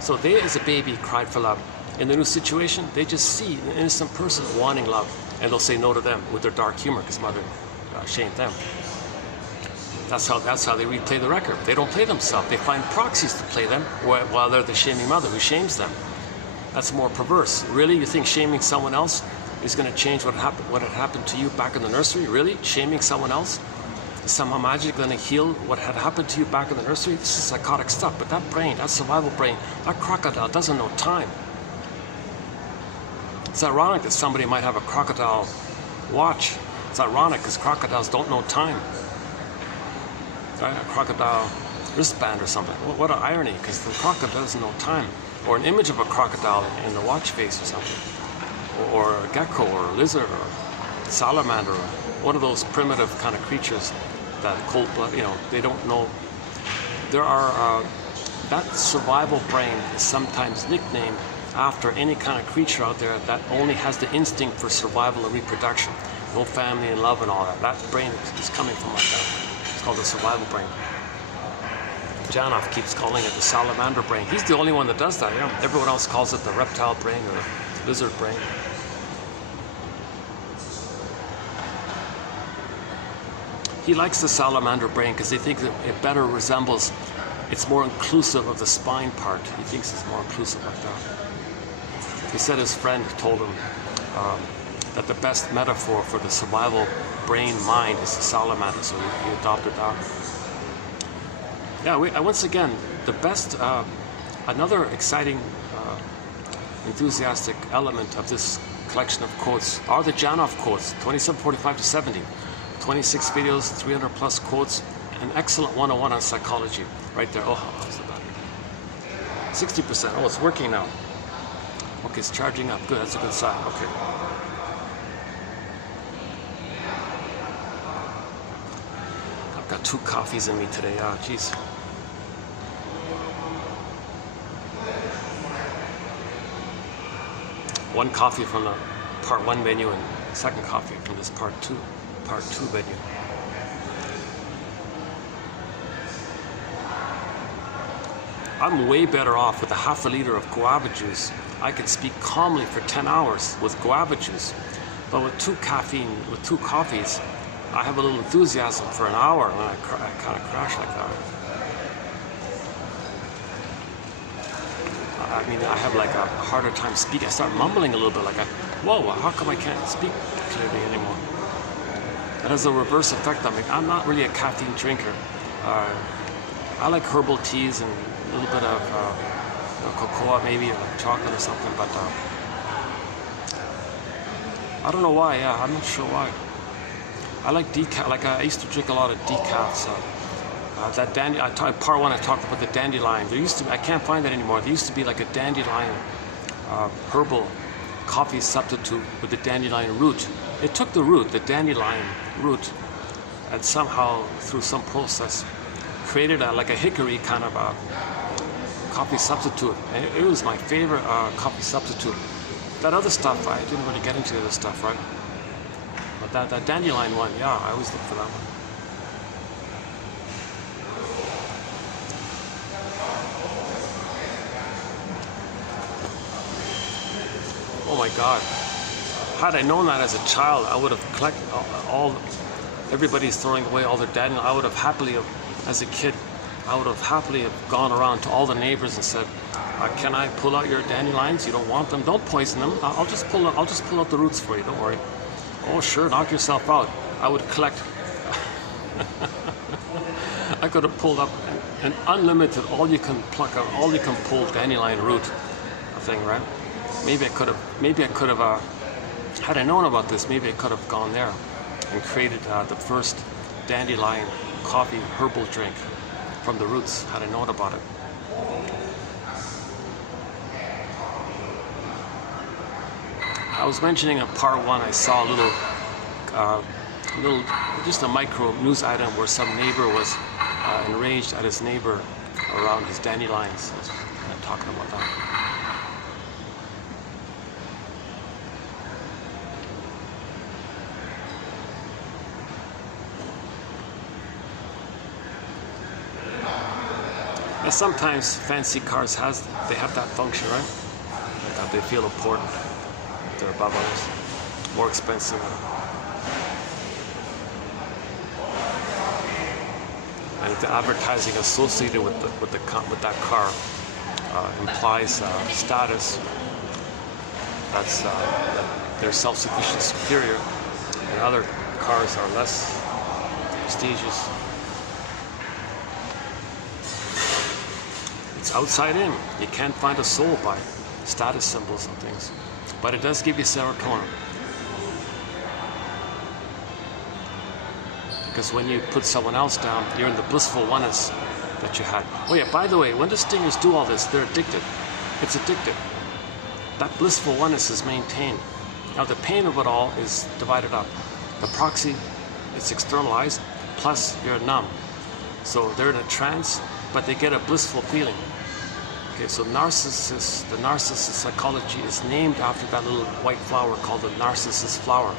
So they, as a baby, cried for love. In the new situation, they just see an innocent person wanting love, and they'll say no to them with their dark humor because mother shamed them. That's how they replay the record. They don't play themselves. They find proxies to play them while they're the shaming mother who shames them. That's more perverse. Really? You think shaming someone else is going to change what had happened to you back in the nursery? Really? Shaming someone else is somehow magically going to heal what had happened to you back in the nursery? This is psychotic stuff. But that brain, that survival brain, that crocodile doesn't know time. It's ironic that somebody might have a crocodile watch. It's ironic because crocodiles don't know time. Right? A crocodile wristband or something. What an irony, because the crocodile doesn't know time. Or an image of a crocodile in the watch face or something. Or a gecko or a lizard. salamander, one of those primitive kind of creatures that cold blood, they don't know. There are, that survival brain is sometimes nicknamed after any kind of creature out there that only has the instinct for survival and reproduction. No family and love and all that. That brain is coming from like that. It's called the survival brain. Janov keeps calling it the salamander brain. He's the only one that does that. Everyone else calls it the reptile brain or the lizard brain. He likes the salamander brain because he thinks it better resembles, it's more inclusive of the spine part. He thinks it's more inclusive like that. He said his friend told him that the best metaphor for the survival brain mind is the salamander, so he adopted that. Yeah, once again, the best, another exciting, enthusiastic element of this collection of quotes are the Janov quotes, 2745 to 70. 26 videos, 300 plus quotes, an excellent 101 on psychology right there. Oh, how's the battery? 60%. Oh, it's working now. Okay, it's charging up. Good, that's a good sign. Okay. I've got 2 coffees in me today. Ah, jeez. One coffee from the part 1 menu and second coffee from this part 2 menu. I'm way better off with a half a liter of guava juice. I could speak calmly for 10 hours with guava juice, but with 2 coffees, I have a little enthusiasm for an hour, and I kind of crash like that. I mean, I have like a harder time speaking. I start mumbling a little bit, like, whoa, how come I can't speak clearly anymore? That has a reverse effect on me. I'm not really a caffeine drinker. I like herbal teas and a little bit of cocoa, maybe, or like chocolate or something, but I don't know why. Yeah, I'm not sure why. I like decaf. Like I used to drink a lot of decaf. That part 1 I talked about the dandelion. There used to, I can't find that anymore. There used to be like a dandelion herbal coffee substitute with the dandelion root. It took the root, the dandelion root, and somehow through some process created like a hickory kind of a coffee substitute. And it was my favorite coffee substitute. That other stuff, I didn't really get into the other stuff, right? But that dandelion one, yeah, I always look for that one. Oh my God. Had I known that as a child, I would have collected everybody's throwing away all their dandelion. I would have happily, as a kid, have gone around to all the neighbors and said, can I pull out your dandelions? You don't want them? Don't poison them. I'll just pull out the roots for you, don't worry. Oh sure, knock yourself out. I would collect. I could have pulled up an unlimited, all you can pluck out, all you can pull dandelion root thing, right? Maybe I could have, had I known about this, maybe I could have gone there and created the first dandelion coffee herbal drink from the roots, had I known about it. I was mentioning in part 1, I saw a little, just a micro news item where some neighbor was enraged at his neighbor around his dandelions. I'm talking about that. And sometimes fancy cars have that function, right? That they feel important. They're above others. More expensive. And the advertising associated with that car implies status. That's that they're self-sufficient, superior, and other cars are less prestigious. It's outside in. You can't find a soul by status symbols and things. But it does give you serotonin. Because when you put someone else down, you're in the blissful oneness that you had. Oh yeah, by the way, when the stingers do all this, they're addicted. It's addictive. That blissful oneness is maintained Now the pain of it all is divided up. The proxy, it's externalized, plus you're numb. So they're in a trance, but they get a blissful feeling. Okay, so the narcissist psychology is named after that little white flower called the narcissus flower.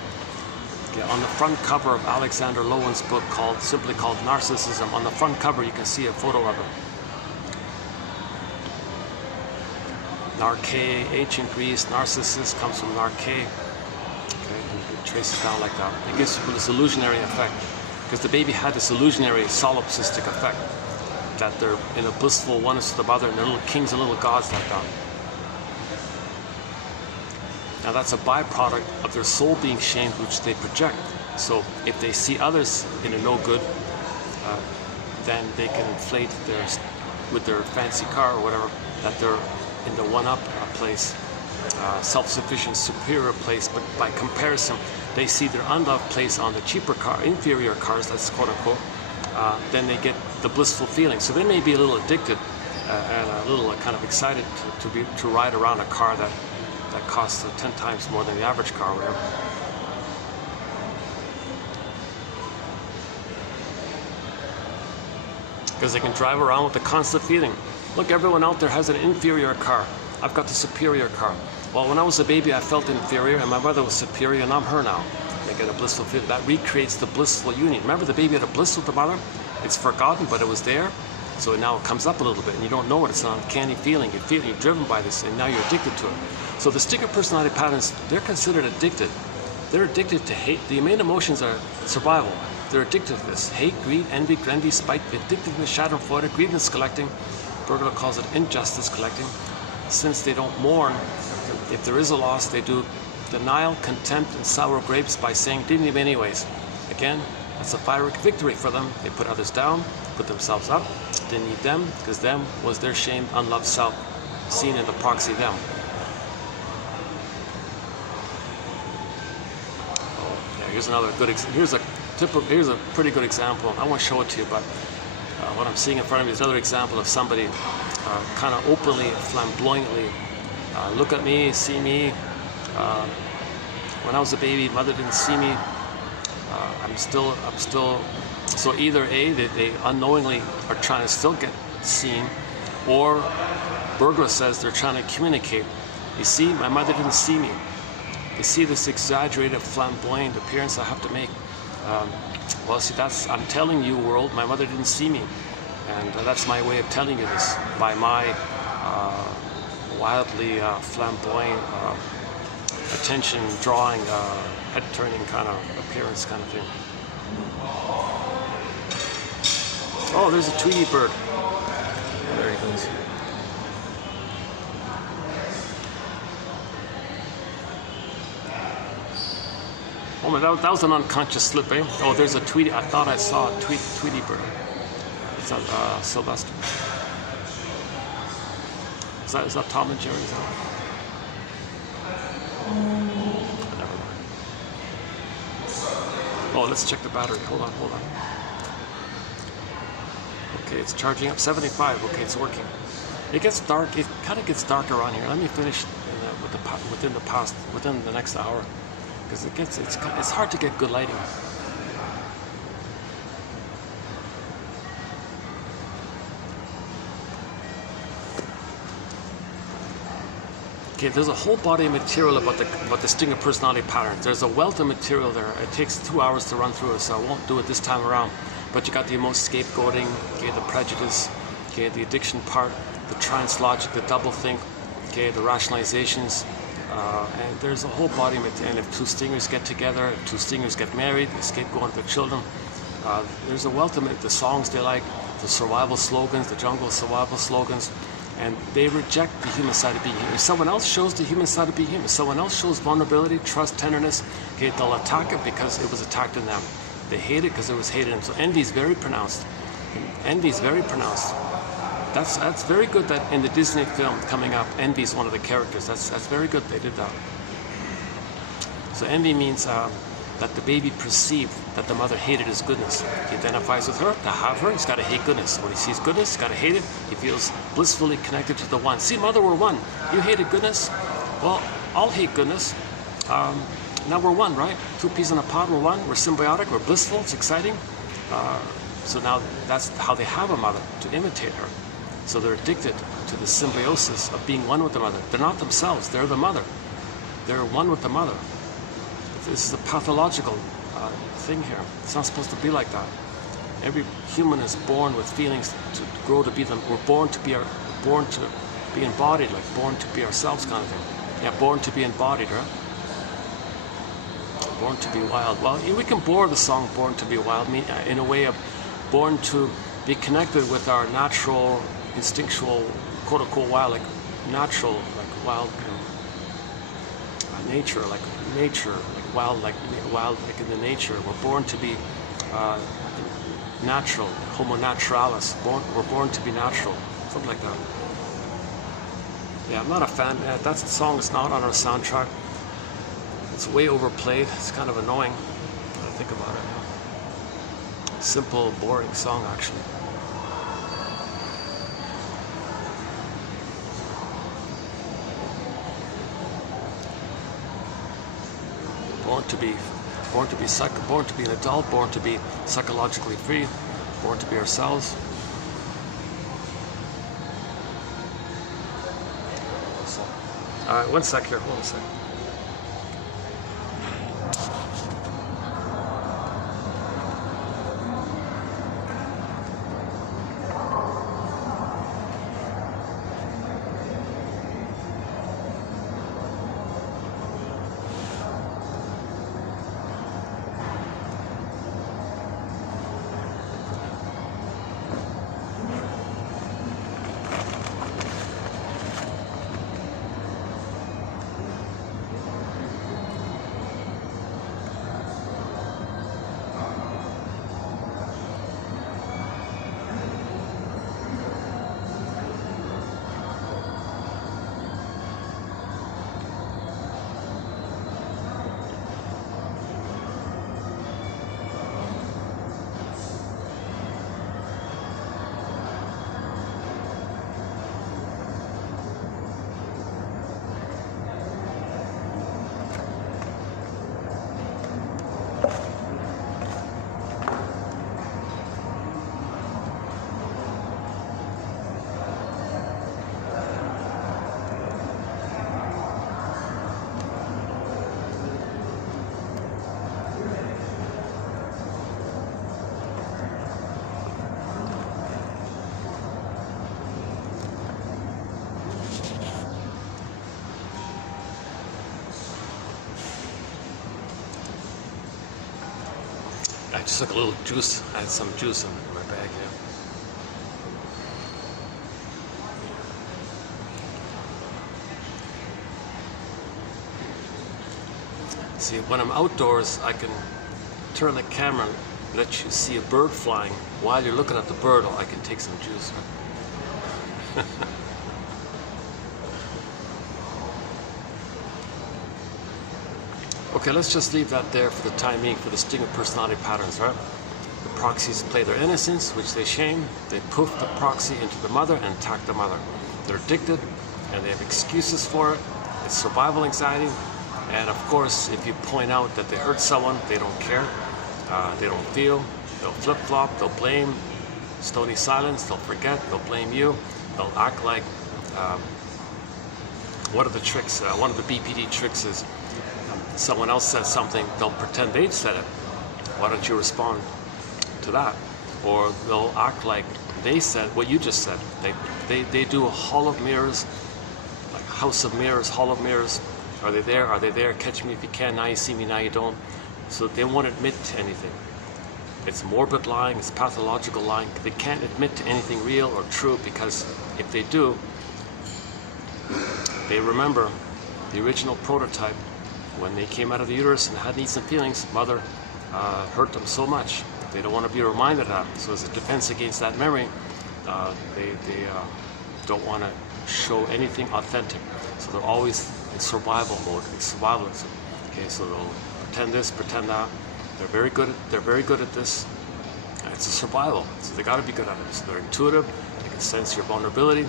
Okay, on the front cover of Alexander Lowen's book simply called Narcissism, on the front cover you can see a photo of it. Narke, ancient Greece, narcissus comes from narke. Okay, and it traces down like that. It gives people this illusionary effect, because the baby had this illusionary solipsistic effect, that they're in a blissful oneness with the mother, and they're little kings and little gods like that. Now that's a byproduct of their soul being shamed, which they project. So if they see others in a no good, then they can inflate with their fancy car or whatever, that they're in the one-up place, self-sufficient, superior place. But by comparison, they see their unloved place on the cheaper car, inferior cars, that's quote unquote, then they get the blissful feeling. So they may be a little addicted and a little kind of excited to ride around a car that costs 10 times more than the average car, whatever. Because they can drive around with the constant feeling, look, everyone out there has an inferior car, I've got the superior car. Well, when I was a baby I felt inferior and my mother was superior, and I'm her now. They get a blissful feeling. That recreates the blissful union. Remember, the baby had a bliss with the mother? It's forgotten, but it was there. So now it comes up a little bit and you don't know it. It's an uncanny feeling. You're driven by this, and now you're addicted to it. So the sticker personality patterns, they're considered addicted. They're addicted to hate. The main emotions are survival. They're addicted to this. Hate, greed, envy, spite, vindictiveness, schadenfreude, grievance collecting. Bergler calls it injustice collecting. Since they don't mourn, if there is a loss, they do denial, contempt, and sour grapes by saying, didn't even anyways. Again, that's a Pyrrhic victory for them. They put others down, put themselves up, didn't need them, because them was their shamed, unloved self, seen in the proxy them. Oh, yeah, here's another good here's a pretty good example. I won't show it to you, but what I'm seeing in front of me is another example of somebody kind of openly, flamboyantly, look at me, see me. When I was a baby, mother didn't see me. I'm still. So either A, they unknowingly are trying to still get seen, or Bergler says they're trying to communicate. You see, my mother didn't see me. You see this exaggerated, flamboyant appearance I have to make. Well, see, I'm telling you, world, my mother didn't see me. And that's my way of telling you this, by my wildly flamboyant, attention-drawing, head-turning kind of appearance kind of thing. Oh, there's a Tweety bird. There he goes. Oh my, that was an unconscious slip, eh? Oh, there's a Tweety. I thought I saw a Tweety bird. It's that Sylvester. Is that Tom and Jerry? Never mind. Oh, let's check the battery. Hold on. Okay, it's charging up 75. Okay, it's working. It gets dark. It kind of gets dark around here. Let me finish within the next hour, because it's hard to get good lighting. Okay, there's a whole body of material about the stinger personality patterns. There's a wealth of material there. It takes 2 hours to run through it, so I won't do it this time around. But you got the emotional scapegoating, okay, the prejudice, okay, the addiction part, the trance logic, the double think, okay, the rationalizations, and there's a whole body of material. And if two stingers get together, if two stingers get married, they scapegoat their children. There's a wealth of the songs they like, the survival slogans, the jungle survival slogans. And they reject the human side of being human. If someone else shows the human side of being human, if someone else shows vulnerability, trust, tenderness, okay, they'll attack it because it was attacked in them. They hate it because it was hated in them. So envy is very pronounced. Envy is very pronounced. That's very good that in the Disney film coming up, envy is one of the characters. That's very good they did that. So envy means that the baby perceived that the mother hated his goodness. He identifies with her. To have her, he's got to hate goodness. When he sees goodness, he's got to hate it. He feels blissfully connected to the one. See, mother, we're one. You hated goodness? Well, I'll hate goodness. Now we're one, right? Two peas in a pod, we're one, we're symbiotic, we're blissful, it's exciting. So now that's how they have a mother, to imitate her. So they're addicted to the symbiosis of being one with the mother. They're not themselves, they're the mother. They're one with the mother. This is a pathological thing here. It's not supposed to be like that. Every human is born with feelings to grow to be them. We're born to be embodied, like born to be ourselves kind of thing. Yeah, born to be embodied, right? Born to be wild. Well, we can bore the song "Born to be Wild" in a way of born to be connected with our natural, instinctual, quote-unquote wild, like natural, like wild, nature, like wild, like in the nature. We're born to be natural, homo naturalis. We're born to be natural, something like that. Yeah, I'm not a fan. That song is not on our soundtrack. It's way overplayed. It's kind of annoying when I think about it. Simple, boring song, actually. Born to be an adult, born to be psychologically free, born to be ourselves. All right, one sec here. Hold on a sec. I just took a little juice. I had some juice in my bag, yeah. See, when I'm outdoors, I can turn the camera and let you see a bird flying. While you're looking at the bird, I can take some juice. Okay, let's just leave that there for the time being, for the sting of personality patterns, right? The proxies play their innocence, which they shame. They poof the proxy into the mother and attack the mother. They're addicted, and they have excuses for it. It's survival anxiety. And of course, if you point out that they hurt someone, they don't care. They don't feel. They'll flip-flop. They'll blame. Stony silence. They'll forget. They'll blame you. They'll act like... what are the tricks? One of the BPD tricks is someone else says something, they'll pretend they said it. Why don't you respond to that? Or they'll act like they said what you just said. They do a hall of mirrors, like house of mirrors, hall of mirrors. Are they there? Are they there? Catch me if you can. Now you see me, now you don't. So they won't admit to anything. It's morbid lying, it's pathological lying. They can't admit to anything real or true, because if they do, they remember the original prototype. When they came out of the uterus and had needs and feelings, mother hurt them so much. They don't want to be reminded of that. So as a defense against that memory, they don't want to show anything authentic. So they're always in survival mode, in survivalism. Okay, so they'll pretend this, pretend that. They're very good at this. And it's a survival, so they got to be good at it. So they're intuitive. They can sense your vulnerability,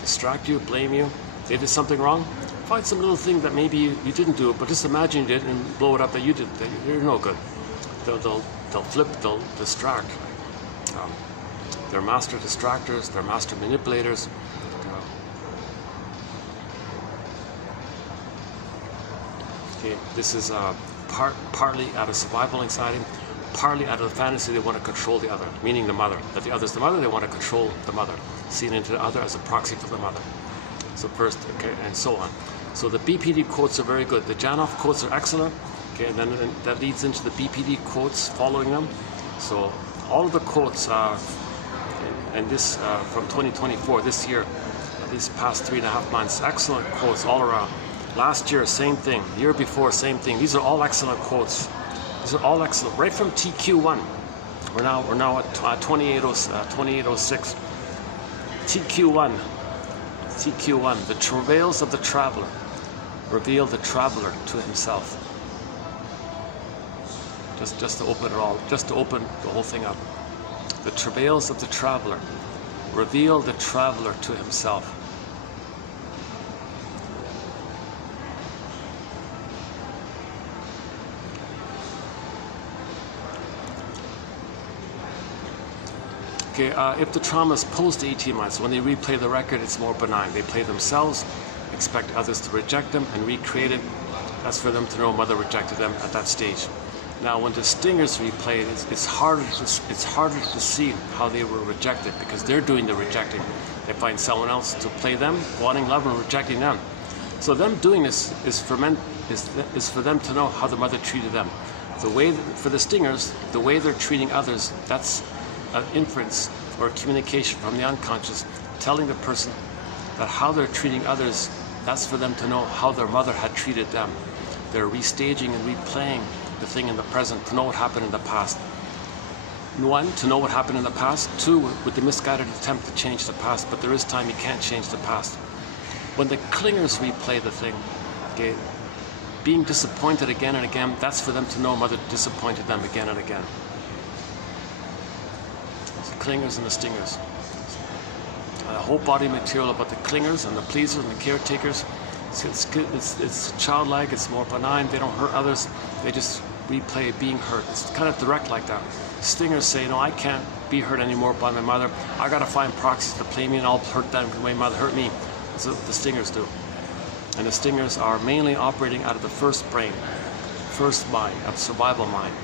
distract you, blame you. They did something wrong. find some little thing that maybe you didn't do, but just imagine you did and blow it up that you did. That you're no good. They'll flip. They'll distract. They're master distractors. They're master manipulators. Okay, this is partly out of survival anxiety, partly out of the fantasy they want to control the other, meaning the mother. That the other's the mother, they want to control the mother, seeing into the other as a proxy for the mother. So first, okay, and so on. So the BPD quotes are very good. The Janov quotes are excellent. Okay, and then that leads into the BPD quotes following them. So all of the quotes, and this from 2024, this year, these past 3.5 months, excellent quotes all around. Last year, same thing. The year before, same thing. These are all excellent quotes. These are all excellent. Right from TQ1. We're now at 2806. TQ1. TQ1. The travails of the traveler reveal the traveler to himself. Just to open it all, just to open the whole thing up. The travails of the traveler reveal the traveler to himself. Okay, if the trauma is post 18 months, when they replay the record, it's more benign. They play themselves, expect others to reject them, and recreate it. That's for them to know mother rejected them at that stage. Now, when the stingers replay, it's harder to see how they were rejected because they're doing the rejecting. They find someone else to play them, wanting love and rejecting them. So them doing this is for them to know how the mother treated them. The way for the stingers, the way they're treating others, that's an inference or a communication from the unconscious, telling the person that how they're treating others, that's for them to know how their mother had treated them. They're restaging and replaying the thing in the present to know what happened in the past. One, to know what happened in the past. Two, with the misguided attempt to change the past, but there is time you can't change the past. When the clingers replay the thing, okay, being disappointed again and again, that's for them to know mother disappointed them again and again. The clingers and the stingers. The whole body material about the clingers and the pleasers and the caretakers. It's childlike, it's more benign, they don't hurt others, they just replay being hurt. It's kind of direct like that. Stingers say, no, I can't be hurt anymore by my mother. I gotta find proxies to play me and I'll hurt them because my mother hurt me. That's what the stingers do. And the stingers are mainly operating out of the first brain, first mind, of survival mind.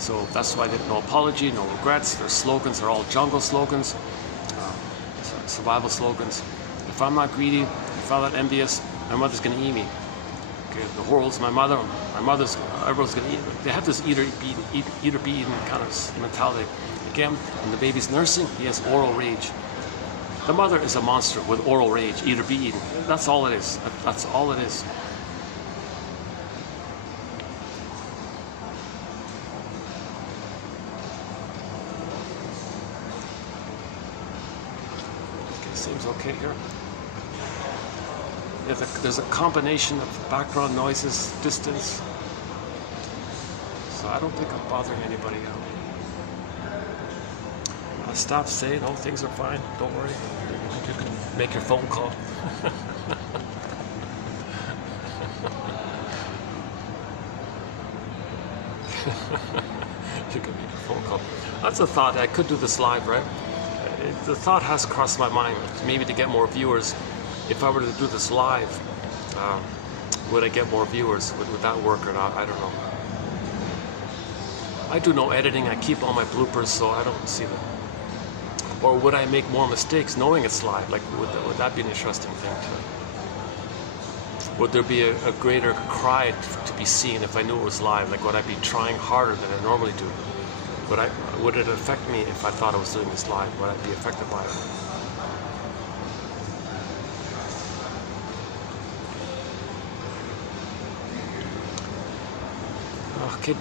So that's why they have no apology, no regrets. Their slogans are all jungle slogans, survival slogans. If I'm not greedy, if I'm not envious, my mother's gonna eat me. Okay, the world's my mother, everyone's gonna eat. They have this eat or be eaten kind of mentality. Again, when the baby's nursing, he has oral rage. The mother is a monster with oral rage, eat or be eaten. That's all it is. That's all it is. Okay, seems okay here. There's a combination of background noises, distance. So I don't think I'm bothering anybody out. Staff say, no, things are fine, don't worry. You can make your phone call. You can make a phone call. That's a thought. I could do this live, right? The thought has crossed my mind, maybe to get more viewers. If I were to do this live, would I get more viewers? Would that work or not? I don't know. I do no editing. I keep all my bloopers, so I don't see them. Or would I make more mistakes knowing it's live? Like, would that be an interesting thing too? Would there be a greater cry to be seen if I knew it was live? Like, would I be trying harder than I normally do? Would it affect me if I thought I was doing this live? Would I be affected by it? Okay,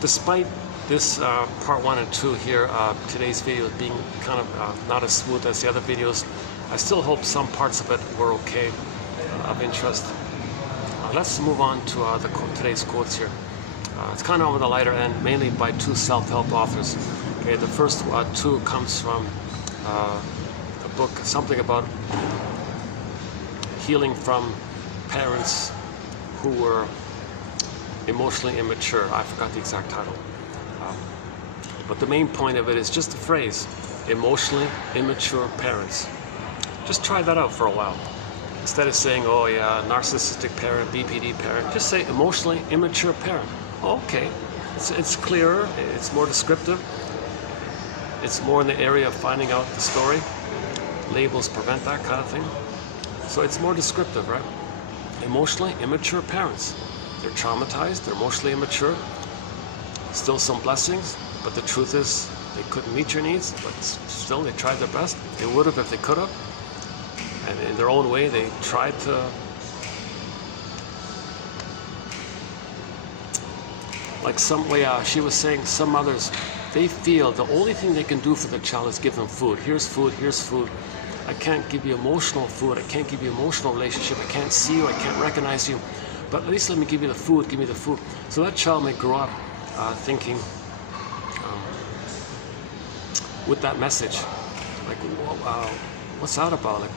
despite this part 1 and 2 here, today's video being kind of not as smooth as the other videos, I still hope some parts of it were okay, of interest. Let's move on to today's quotes here. It's kind of on the lighter end, mainly by two self-help authors. Okay, the first two comes from a book, something about healing from parents who were emotionally immature. I forgot the exact title. But the main point of it is just the phrase, emotionally immature parents. Just try that out for a while. Instead of saying, oh yeah, narcissistic parent, BPD parent, just say emotionally immature parent. Oh, okay, it's clearer, it's more descriptive. It's more in the area of finding out the story. Labels prevent that kind of thing. So it's more descriptive, right? Emotionally immature parents. They're traumatized, they're emotionally immature. Still some blessings, but the truth is they couldn't meet your needs, but still they tried their best. They would have if they could have. And in their own way, they tried to, like some way, she was saying, some mothers, they feel the only thing they can do for the child is give them food. Here's food, here's food. I can't give you emotional food, I can't give you emotional relationship, I can't see you, I can't recognize you, but at least let me give you the food, give me the food. So that child may grow up thinking with that message, like, what's that about? Like,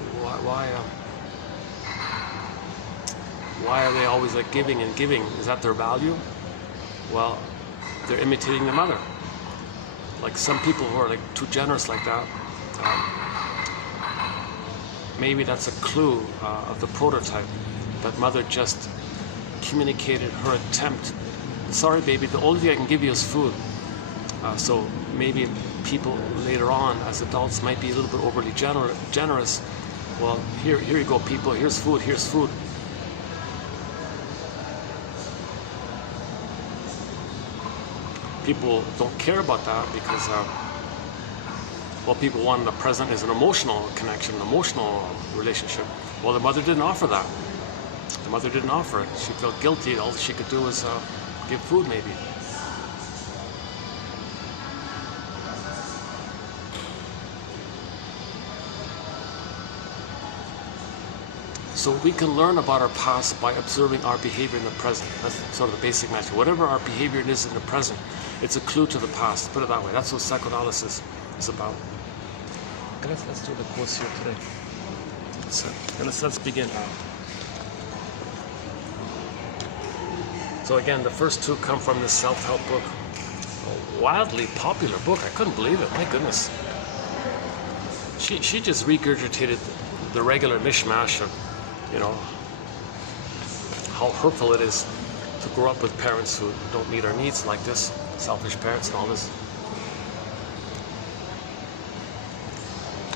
why are they always like giving and giving? Is that their value? Well, they're imitating the mother. Like some people who are like too generous like that, maybe that's a clue of the prototype. That mother just communicated her attempt. Sorry, baby, the only thing I can give you is food. So maybe people later on, as adults, might be a little bit overly generous. Well, here you go, people. Here's food. Here's food. People don't care about that because, well, people want the present is an emotional connection, an emotional relationship. Well, the mother didn't offer that. The mother didn't offer it. She felt guilty. All she could do was give food, maybe. So we can learn about our past by observing our behavior in the present. That's sort of the basic message. Whatever our behavior is in the present, it's a clue to the past. Put it that way. That's what psychoanalysis is about. Okay, let's do the course here today. Let's begin. So again, the first two come from this self-help book. A wildly popular book. I couldn't believe it. My goodness. She just regurgitated the regular mishmash of, you know, how hurtful it is to grow up with parents who don't meet our needs like this, selfish parents and all this.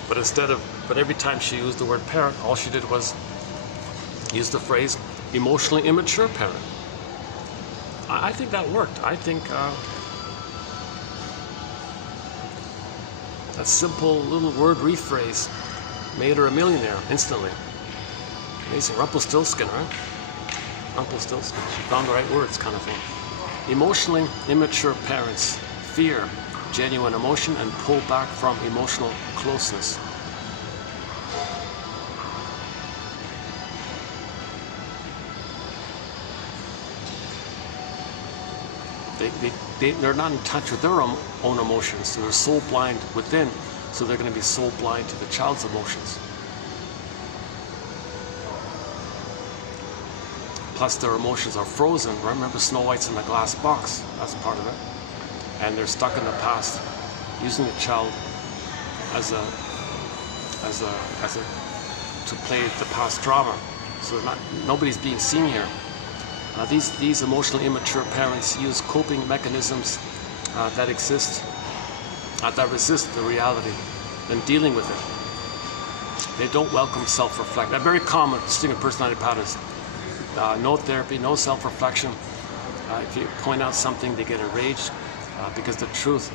But every time she used the word parent, all she did was use the phrase emotionally immature parent. I think that worked. I think that simple little word rephrase made her a millionaire instantly. Amazing. Rumpelstiltskin, right? Rumpelstiltskin. She found the right words, kind of thing. Emotionally immature parents fear genuine emotion and pull back from emotional closeness. They're not in touch with their own emotions. So they're soul blind within, so they're going to be soul blind to the child's emotions. Plus their emotions are frozen. Remember Snow White's in the glass box, that's part of it. And they're stuck in the past, using the child as a to play the past drama. So nobody's being seen here. These emotionally immature parents use coping mechanisms that exist, that resist the reality and dealing with it. They don't welcome self-reflection. They're very common distinct personality patterns. No therapy, no self-reflection. If you point out something, they get enraged because the truth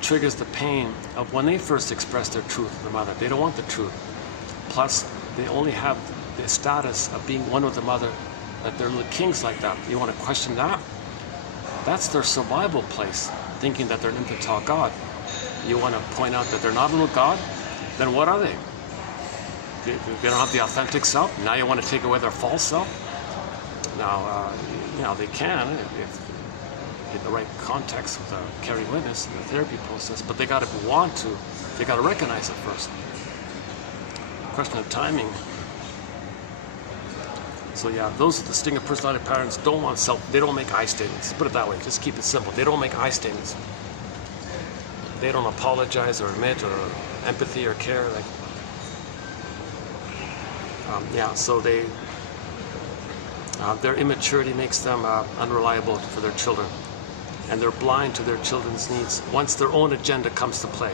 triggers the pain of when they first express their truth to the mother. They don't want the truth. Plus, they only have the status of being one with the mother, that they're little kings like that. You want to question that? That's their survival place, thinking that they're an infantile God. You want to point out that they're not a little God? Then what are they? They don't have the authentic self. Now you want to take away their false self. Now, they can if in the right context with a caring witness in the therapy process, but they got to want to. They got to recognize it first. Question of timing. So yeah, those are the distinct personality patterns. They don't make I statements. Put it that way, just keep it simple. They don't make I statements. They don't apologize or admit or empathy or care. Like, yeah, so their immaturity makes them unreliable for their children. And they're blind to their children's needs once their own agenda comes to play.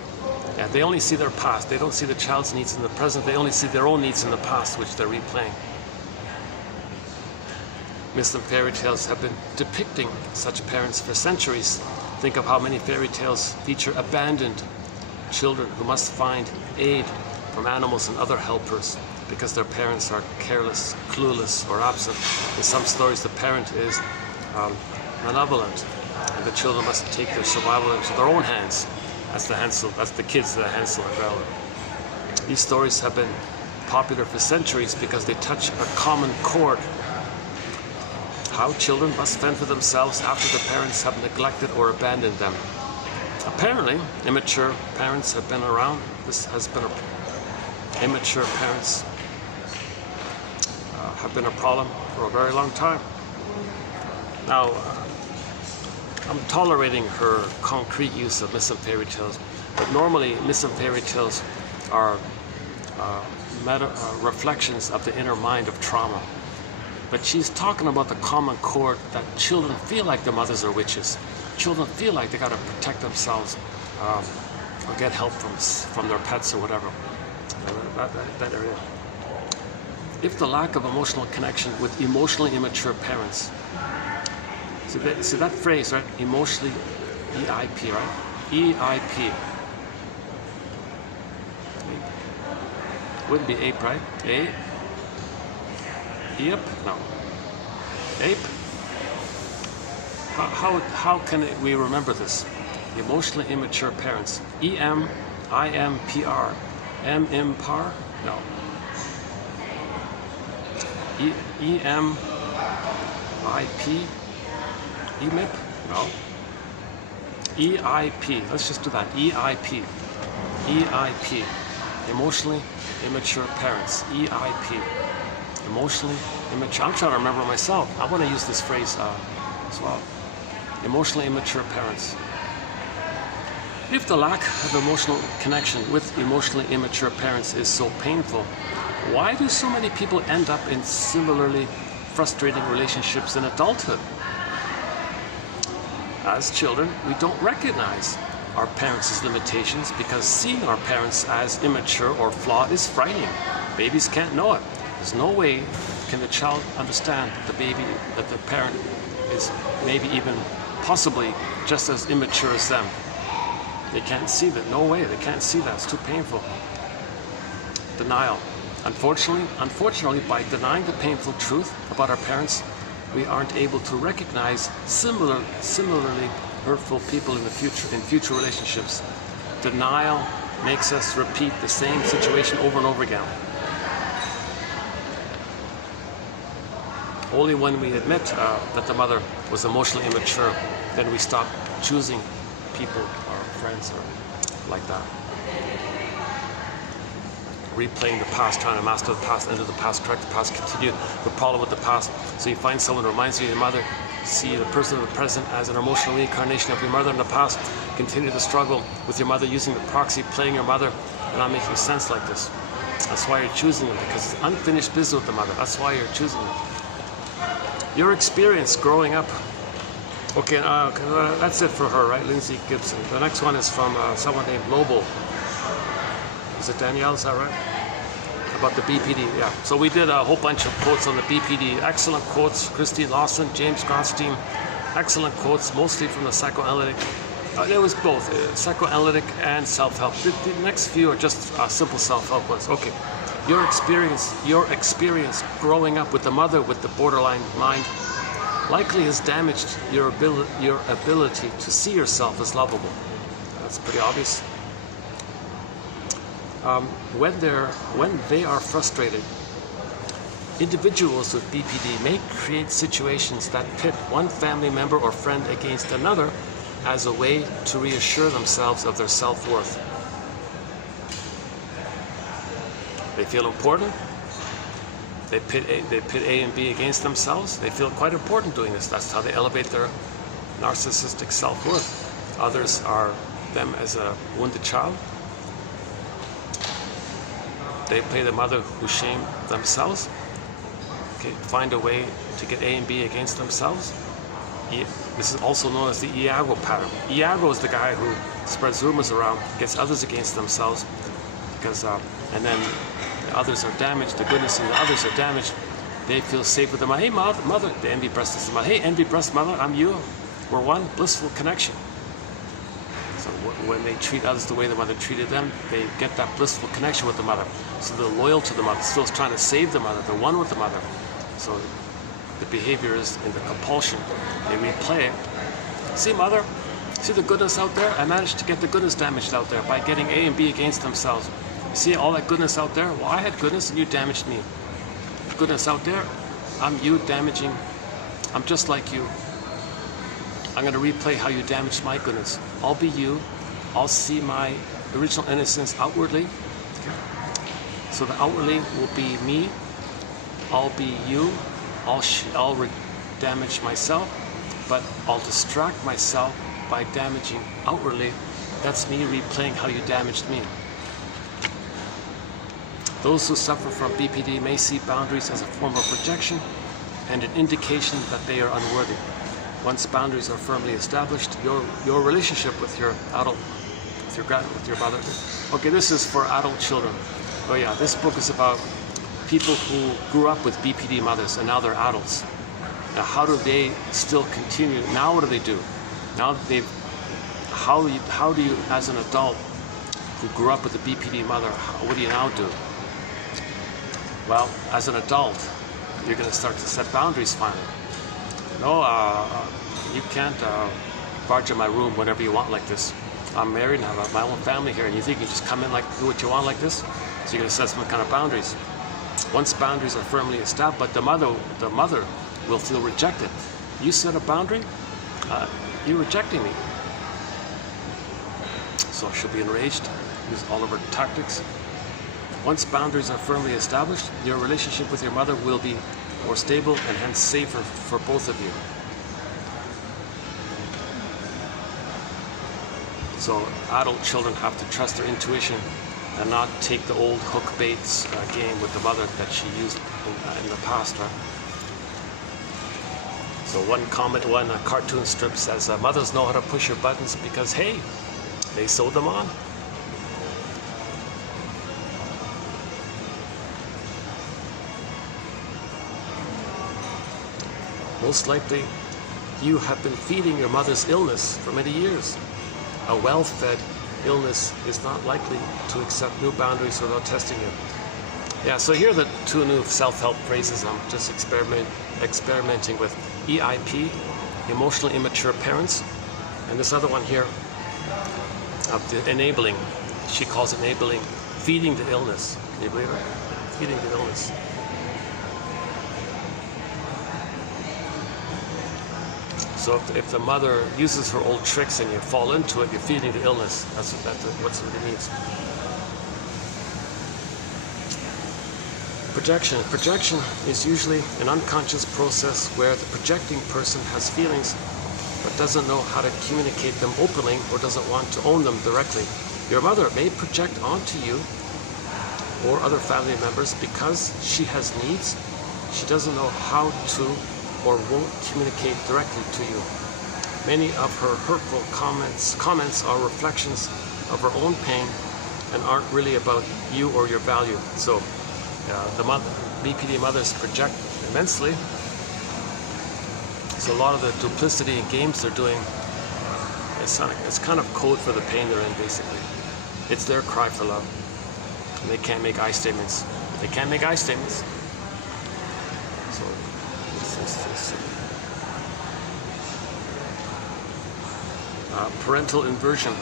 Yeah, they only see their past. They don't see the child's needs in the present. They only see their own needs in the past, which they're replaying. Myths and fairy tales have been depicting such parents for centuries. Think of how many fairy tales feature abandoned children who must find aid from animals and other helpers because their parents are careless, clueless, or absent. In some stories, the parent is malevolent, and the children must take their survival into their own hands. That's the kids, the Hansel and Gretel. These stories have been popular for centuries because they touch a common chord. How children must fend for themselves after the parents have neglected or abandoned them. Apparently, immature parents have been around. Immature parents have been a problem for a very long time. Now, I'm tolerating her concrete use of myths and fairy tales, but normally myths and fairy tales are reflections of the inner mind of trauma. But she's talking about the common chord that children feel like their mothers are witches. Children feel like they got to protect themselves or get help from their pets or whatever. That area. If the lack of emotional connection with emotionally immature parents, see that phrase, right? Emotionally, EIP, right? EIP. Wouldn't be ape, right? A. Yep. No. Ape. How can we remember this? Emotionally immature parents. EMIMPR. MIMPAR? No. EMIP? EMIP? No. EIP. Let's just do that. EIP. EIP. Emotionally immature parents. EIP. Emotionally immature. I'm trying to remember myself. I want to use this phrase as well. Emotionally immature parents. If the lack of emotional connection with emotionally immature parents is so painful, why do so many people end up in similarly frustrating relationships in adulthood? As children, we don't recognize our parents' limitations because seeing our parents as immature or flawed is frightening. Babies can't know it. There's no way can the child understand that the parent is maybe even possibly just as immature as them. They can't see that. No way. They can't see that. It's too painful. Denial. Unfortunately, by denying the painful truth about our parents, we aren't able to recognize similarly hurtful people in future relationships. Denial makes us repeat the same situation over and over again. Only when we admit that the mother was emotionally immature, then we stop choosing people or friends or like that. Replaying the past, trying to master the past, enter the past, correct the past, continue the problem with the past. So you find someone who reminds you of your mother, see the person in the present as an emotional reincarnation of your mother in the past, continue to struggle with your mother using the proxy, playing your mother, and not making sense like this. That's why you're choosing them, because it's unfinished business with the mother. That's why you're choosing them. Your experience growing up. Okay, that's it for her, right? Lindsay Gibson. The next one is from someone named Lobo. Is it Danielle? Is that right? About the BPD, yeah. So we did a whole bunch of quotes on the BPD. Excellent quotes. Christine Lawson, James Grotstein. Excellent quotes, mostly from the psychoanalytic. It was both psychoanalytic and self-help. The next few are just simple self-help ones. Okay. Your experience growing up with a mother with the borderline mind likely has damaged your ability to see yourself as lovable. That's pretty obvious. When they are frustrated, individuals with BPD may create situations that pit one family member or friend against another as a way to reassure themselves of their self-worth. They feel important, They pit A and B against themselves. They feel quite important doing this. That's how they elevate their narcissistic self-worth. Others are them as a wounded child. They play the mother who shame themselves. Okay, find a way to get A and B against themselves. This is also known as the Iago pattern. Iago is the guy who spreads rumors around, gets others against themselves, because and then the others are damaged. The goodness in the others are damaged. They feel safe with them. Hey, mother, the envy breast is the mother. Hey, envy breast mother, I'm you. We're one blissful connection. So when they treat others the way the mother treated them, they get that blissful connection with the mother. So they're loyal to the mother, still trying to save the mother. They're one with the mother. So the behavior is in the compulsion. They replay it. See, mother, see the goodness out there? I managed to get the goodness damaged out there by getting A and B against themselves. See all that goodness out there? Well, I had goodness and you damaged me. Goodness out there, I'm you damaging. I'm just like you. I'm going to replay how you damaged my goodness. I'll be you. I'll see my original innocence outwardly. Okay. So the outwardly will be me. I'll be you. I'll damage myself, but I'll distract myself by damaging outwardly. That's me replaying how you damaged me. Those who suffer from BPD may see boundaries as a form of projection and an indication that they are unworthy. Once boundaries are firmly established, your relationship with your adult, with your mother. Okay, this is for adult children. Oh yeah, this book is about people who grew up with BPD mothers and now they're adults. Now, how do they still continue? Now, what do they do? Now how do you, as an adult who grew up with a BPD mother, what do you now do? Well, as an adult, you're going to start to set boundaries finally. No, you can't barge in my room whenever you want like this. I'm married and I have my own family here, and you think you just come in like do what you want like this? So you're going to set some kind of boundaries. Once boundaries are firmly established, but the mother will feel rejected. You set a boundary, you're rejecting me. So she'll be enraged, use all of her tactics. Once boundaries are firmly established, your relationship with your mother will be more stable and hence safer for both of you. So adult children have to trust their intuition and not take the old hook baits game with the mother that she used in the past. Right? So one cartoon strip says, mothers know how to push your buttons because, hey, they sewed them on. Most likely, you have been feeding your mother's illness for many years. A well-fed illness is not likely to accept new boundaries without testing you. Yeah, so here are the two new self-help phrases I'm just experimenting with. EIP, emotionally immature parents, and this other one here, the enabling. She calls it enabling, feeding the illness. Can you believe it? Feeding the illness. So if the mother uses her old tricks and you fall into it, you're feeding the illness. That's what it means. Projection. Projection is usually an unconscious process where the projecting person has feelings but doesn't know how to communicate them openly or doesn't want to own them directly. Your mother may project onto you or other family members because she has needs. She doesn't know how to or won't communicate directly to you. Many of her hurtful comments are reflections of her own pain and aren't really about you or your value. So the BPD mothers project immensely. So a lot of the duplicity and games they're doing, it's kind of code for the pain they're in, basically. It's their cry for love. And they can't make I statements. They can't make I statements. So parental inversion.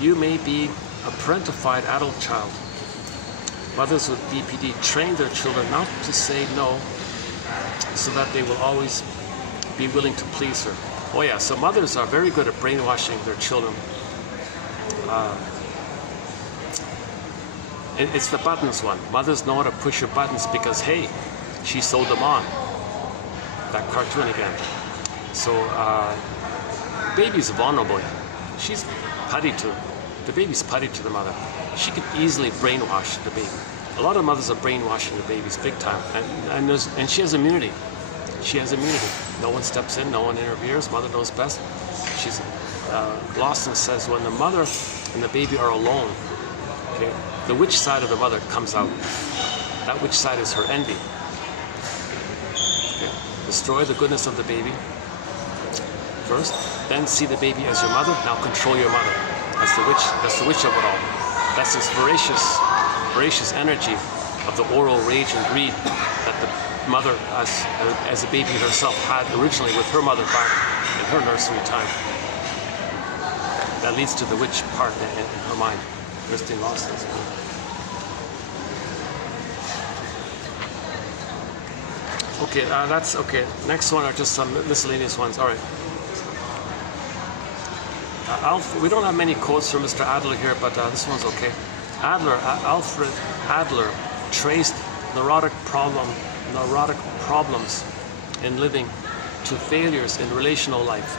You may be a parentified adult child. Mothers with BPD train their children not to say no so that they will always be willing to please her. Oh yeah, so mothers are very good at brainwashing their children. It's the buttons one. Mothers know how to push your buttons because, hey, she sewed them on. That cartoon again. So baby's vulnerable. She's the baby's putty to the mother. She could easily brainwash the baby. A lot of mothers are brainwashing the babies big time, and she has immunity. She has immunity. No one steps in, no one interferes. Mother knows best. She's Lawson says when the mother and the baby are alone, okay, the witch side of the mother comes out. That witch side is her envy. Okay. Destroy the goodness of the baby first, then see the baby as your mother. Now control your mother. That's the witch. That's the witch of it all. That's this voracious energy of the oral rage and greed that the mother, as a baby herself, had originally with her mother back in her nursery time. That leads to the witch part in her mind. Christine Lawson. Okay, that's okay. Next one are just some miscellaneous ones. All right. We don't have many quotes from Mr. Adler here, but this one's okay. Alfred Adler traced neurotic problems in living to failures in relational life.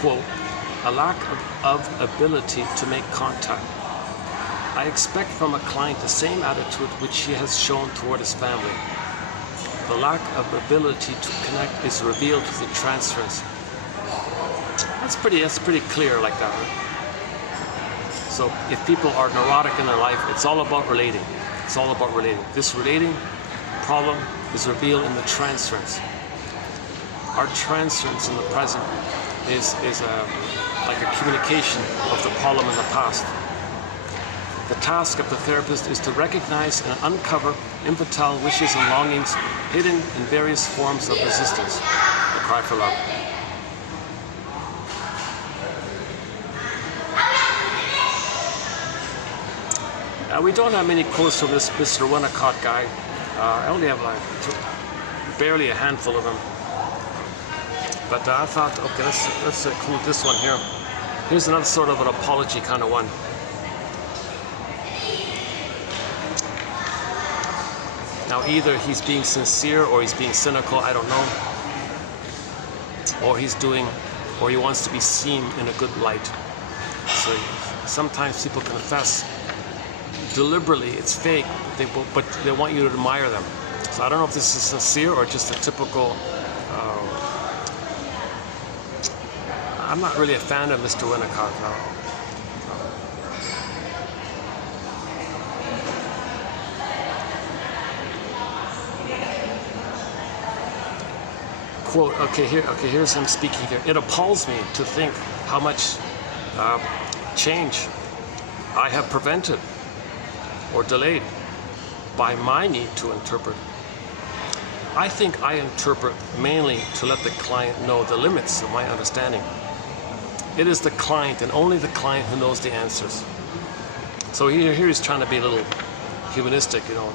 Quote, a lack of ability to make contact. I expect from a client the same attitude which he has shown toward his family. The lack of ability to connect is revealed through transference. That's pretty clear like that, right? So if people are neurotic in their life, it's all about relating. It's all about relating. This relating problem is revealed in the transference. Our transference in the present is like a communication of the problem in the past. The task of the therapist is to recognize and uncover infantile wishes and longings hidden in various forms of resistance. The cry for love. We don't have many quotes from this Mr. Winnicott guy. I only have like barely a handful of them. But I thought, okay, let's include this one here. Here's another sort of an apology kind of one. Now either he's being sincere or he's being cynical, I don't know. Or he wants to be seen in a good light. So sometimes people confess deliberately, it's fake, but they want you to admire them. So I don't know if this is sincere or just a typical. I'm not really a fan of Mr. Winnicott now. Quote, here's him speaking here. It appalls me to think how much change I have prevented or delayed by my need to interpret. I think I interpret mainly to let the client know the limits of my understanding. It is the client and only the client who knows the answers. So here he's trying to be a little humanistic, you know.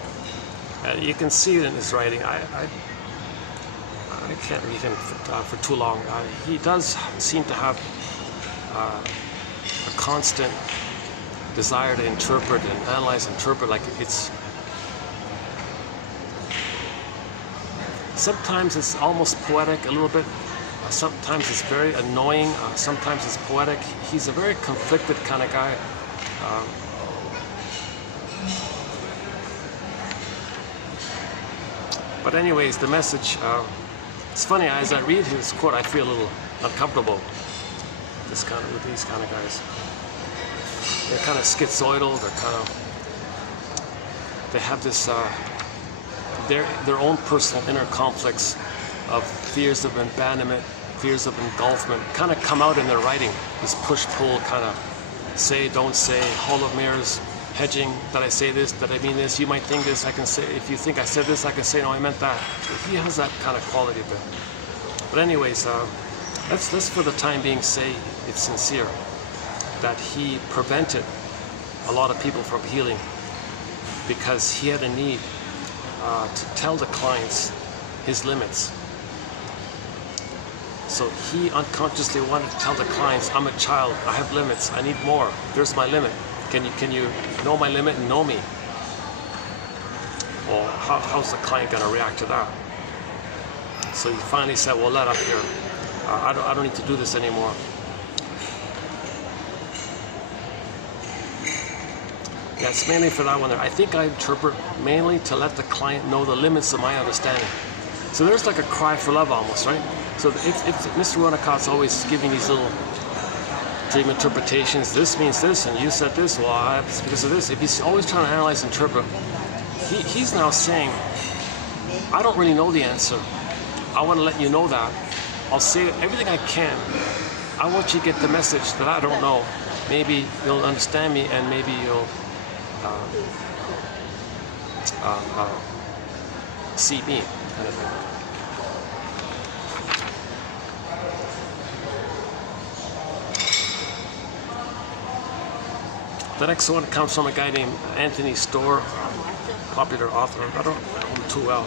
And you can see it in his writing. I can't read him for too long. He does seem to have a constant desire to interpret and analyze, interpret, like it's. Sometimes it's almost poetic a little bit. Sometimes it's very annoying. Sometimes it's poetic. He's a very conflicted kind of guy. But anyways, the message. It's funny, as I read his quote, I feel a little uncomfortable. With these kind of guys. They're kind of schizoidal. They have this their own personal inner conflicts of fears of abandonment, fears of engulfment, kind of come out in their writing. This push-pull kind of say, don't say, hall of mirrors, hedging. That I say this, that I mean this. You might think this. I can say. If you think I said this, I can say no, I meant that. He has that kind of quality a bit. But anyways, let's for the time being say it's sincere that he prevented a lot of people from healing because he had a need to tell the clients his limits. So he unconsciously wanted to tell the clients, I'm a child, I have limits, I need more, there's my limit. Can you know my limit and know me? well, how's the client going to react to that? So he finally said, well, let up here. I don't need to do this anymore. Yeah, it's mainly for that one there. I think I interpret mainly to let the client know the limits of my understanding. So there's like a cry for love almost, right? So if Mr. Winnicott's always giving these little dream interpretations, this means this, and you said this, well, it's because of this. If he's always trying to analyze and interpret, he's now saying, I don't really know the answer. I want to let you know that. I'll say everything I can. I want you to get the message that I don't know. Maybe you'll understand me, and maybe you'll see me, kind of thing. The next one comes from a guy named Anthony Storr, popular author. I don't know him too well.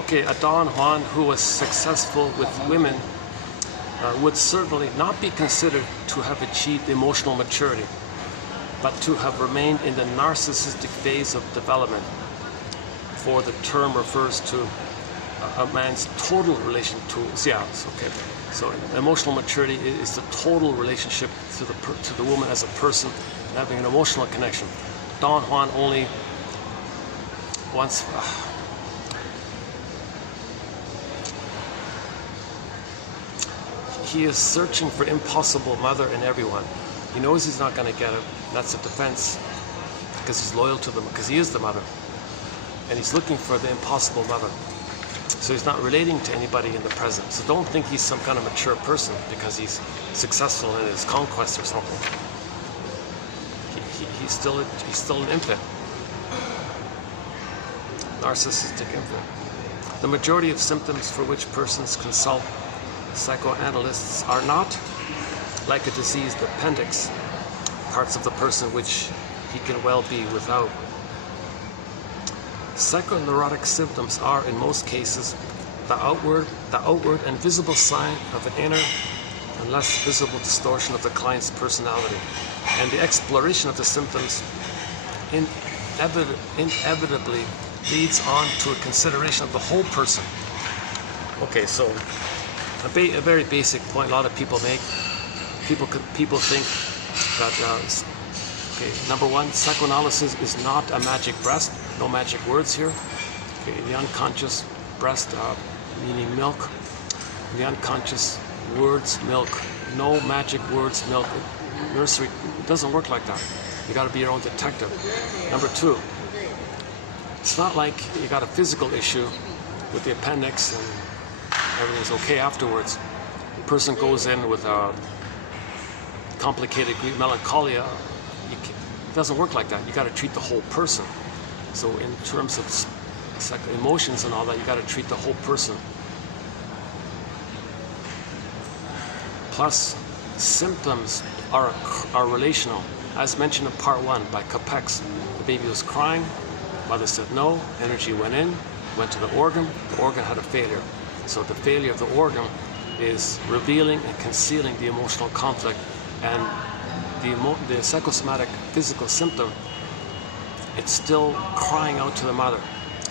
Okay, a Don Juan who was successful with women would certainly not be considered to have achieved emotional maturity, but to have remained in the narcissistic phase of development, for the term refers to a man's total relation to, yeah, okay. So emotional maturity is the total relationship to the woman as a person, and having an emotional connection. Don Juan only once. He is searching for impossible mother in everyone. He knows he's not going to get it. That's a defense, because he's loyal to them, because he is the mother, and he's looking for the impossible mother. So he's not relating to anybody in the present. So don't think he's some kind of mature person because he's successful in his conquest or something. He's still an infant, narcissistic infant. The majority of symptoms for which persons consult psychoanalysts are not like a diseased appendix, parts of the person which he can well be without. Psychoneurotic symptoms are, in most cases, the outward and visible sign of an inner and less visible distortion of the client's personality, and the exploration of the symptoms inevitably leads on to a consideration of the whole person. Okay, so a very basic point a lot of people make. People think that okay, number one, psychoanalysis is not a magic breast. No magic words here. Okay, the unconscious breast, meaning milk. The unconscious words, milk. No magic words, milk. Nursery, it doesn't work like that. You got to be your own detective. Number two, it's not like you got a physical issue with the appendix and everything's okay afterwards. The person goes in with a complicated Greek melancholia. It doesn't work like that. You got to treat the whole person. So in terms of emotions and all that, you got to treat the whole person. Plus, symptoms are relational. As mentioned in part 1 by Capex, the baby was crying, mother said no, energy went in, went to the organ had a failure. So the failure of the organ is revealing and concealing the emotional conflict, and the psychosomatic physical symptom, it's still crying out to the mother.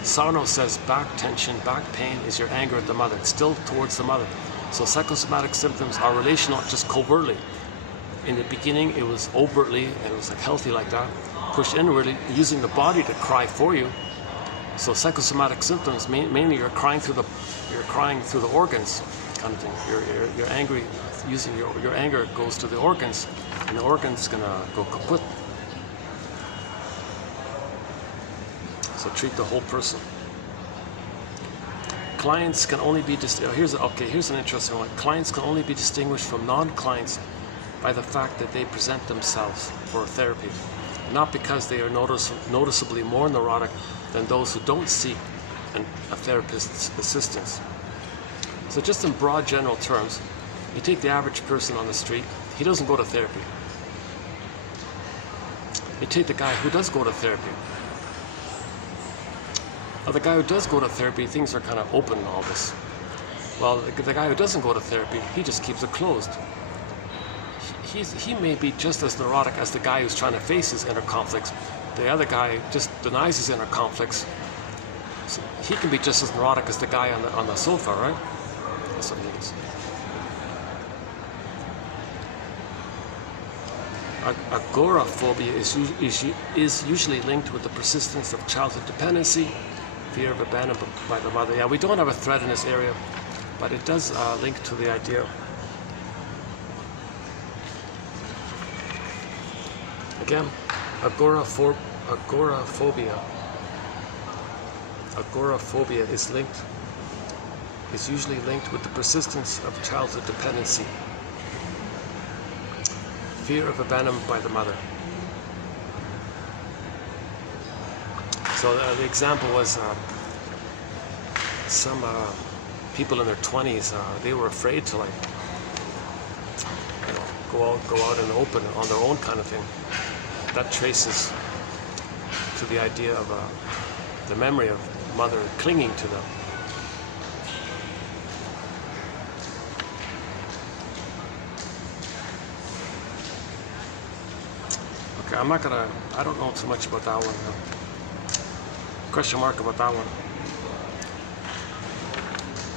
Sarno says back tension, back pain is your anger at the mother. It's still towards the mother. So psychosomatic symptoms are relational, just covertly. In the beginning, it was overtly, and it was like healthy like that, pushed inwardly, using the body to cry for you. So psychosomatic symptoms, mainly you're crying through the organs, kind of thing. You're angry, using your anger goes to the organs, and the organ's gonna go kaput. So treat the whole person. Clients can only be here's an interesting one. Clients can only be distinguished from non-clients by the fact that they present themselves for therapy, not because they are noticeably more neurotic than those who don't seek a therapist's assistance. So just in broad general terms, you take the average person on the street, he doesn't go to therapy. You take the guy who does go to therapy. Now, the guy who does go to therapy, things are kind of open and all this. Well, the guy who doesn't go to therapy, he just keeps it closed. he may be just as neurotic as the guy who's trying to face his inner conflicts. The other guy just denies his inner conflicts. So he can be just as neurotic as the guy on the sofa, right? That's what he is. Agoraphobia is usually linked with the persistence of childhood dependency, fear of abandonment by the mother. Yeah, we don't have a thread in this area, but it does link to the idea. Again, agoraphobia is usually linked with the persistence of childhood dependency, fear of abandonment by the mother. So the example was some people in their 20s. They were afraid to, like, you know, go out in the open on their own, kind of thing. That traces to the idea of the memory of mother clinging to them. Okay, I don't know too much about that one. Question mark about that one.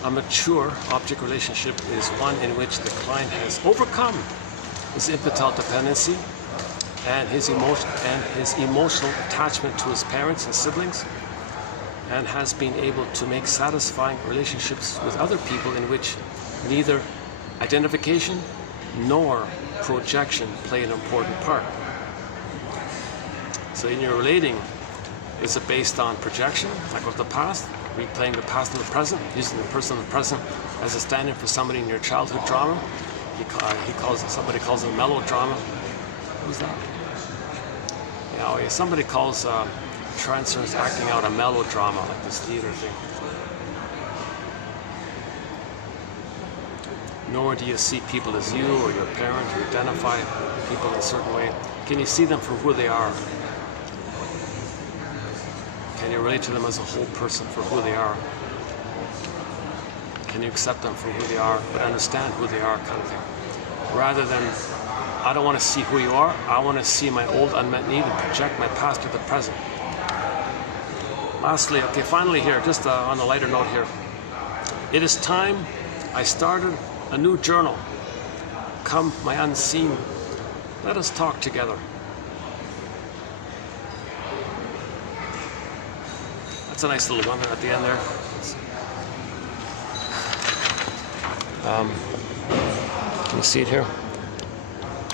A mature object relationship is one in which the client has overcome his infantile dependency and his emotional attachment to his parents and siblings, and has been able to make satisfying relationships with other people in which neither identification nor projection play an important part. So in your relating, is it based on projection, like with the past, replaying the past in the present, using the person in the present as a stand-in for somebody in your childhood drama? Somebody calls it a melodrama. What was that? Yeah, somebody calls transference acting out a melodrama, like this theater thing. Nor do you see people as you or your parent, or identify people in a certain way. Can you see them for who they are? Can you relate to them as a whole person for who they are? Can you accept them for who they are, but understand who they are, kind of thing? Rather than, I don't want to see who you are, I want to see my old unmet need and project my past to the present. Lastly, okay, finally here, just on a lighter note here. It is time I started a new journal. Come, my unseen, let us talk together. That's a nice little one at the end there. Can you see it here?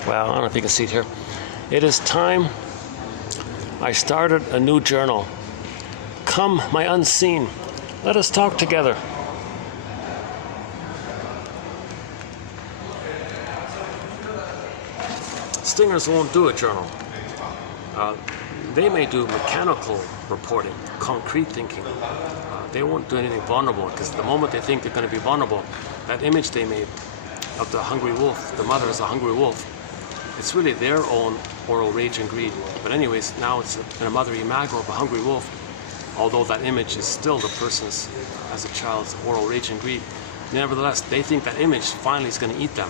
Well, I don't know if you can see it here. It is time I started a new journal. Come, my unseen, let us talk together. Stingers won't do a journal. They may do mechanical reporting, concrete thinking. They won't do anything vulnerable, because the moment they think they're going to be vulnerable, that image they made of the hungry wolf, the mother is a hungry wolf, it's really their own oral rage and greed. But anyways, now it's a mother imago of a hungry wolf, although that image is still the person's, as a child's, oral rage and greed. Nevertheless, they think that image finally is going to eat them.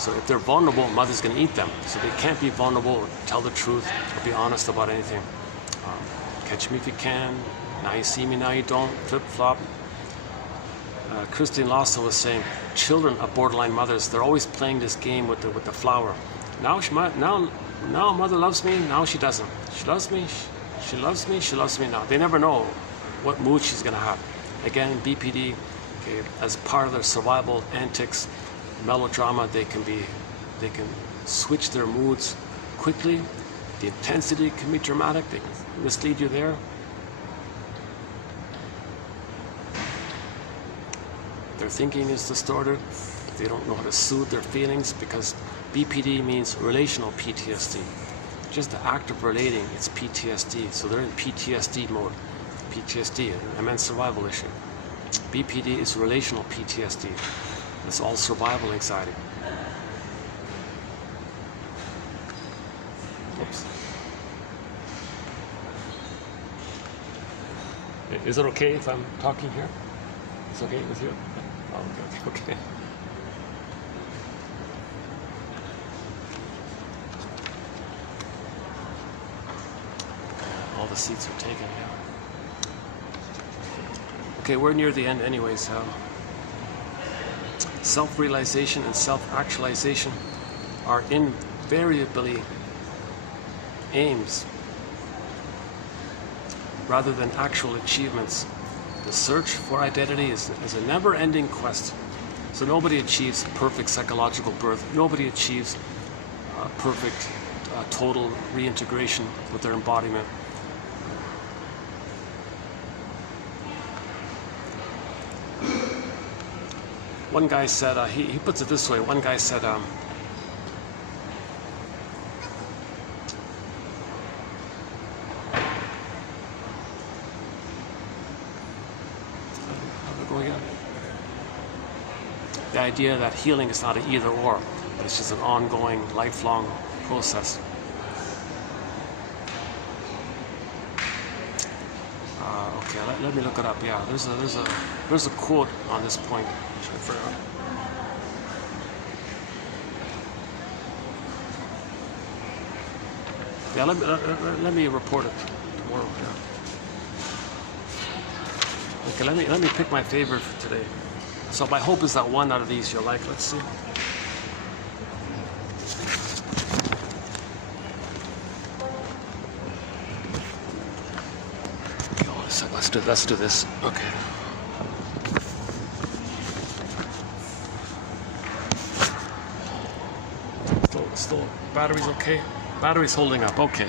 So if they're vulnerable, mother's going to eat them. So they can't be vulnerable, or tell the truth, or be honest about anything. Catch me if you can. Now you see me, now you don't. Flip-flop. Christine Lawson was saying, children of borderline mothers, they're always playing this game with the flower. Now mother loves me, now she doesn't. She loves me, she loves me, she loves me now. They never know what mood she's going to have. Again, BPD, okay, as part of their survival antics, melodrama, they can switch their moods quickly. The intensity can be dramatic. They can mislead you there. Their thinking is distorted. They don't know how to soothe their feelings, because BPD means relational PTSD. Just the act of relating, it's PTSD. So they're in PTSD mode. PTSD, an immense survival issue. BPD is relational PTSD. It's all survival anxiety. Oops. Is it okay if I'm talking here? It's okay with you? Oh, okay. the seats are taken, yeah. Okay, we're near the end anyways. Self-realization and self-actualization are invariably aims rather than actual achievements. The search for identity is a never-ending quest. So nobody achieves perfect psychological birth. Nobody achieves perfect total reintegration with their embodiment. One guy said, he puts it this way, one guy said, how do we go again? The idea that healing is not an either or, but it's just an ongoing, lifelong process. Okay, let me look it up. Yeah, there's a quote on this point. Yeah, let me report it tomorrow. Yeah. Okay, let me pick my favorite for today. So my hope is that one out of these you'll like. Let's see. So let's do this. Okay. Still, battery's okay. Battery's holding up. Okay.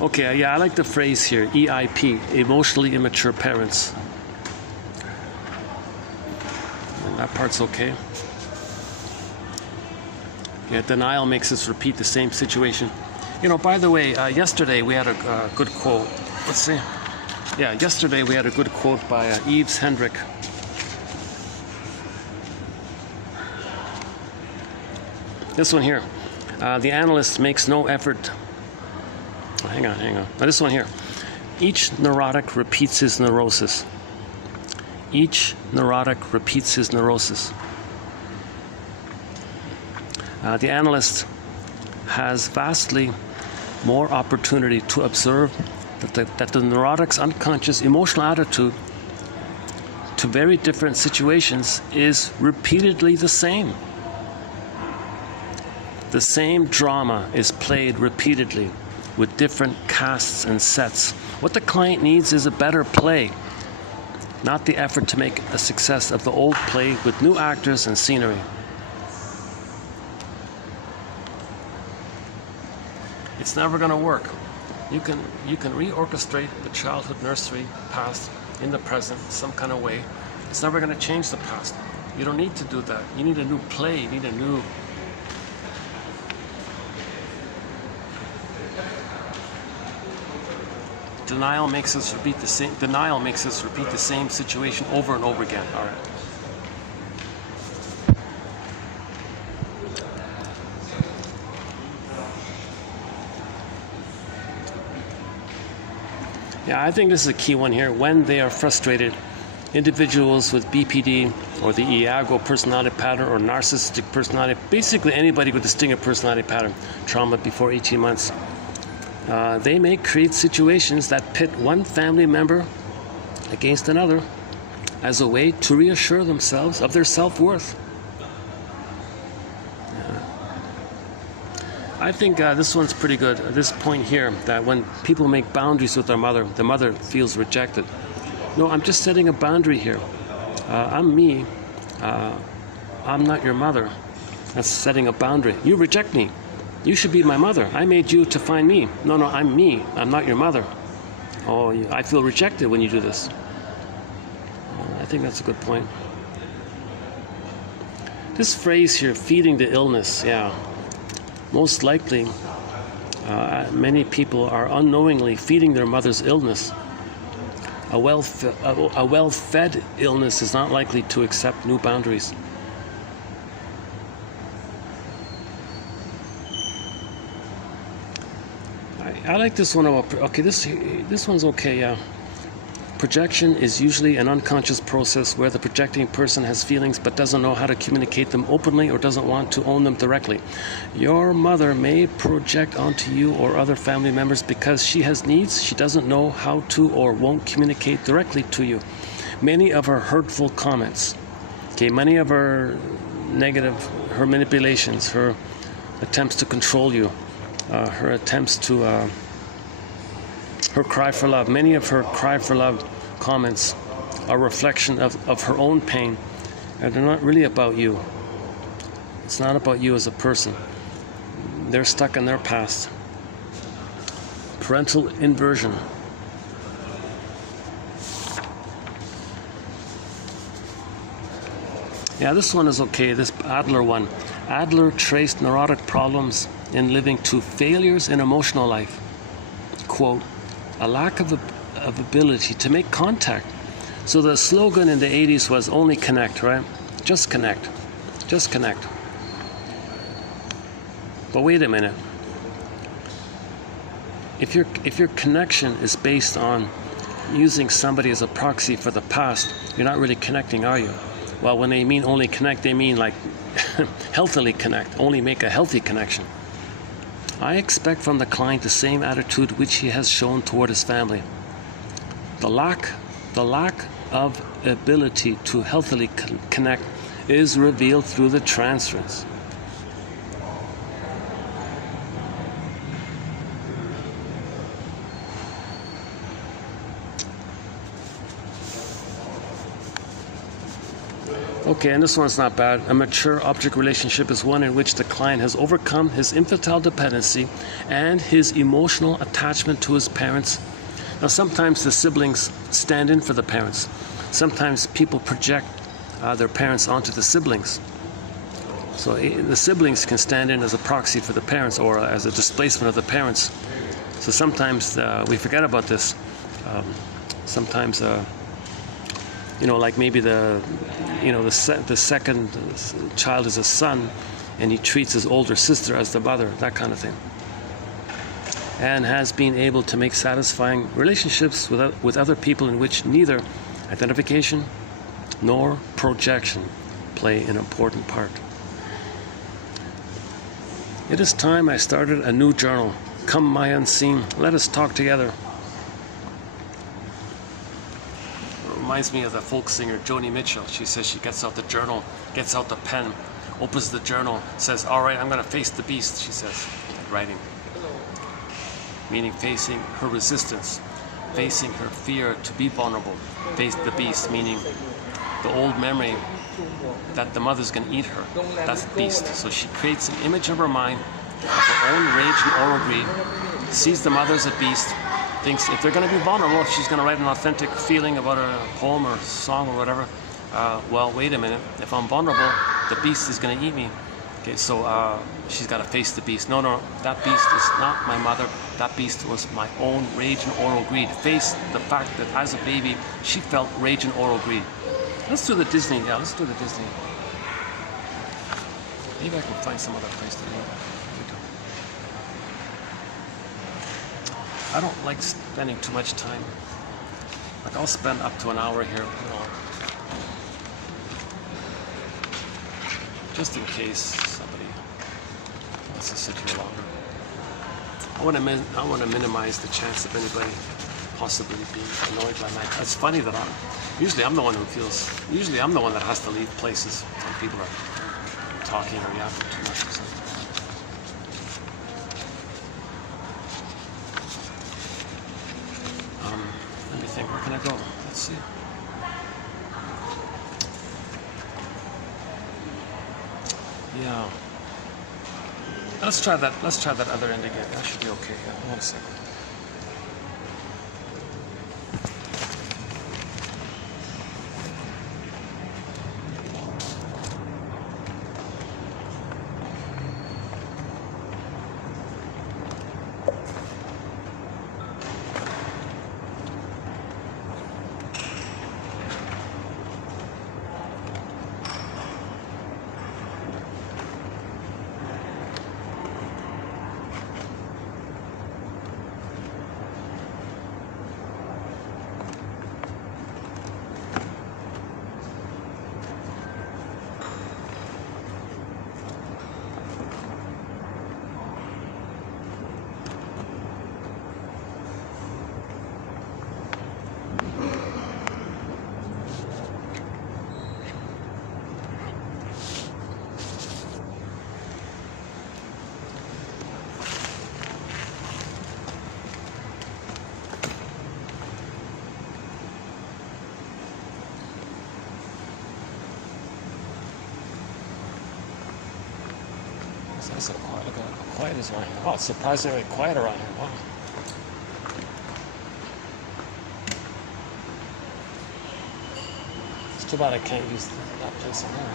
Okay. Yeah, I like the phrase here. EIP, emotionally immature parents. And that part's okay. Yeah, denial makes us repeat the same situation. You know, by the way, yesterday we had a good quote. Let's see. Yeah, yesterday we had a good quote by Yves Hendrick. This one here. The analyst makes no effort. Hang on. Now, this one here. Each neurotic repeats his neurosis. Each neurotic repeats his neurosis. The analyst has vastly more opportunity to observe that the neurotic's unconscious emotional attitude to very different situations is repeatedly the same. The same drama is played repeatedly with different casts and sets. What the client needs is a better play, not the effort to make a success of the old play with new actors and scenery. It's never going to work. You can reorchestrate the childhood nursery past in the present some kind of way. It's never going to change the past. You don't need to do that. You need a new play. You need a new denial makes us repeat the same situation over and over again. All right. Yeah, I think this is a key one here. When they are frustrated, individuals with BPD or the Iago personality pattern or narcissistic personality, basically anybody with a stinger personality pattern, trauma before 18 months, they may create situations that pit one family member against another as a way to reassure themselves of their self-worth. I think this one's pretty good. This point here, that when people make boundaries with their mother, the mother feels rejected. No, I'm just setting a boundary here. I'm me. I'm not your mother. That's setting a boundary. You reject me. You should be my mother. I made you to find me. No, I'm me. I'm not your mother. Oh, I feel rejected when you do this. I think that's a good point. This phrase here, feeding the illness, yeah. Most likely, many people are unknowingly feeding their mother's illness. A well-fed illness is not likely to accept new boundaries. I like this one. Okay, this one's okay. Yeah. Projection is usually an unconscious process where the projecting person has feelings but doesn't know how to communicate them openly or doesn't want to own them directly. Your mother may project onto you or other family members because she has needs she doesn't know how to or won't communicate directly to you. Many of her hurtful comments, many of her her manipulations, her attempts to control you, her attempts to her cry for love. Many of her cry for love comments are a reflection of her own pain, and they're not really about you. It's not about you as a person. They're stuck in their past. Parental inversion. Yeah, this one is okay, this Adler one. Adler traced neurotic problems in living to failures in emotional life. Quote, a lack of ability to make contact. So the slogan in the 80s was only connect, right? Just connect. Just connect. But wait a minute. If your connection is based on using somebody as a proxy for the past, you're not really connecting, are you? Well, when they mean only connect, they mean like healthily connect, only make a healthy connection. I expect from the client the same attitude which he has shown toward his family. The lack of ability to healthily connect is revealed through the transference. Okay, and this one's not bad. A mature object relationship is one in which the client has overcome his infantile dependency and his emotional attachment to his parents. Now, sometimes the siblings stand in for the parents. Sometimes people project their parents onto the siblings. So the siblings can stand in as a proxy for the parents or as a displacement of the parents. So sometimes we forget about this. Sometimes like maybe the second child is a son, and he treats his older sister as the mother, that kind of thing, and has been able to make satisfying relationships with other people in which neither identification nor projection play an important part. It is time I started a new journal. Come, my unseen, let us talk together. Reminds me of the folk singer Joni Mitchell. She says she gets out the journal, gets out the pen, opens the journal, says, all right, I'm going to face the beast, she says, writing. Meaning facing her resistance, facing her fear to be vulnerable. Face the beast, meaning the old memory that the mother's going to eat her. That's the beast. So she creates an image of her mind, of her own rage and oral greed, sees the mother as a beast, thinks if they're going to be vulnerable, if she's going to write an authentic feeling about a poem or song or whatever, well, wait a minute, if I'm vulnerable, the beast is going to eat me. Okay, so she's got to face the beast. No, that beast is not my mother. That beast was my own rage and oral greed. Face the fact that as a baby, she felt rage and oral greed. Let's do the Disney. Yeah, let's do the Disney. Maybe I can find some other place to do it. I don't like spending too much time. Like I'll spend up to an hour here, just in case somebody wants to sit here longer. I want to minimize the chance of anybody possibly being annoyed by my. It's funny that usually I'm the one that has to leave places when people are talking or yapping too much or something. Let me think, where can I go? Let's see. Yeah. Let's try that other end again. That should be okay. Yeah, hold on a second. It's so quiet. Look at how quiet it is around here. Oh, it's surprisingly quiet around here. Wow. It's too bad I can't use that place in there.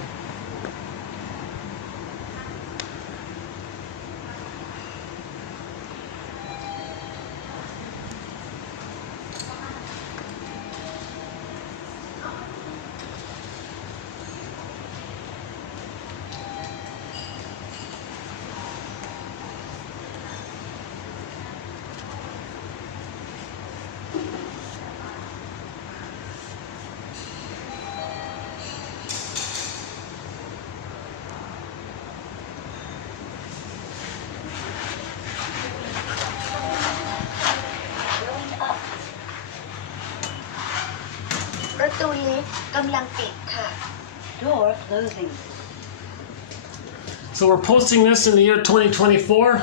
Door closing. So we're posting this in the year 2024,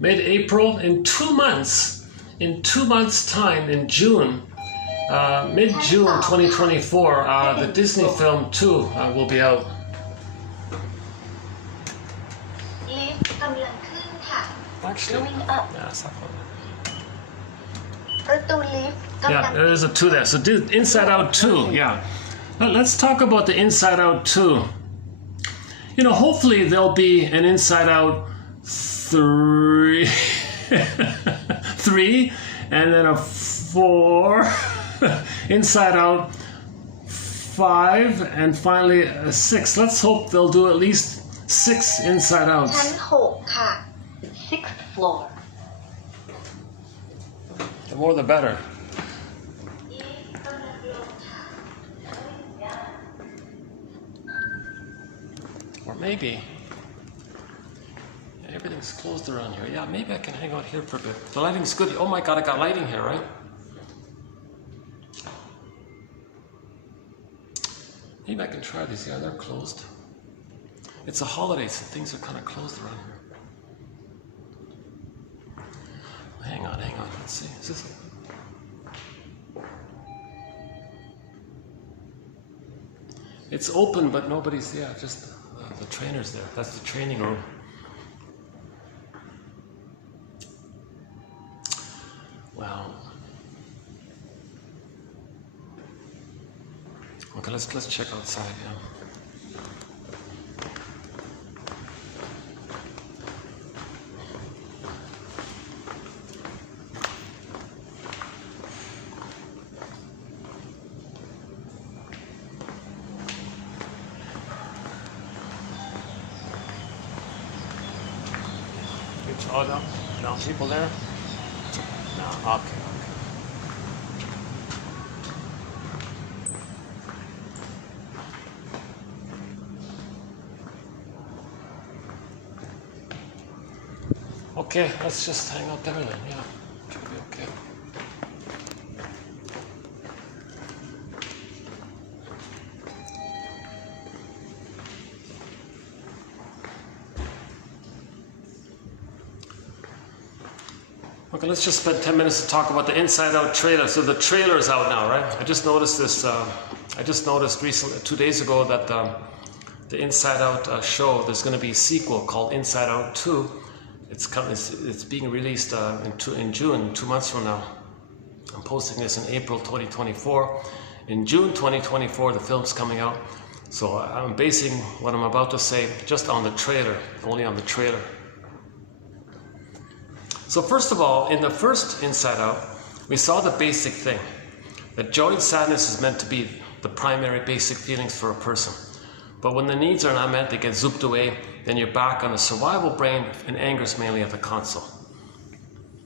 mid-April, in 2 months. In 2 months' time, in June, mid-June 2024, the Disney film 2 will be out. Actually, yeah, it's not yeah, there is a 2 there. So Inside Out 2, yeah. Let's talk about the Inside Out 2. You know, hopefully there'll be an Inside Out 3, 3, and then a 4, Inside Out 5, and finally a 6. Let's hope they'll do at least 6 Inside Outs. ชั้น 6 ค่ะ 6th floor. The more the better. Or maybe everything's closed around here. Yeah, maybe I can hang out here for a bit. The lighting's good. Oh my God, I got lighting here, right? Maybe I can try these. Yeah, they're closed. It's a holiday, so things are kind of closed around here. Hang on. Let's see. Is this? It's open, but nobody's. Yeah, just the trainer's there. That's the training room. Well. Okay, let's check outside. Yeah. Oh, no people there? No, okay. Okay, let's just hang out there then, yeah. Should be okay. Okay, let's just spend 10 minutes to talk about the Inside Out trailer. So the trailer is out now, right? I just noticed this. I just noticed recently, 2 days ago, that the Inside Out show, there's going to be a sequel called Inside Out 2. It's being released in June, 2 months from now. I'm posting this in April 2024. In June 2024, the film's coming out. So I'm basing what I'm about to say just on the trailer, only on the trailer. So first of all, in the first Inside Out, we saw the basic thing, that joy and sadness is meant to be the primary basic feelings for a person. But when the needs are not met, they get zooped away, then you're back on a survival brain, and anger is mainly at the console.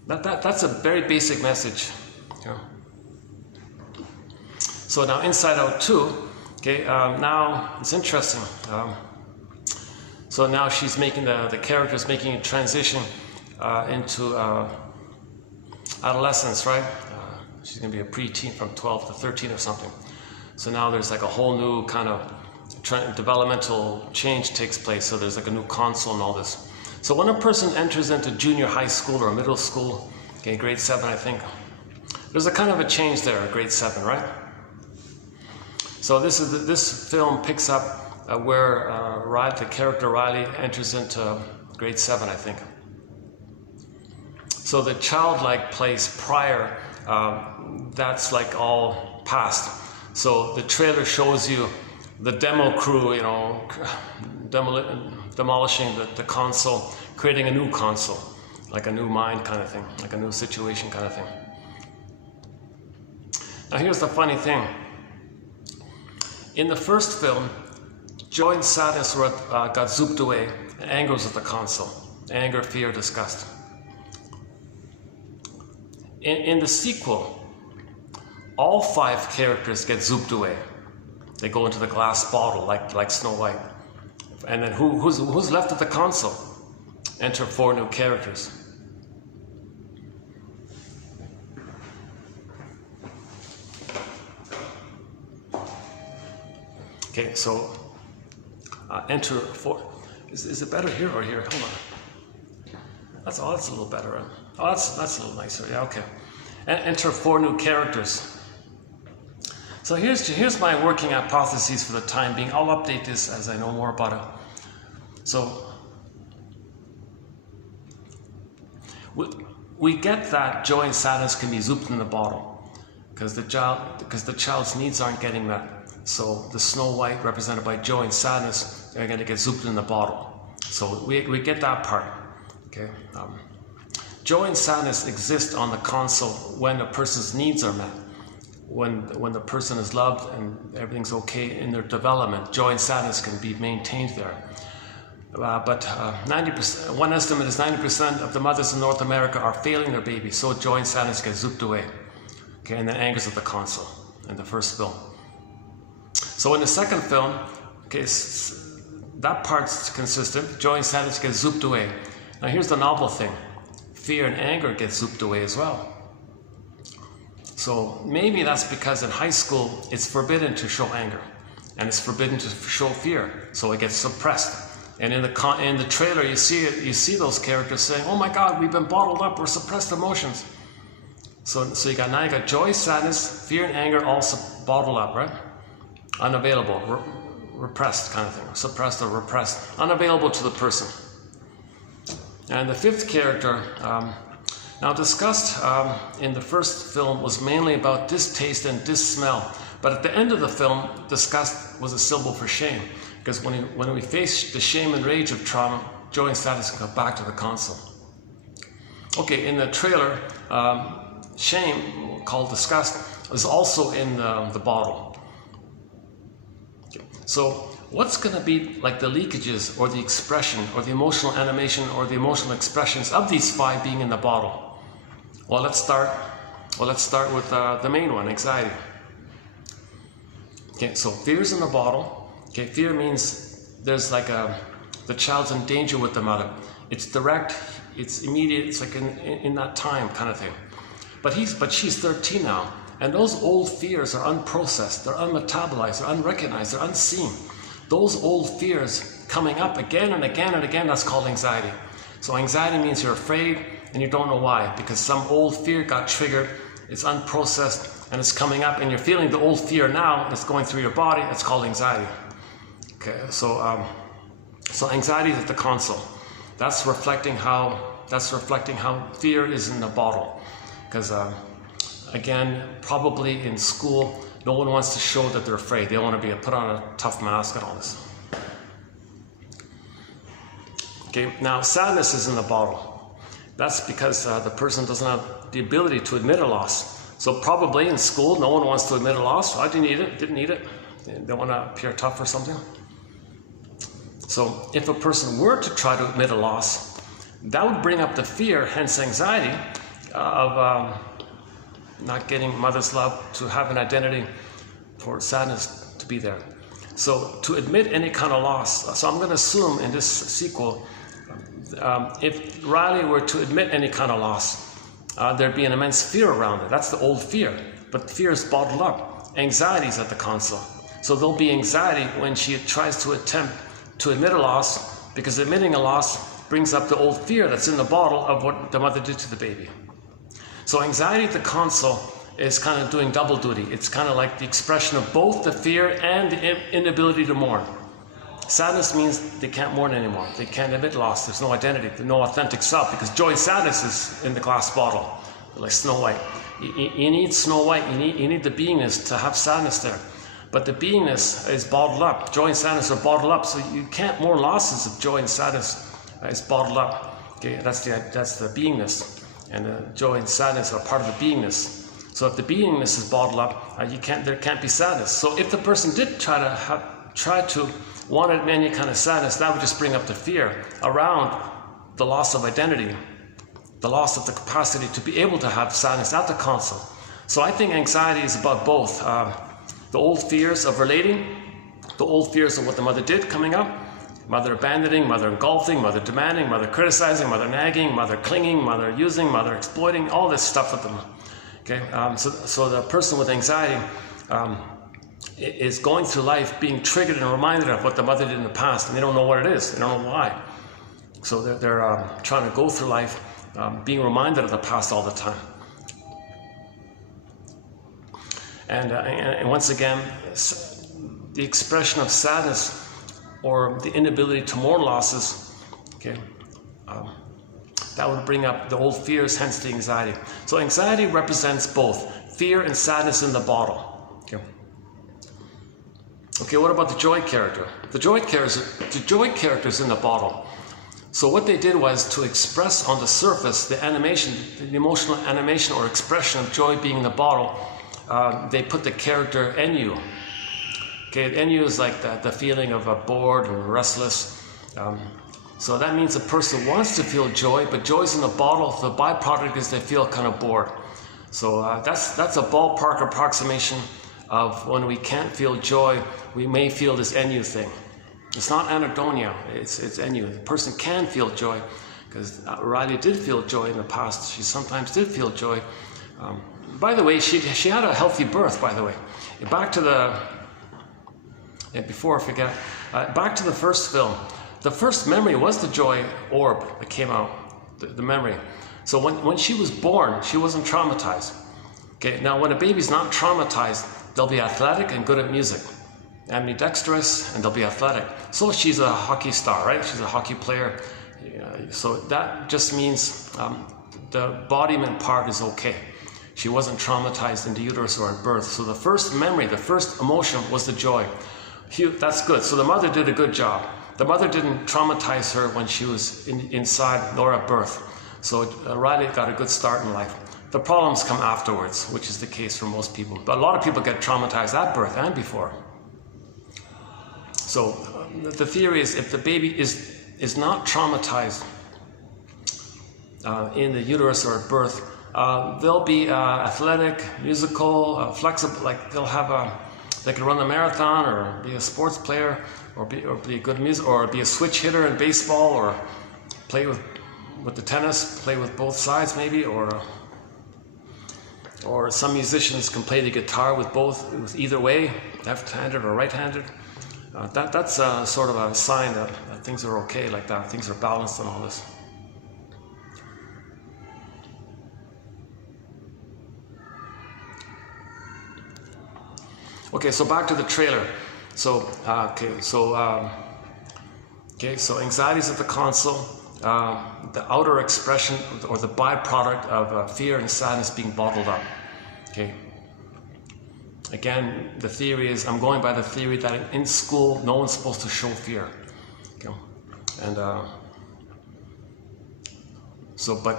That's a very basic message. Yeah. So now Inside Out 2, okay, now it's interesting. So now she's making, the character's making a transition into adolescence, right? She's going to be a preteen from 12 to 13 or something. So now there's like a whole new kind of developmental change takes place. So there's like a new console and all this. So when a person enters into junior high school or middle school, okay, grade 7, I think, there's a kind of a change there at grade 7, right? So this film picks up where the character Riley enters into grade 7, I think. So the childlike place prior, that's like all past. So the trailer shows you the demo crew, you know, demolishing the console, creating a new console, like a new mind kind of thing, like a new situation kind of thing. Now here's the funny thing. In the first film, joy and sadness got zooped away, and anger was at the console. Anger, fear, disgust. In the sequel, all 5 characters get zooped away. They go into the glass bottle like Snow White. And then who's left at the console? Enter 4 new characters. Okay, so enter 4. Is it better here or here? Hold on. That's a little better. Oh, that's a little nicer. Yeah, okay. And enter 4 new characters. So here's my working hypotheses for the time being. I'll update this as I know more about it. So we get that joy and sadness can be zooped in the bottle because the child's needs aren't getting met. So the Snow White, represented by joy and sadness, are going to get zooped in the bottle. So we get that part. Okay. Joy and sadness exist on the console when a person's needs are met. When the person is loved and everything's okay in their development, joy and sadness can be maintained there. But 90%, one estimate is 90% of the mothers in North America are failing their babies, so joy and sadness get zooped away. Okay, and then anger's at the console in the first film. So in the second film, okay, that part's consistent. Joy and sadness get zooped away. Now here's the novel thing. Fear and anger get zooped away as well. So maybe that's because in high school it's forbidden to show anger and it's forbidden to show fear, so it gets suppressed. And in the trailer you see those characters saying, "Oh my God, we've been bottled up. We're suppressed emotions." So you got joy, sadness, fear, and anger all bottled up, right? Unavailable, repressed kind of thing, suppressed or repressed, unavailable to the person. And the 5th character, now disgust in the first film was mainly about distaste and dissmell, but at the end of the film, disgust was a symbol for shame, because when we face the shame and rage of trauma, joy and sadness can come back to the console. Okay, in the trailer, shame, called disgust, is also in the bottle. Okay. So what's going to be like the leakages or the expression or the emotional animation or the emotional expressions of these 5 being in the bottle? Well, let's start with the main one, anxiety. Okay, so fear's in the bottle. Okay, fear means there's like the child's in danger with the mother. It's direct, it's immediate, it's like in that time kind of thing. But she's 13 now, and those old fears are unprocessed, they're unmetabolized, they're unrecognized, they're unseen. Those old fears coming up again and again and again, that's called anxiety. So anxiety means you're afraid and you don't know why, because some old fear got triggered, it's unprocessed, and it's coming up, and you're feeling the old fear now, it's going through your body, it's called anxiety. Okay, so anxiety is at the console. That's reflecting how fear is in the bottle. Because again, probably in school, no one wants to show that they're afraid. They want to put on a tough mask and all this. Okay, now sadness is in the bottle. That's because the person doesn't have the ability to admit a loss. So probably in school, no one wants to admit a loss. I didn't need it. They want to appear tough or something. So if a person were to try to admit a loss, that would bring up the fear, hence anxiety, of not getting mother's love, to have an identity, for sadness to be there. So to admit any kind of loss, so I'm going to assume in this sequel, if Riley were to admit any kind of loss, there'd be an immense fear around it. That's the old fear, but fear is bottled up. Anxiety is at the console. So there'll be anxiety when she tries to attempt to admit a loss, because admitting a loss brings up the old fear that's in the bottle of what the mother did to the baby. So anxiety at the console is kind of doing double duty. It's kind of like the expression of both the fear and the inability to mourn. Sadness means they can't mourn anymore. They can't admit loss. There's no identity. There's no authentic self, because joy and sadness is in the glass bottle, like Snow White. You need Snow White. You need the beingness to have sadness there. But the beingness is bottled up. Joy and sadness are bottled up, so you can't mourn losses if joy and sadness is bottled up. Okay, that's the beingness, and joy and sadness are part of the beingness. So if the beingness is bottled up, there can't be sadness. So if the person did try to want any kind of sadness, that would just bring up the fear around the loss of identity, the loss of the capacity to be able to have sadness at the console. So I think anxiety is about both. The old fears of relating, the old fears of what the mother did coming up, mother abandoning, mother engulfing, mother demanding, mother criticizing, mother nagging, mother clinging, mother using, mother exploiting, all this stuff with them. Okay, so the person with anxiety is going through life being triggered and reminded of what the mother did in the past, and they don't know what it is, they don't know why. So they're trying to go through life being reminded of the past all the time. And once again, the expression of sadness or the inability to mourn losses, okay, that would bring up the old fears, hence the anxiety. So anxiety represents both fear and sadness in the bottle. Okay, what about the joy character? The joy character is in the bottle. So what they did was to express on the surface the animation, the emotional animation or expression of joy being in the bottle. They put the character NU. Okay, NU is like the feeling of bored and restless. So that means a person wants to feel joy, but joy's in the bottle. The byproduct is they feel kind of bored. So that's a ballpark approximation of when we can't feel joy, we may feel this NU thing. It's not anhedonia, it's NU. The person can feel joy, because Riley did feel joy in the past. She sometimes did feel joy. By the way, she had a healthy birth, by the way. Back to before I forget, back to the first film. The first memory was the joy orb that came out, the memory. So when she was born, she wasn't traumatized. Okay, now when a baby's not traumatized, they'll be athletic and good at music. Ambidextrous, and they'll be athletic. So she's a hockey star, right? She's a hockey player. So that just means the embodiment part is okay. She wasn't traumatized in the uterus or at birth. So the first memory, the first emotion was the joy. That's good. So the mother did a good job. The mother didn't traumatize her when she was inside nor at birth. So Riley got a good start in life. The problems come afterwards, which is the case for most people. But a lot of people get traumatized at birth and before. So the theory is if the baby is not traumatized in the uterus or at birth, they'll be athletic, musical, flexible. Like they can run a marathon, or be a sports player, or be a good music, or be a switch hitter in baseball, or play with the tennis, play with both sides maybe, or some musicians can play the guitar with either way, left-handed or right-handed. That's sort of a sign that things are okay like that, things are balanced and all this. Okay, so back to the trailer. So so anxiety is at the console. The outer expression or the byproduct of fear and sadness being bottled up. Okay. Again, the theory is, I'm going by the theory that in school, no one's supposed to show fear. Okay. And but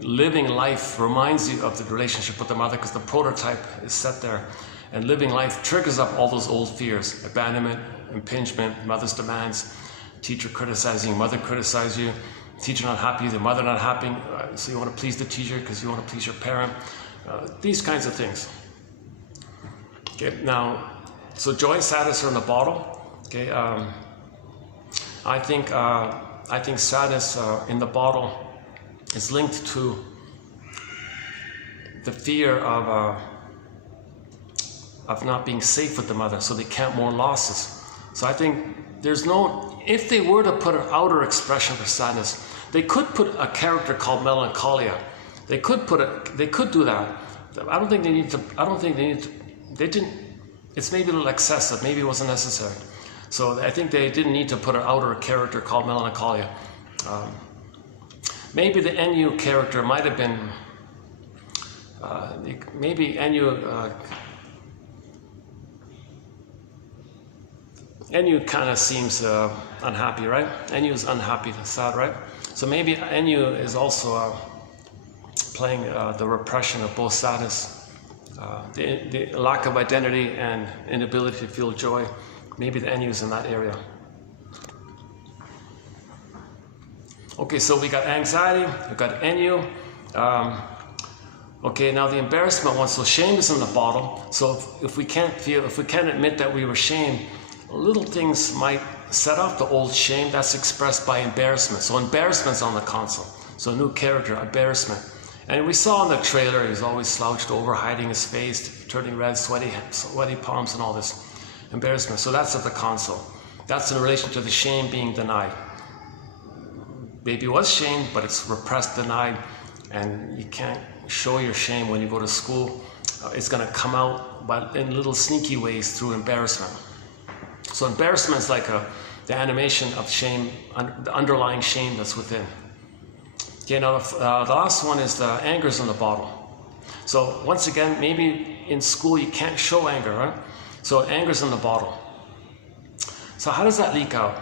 living life reminds you of the relationship with the mother, because the prototype is set there. And living life triggers up all those old fears: abandonment, impingement, mother's demands, teacher criticizing you, mother criticize you, teacher not happy, the mother not happy, so you want to please the teacher because you want to please your parent. These kinds of things. Okay, now, so joy and sadness are in the bottle. Okay, I think sadness in the bottle is linked to the fear of not being safe with the mother, so they can't mourn losses. So I think if they were to put an outer expression for sadness, they could put a character called melancholia. They could do that. I don't think they need to. They didn't. It's maybe a little excessive. Maybe it wasn't necessary. So I think they didn't need to put an outer character called melancholia. Maybe the NU character might have been, maybe NU kind of seems unhappy, right? NU is unhappy, sad, right? So maybe NU is also playing the repression of both sadness, the lack of identity and inability to feel joy. Maybe the NU is in that area. Okay, so we got anxiety, we got NU. Okay, now the embarrassment one. So shame is in the bottle. So if we can't admit that we were shamed, little things might set off the old shame. That's expressed by embarrassment. So embarrassment's on the console. So a new character, embarrassment. And we saw in the trailer, he was always slouched over, hiding his face, turning red, sweaty palms and all this. Embarrassment. So that's at the console. That's in relation to the shame being denied. Baby was shamed, but it's repressed, denied, and you can't show your shame when you go to school. It's going to come out but in little sneaky ways through embarrassment. So embarrassment is like the animation of shame, the underlying shame that's within. Okay, now the last one is the anger's in the bottle. So once again, maybe in school you can't show anger, right? So anger's in the bottle. So how does that leak out?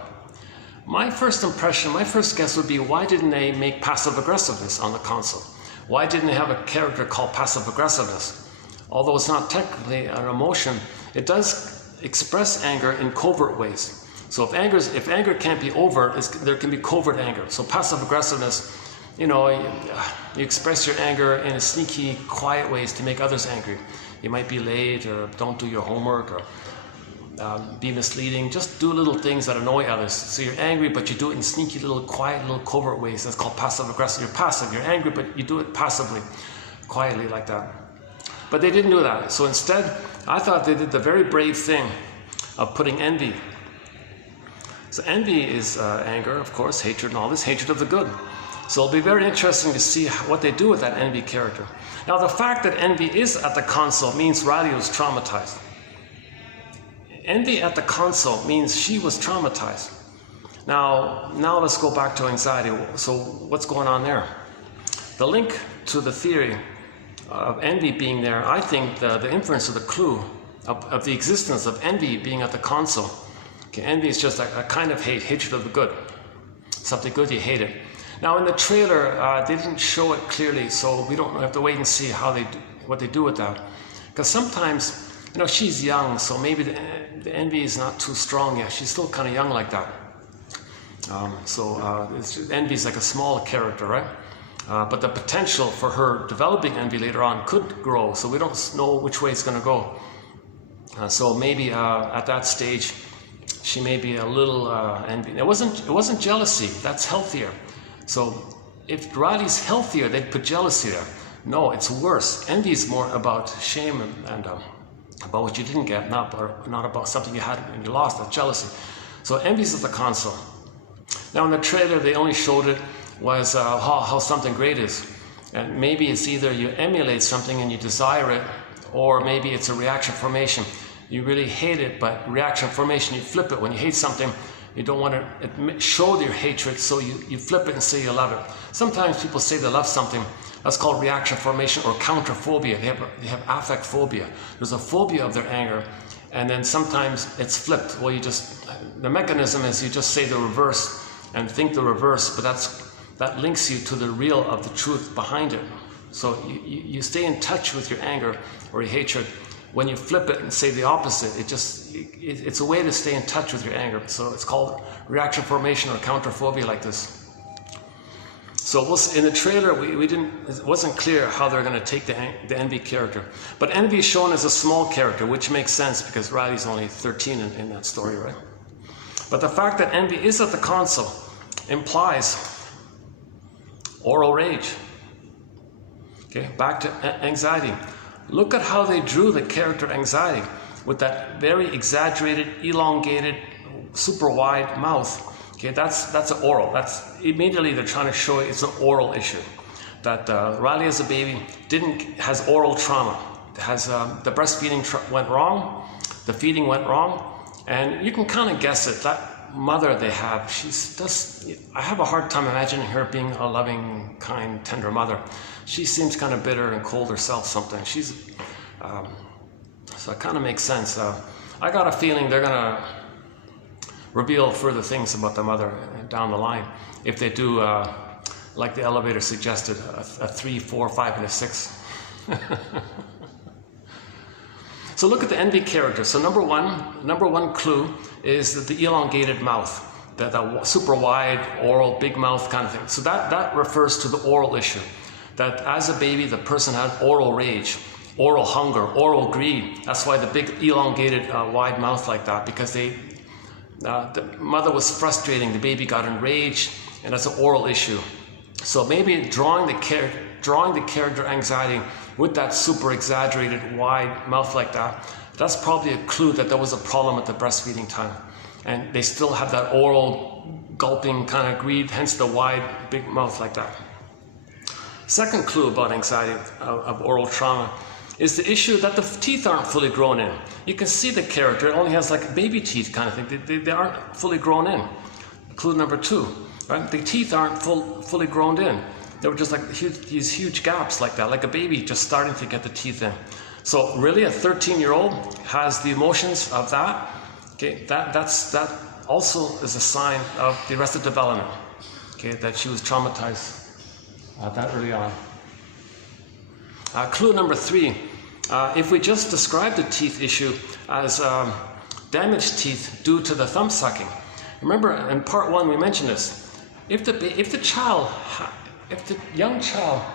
My first impression, my first guess would be, why didn't they make passive aggressiveness on the console? Why didn't they have a character called passive aggressiveness? Although it's not technically an emotion, it does express anger in covert ways. So if anger can't be overt, there can be covert anger. So passive aggressiveness, you express your anger in sneaky, quiet ways to make others angry. You might be late, or don't do your homework, or be misleading. Just do little things that annoy others. So you're angry, but you do it in sneaky, little, quiet, little covert ways. That's called passive aggressive. You're passive. You're angry, but you do it passively, quietly like that. But they didn't do that. So instead, I thought they did the very brave thing of putting envy. So envy is anger, of course, hatred and all this, hatred of the good. So it'll be very interesting to see what they do with that envy character. Now, the fact that envy is at the console means Riley was traumatized. Envy at the console means she was traumatized. Now let's go back to anxiety. So what's going on there? The link to the theory of envy being there, I think the inference of the clue of the existence of envy being at the console. Okay, envy is just a kind of hate, hatred of the good. Something good, you hate it. Now in the trailer, they didn't show it clearly, so we don't have to wait and see what they do with that. Because sometimes, she's young, so maybe the envy is not too strong yet. She's still kind of young like that. Envy is like a small character, right? But the potential for her developing envy later on could grow, so we don't know which way it's going to go. So maybe at that stage, she may be a little envy. It wasn't jealousy. That's healthier. So if Riley's healthier, they'd put jealousy there. No, it's worse. Envy is more about shame and about what you didn't get, not about something you had and you lost. That's jealousy. So envy is at the console. Now in the trailer, they only showed it was how something great is. And maybe it's either you emulate something and you desire it, or maybe it's a reaction formation. You really hate it, but reaction formation, you flip it. When you hate something, you don't want to show your hatred, so you flip it and say you love it. Sometimes people say they love something. That's called reaction formation or counterphobia. They have affect phobia. There's a phobia of their anger, and then sometimes it's flipped. Well, the mechanism is you just say the reverse and think the reverse, but that links you to the real of the truth behind it. So you stay in touch with your anger or your hatred. When you flip it and say the opposite, it's a way to stay in touch with your anger. So it's called reaction formation or counterphobia like this. So in the trailer, it wasn't clear how they're going to take the envy character. But envy is shown as a small character, which makes sense because Riley's only 13 in that story, right? But the fact that envy is at the console implies oral rage. Okay, back to anxiety. Look at how they drew the character anxiety with that very exaggerated, elongated, super wide mouth. Okay, that's an oral. That's immediately they're trying to show you it's an oral issue. That Riley as a baby has oral trauma. The breastfeeding went wrong, the feeding went wrong, And you can kind of guess it. That mother they have, I have a hard time imagining her being a loving, kind, tender mother. She seems kind of bitter and cold herself sometimes. So it kind of makes sense. I got a feeling they're going to reveal further things about the mother down the line. If they do, like the elevator suggested, a 3, 4, 5, and a 6. So look at the envy character. So number one clue is the elongated mouth, the super wide, oral, big mouth kind of thing. So that refers to the oral issue. That as a baby, the person had oral rage, oral hunger, oral greed. That's why the big elongated wide mouth like that, because the mother was frustrating, the baby got enraged, and that's an oral issue. So maybe drawing the character anxiety with that super exaggerated wide mouth like that, that's probably a clue that there was a problem at the breastfeeding time. And they still have that oral gulping kind of greed, hence the wide big mouth like that. Second clue about anxiety of oral trauma is the issue that the teeth aren't fully grown in. You can see the character, it only has like baby teeth kind of thing. They aren't fully grown in. Clue number 2, right? The teeth aren't fully grown in. They were just like these huge gaps like that, like a baby just starting to get the teeth in. So really a 13-year-old has the emotions of that. Okay, that also is a sign of the arrested development. Okay, that she was traumatized that early on. Clue number 3, if we just describe the teeth issue as damaged teeth due to the thumb sucking. Remember in part 1 we mentioned this. If the young child,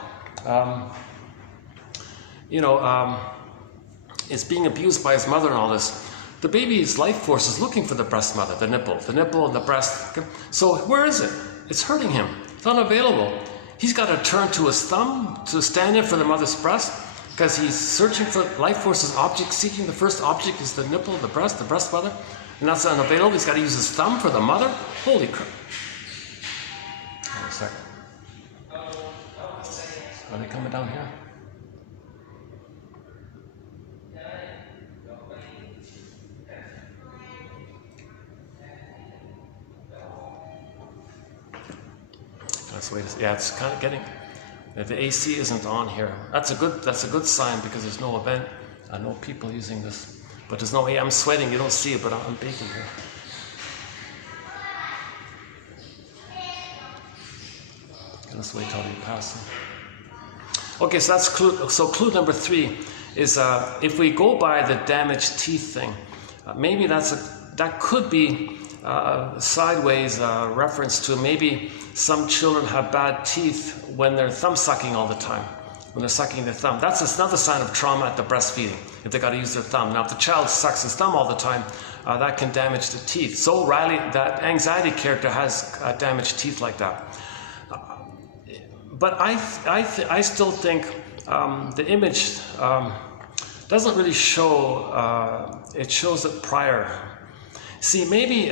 is being abused by his mother and all this, the baby's life force is looking for the breast mother, the nipple and the breast. So where is it? It's hurting him. It's unavailable. He's got to turn to his thumb to stand in for the mother's breast because he's searching for life force's object seeking. The first object is the nipple, the breast mother, and that's unavailable. He's got to use his thumb for the mother. Holy crap. Wait a second. Are they coming down here? Yeah, it's kind of getting. The AC isn't on here. That's a good sign because there's no event. No people using this, but there's no. I'm sweating. You don't see it, but I'm baking here. Let's wait till they pass. Okay, so that's clue. So clue number 3 is if we go by the damaged teeth thing, maybe that could be sideways reference to maybe some children have bad teeth when they're thumb sucking all the time, when they're sucking their thumb. That's another sign of trauma at the breastfeeding, if they got to use their thumb. Now, if the child sucks his thumb all the time, that can damage the teeth. So Riley, that anxiety character has damaged teeth like that. But I still think the image doesn't really show, it shows it prior. See, maybe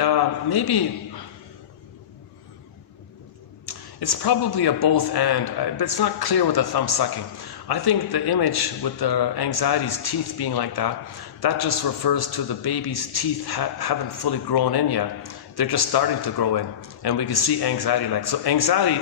it's probably a both and, but it's not clear with the thumb sucking. I think the image with the anxiety's teeth being like that just refers to the baby's teeth haven't fully grown in yet. They're just starting to grow in, and we can see anxiety like. So anxiety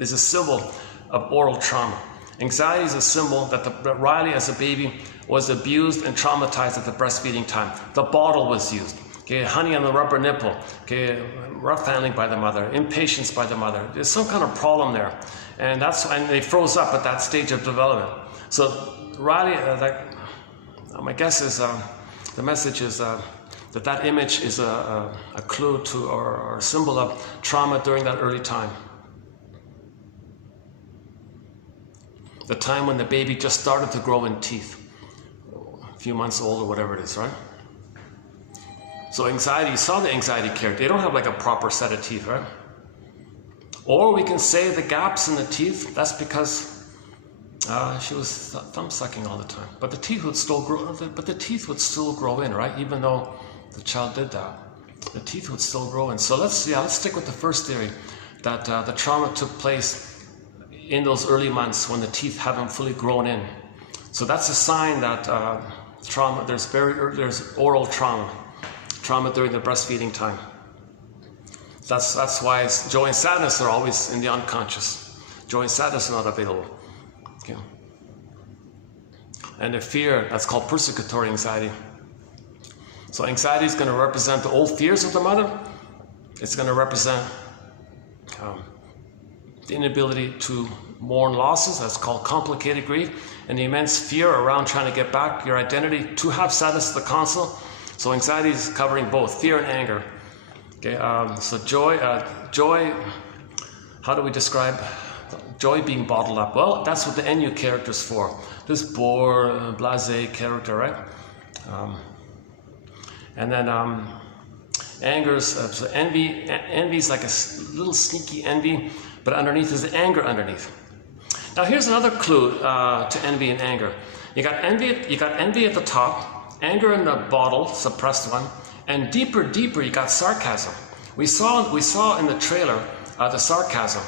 is a symbol of oral trauma. Anxiety is a symbol that Riley as a baby was abused and traumatized at the breastfeeding time. The bottle was used. Okay, honey on the rubber nipple, okay, rough handling by the mother, impatience by the mother. There's some kind of problem there. And they froze up at that stage of development. So Riley, my guess is, the message is that image is a clue to or a symbol of trauma during that early time. The time when the baby just started to grow in teeth. A few months old or whatever it is, right? So anxiety, you saw the anxiety character. They don't have like a proper set of teeth, right? Or we can say the gaps in the teeth, that's because she was thumb sucking all the time. But the teeth would still grow in, right? Even though the child did that. The teeth would still grow in. So let's stick with the first theory, that the trauma took place in those early months when the teeth haven't fully grown in. So that's a sign that there's oral trauma. trauma during the breastfeeding time. That's why joy and sadness are always in the unconscious. Joy and sadness are not available. Okay. And the fear, that's called persecutory anxiety. So anxiety is going to represent the old fears of the mother. It's going to represent the inability to mourn losses, that's called complicated grief, and the immense fear around trying to get back your identity to have status at the console. So anxiety is covering both fear and anger. Okay, so joy, how do we describe joy being bottled up? Well, that's what the NU character is for. This bored, blasé character, right? And then anger's, so envy is like a little sneaky envy, but underneath is the anger underneath. Now here's another clue to envy and anger. You got envy at the top, anger in the bottle, suppressed one, and deeper you got sarcasm. We saw in the trailer the sarcasm.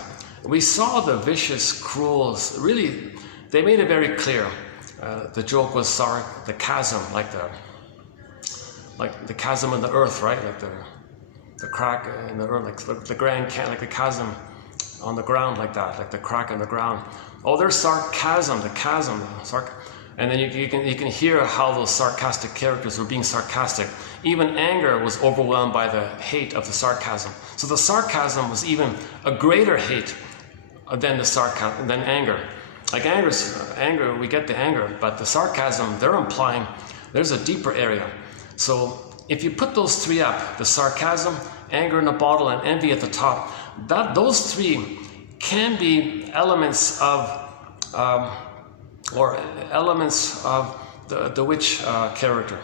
We saw the vicious, cruel, really, they made it very clear. The joke was the chasm, like the chasm in the earth, right? Like the crack in the earth, like the grand can, like the chasm on the ground, like that, like the crack in the ground. Oh, there's sarcasm, the chasm, and then you can hear how those sarcastic characters were being sarcastic. Even anger was overwhelmed by the hate of the sarcasm. So the sarcasm was even a greater hate than anger. Like anger, we get the anger, but the sarcasm, they're implying there's a deeper area. So if you put those three up, the sarcasm, anger in a bottle, and envy at the top, those three can be elements of the witch character.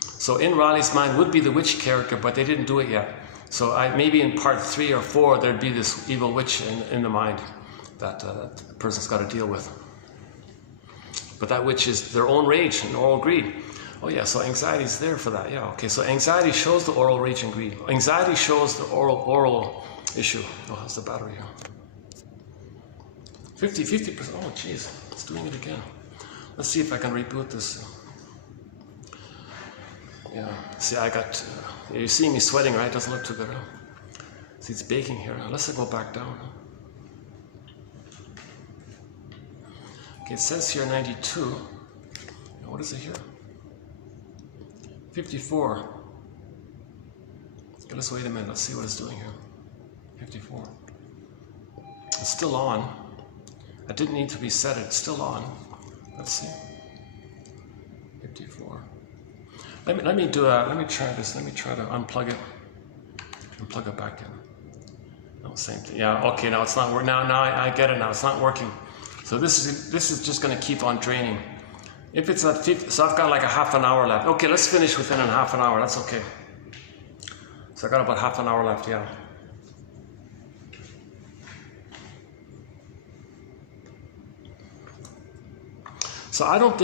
So in Riley's mind would be the witch character, but they didn't do it yet. So maybe in part 3 or 4 there'd be this evil witch in the mind that the person's got to deal with. But that witch is their own rage and oral greed. Oh yeah, so anxiety is there for that. Yeah, okay. So anxiety shows the oral rage and greed. Anxiety shows the oral issue. Oh, how's the battery here? 50%. Oh, jeez, it's doing it again. Let's see if I can reboot this. Yeah. See, you see me sweating, right? Doesn't look too good. Huh? See, it's baking here. Unless I go back down. Okay, it says here 92. What is it here? 54. Okay, let's wait a minute. Let's see what it's doing here. 54. It's still on. I didn't need to reset it. It's still on. Let's see. 54. Let me try this. Let me try to unplug it and plug it back in. No, same thing. Yeah. Okay. Now it's not working. Now I get it. Now it's not working. So this is just going to keep on draining. If it's at 50, so I've got like a half an hour left. Okay, let's finish within a half an hour. That's okay. So I got about half an hour left. Yeah. So I don't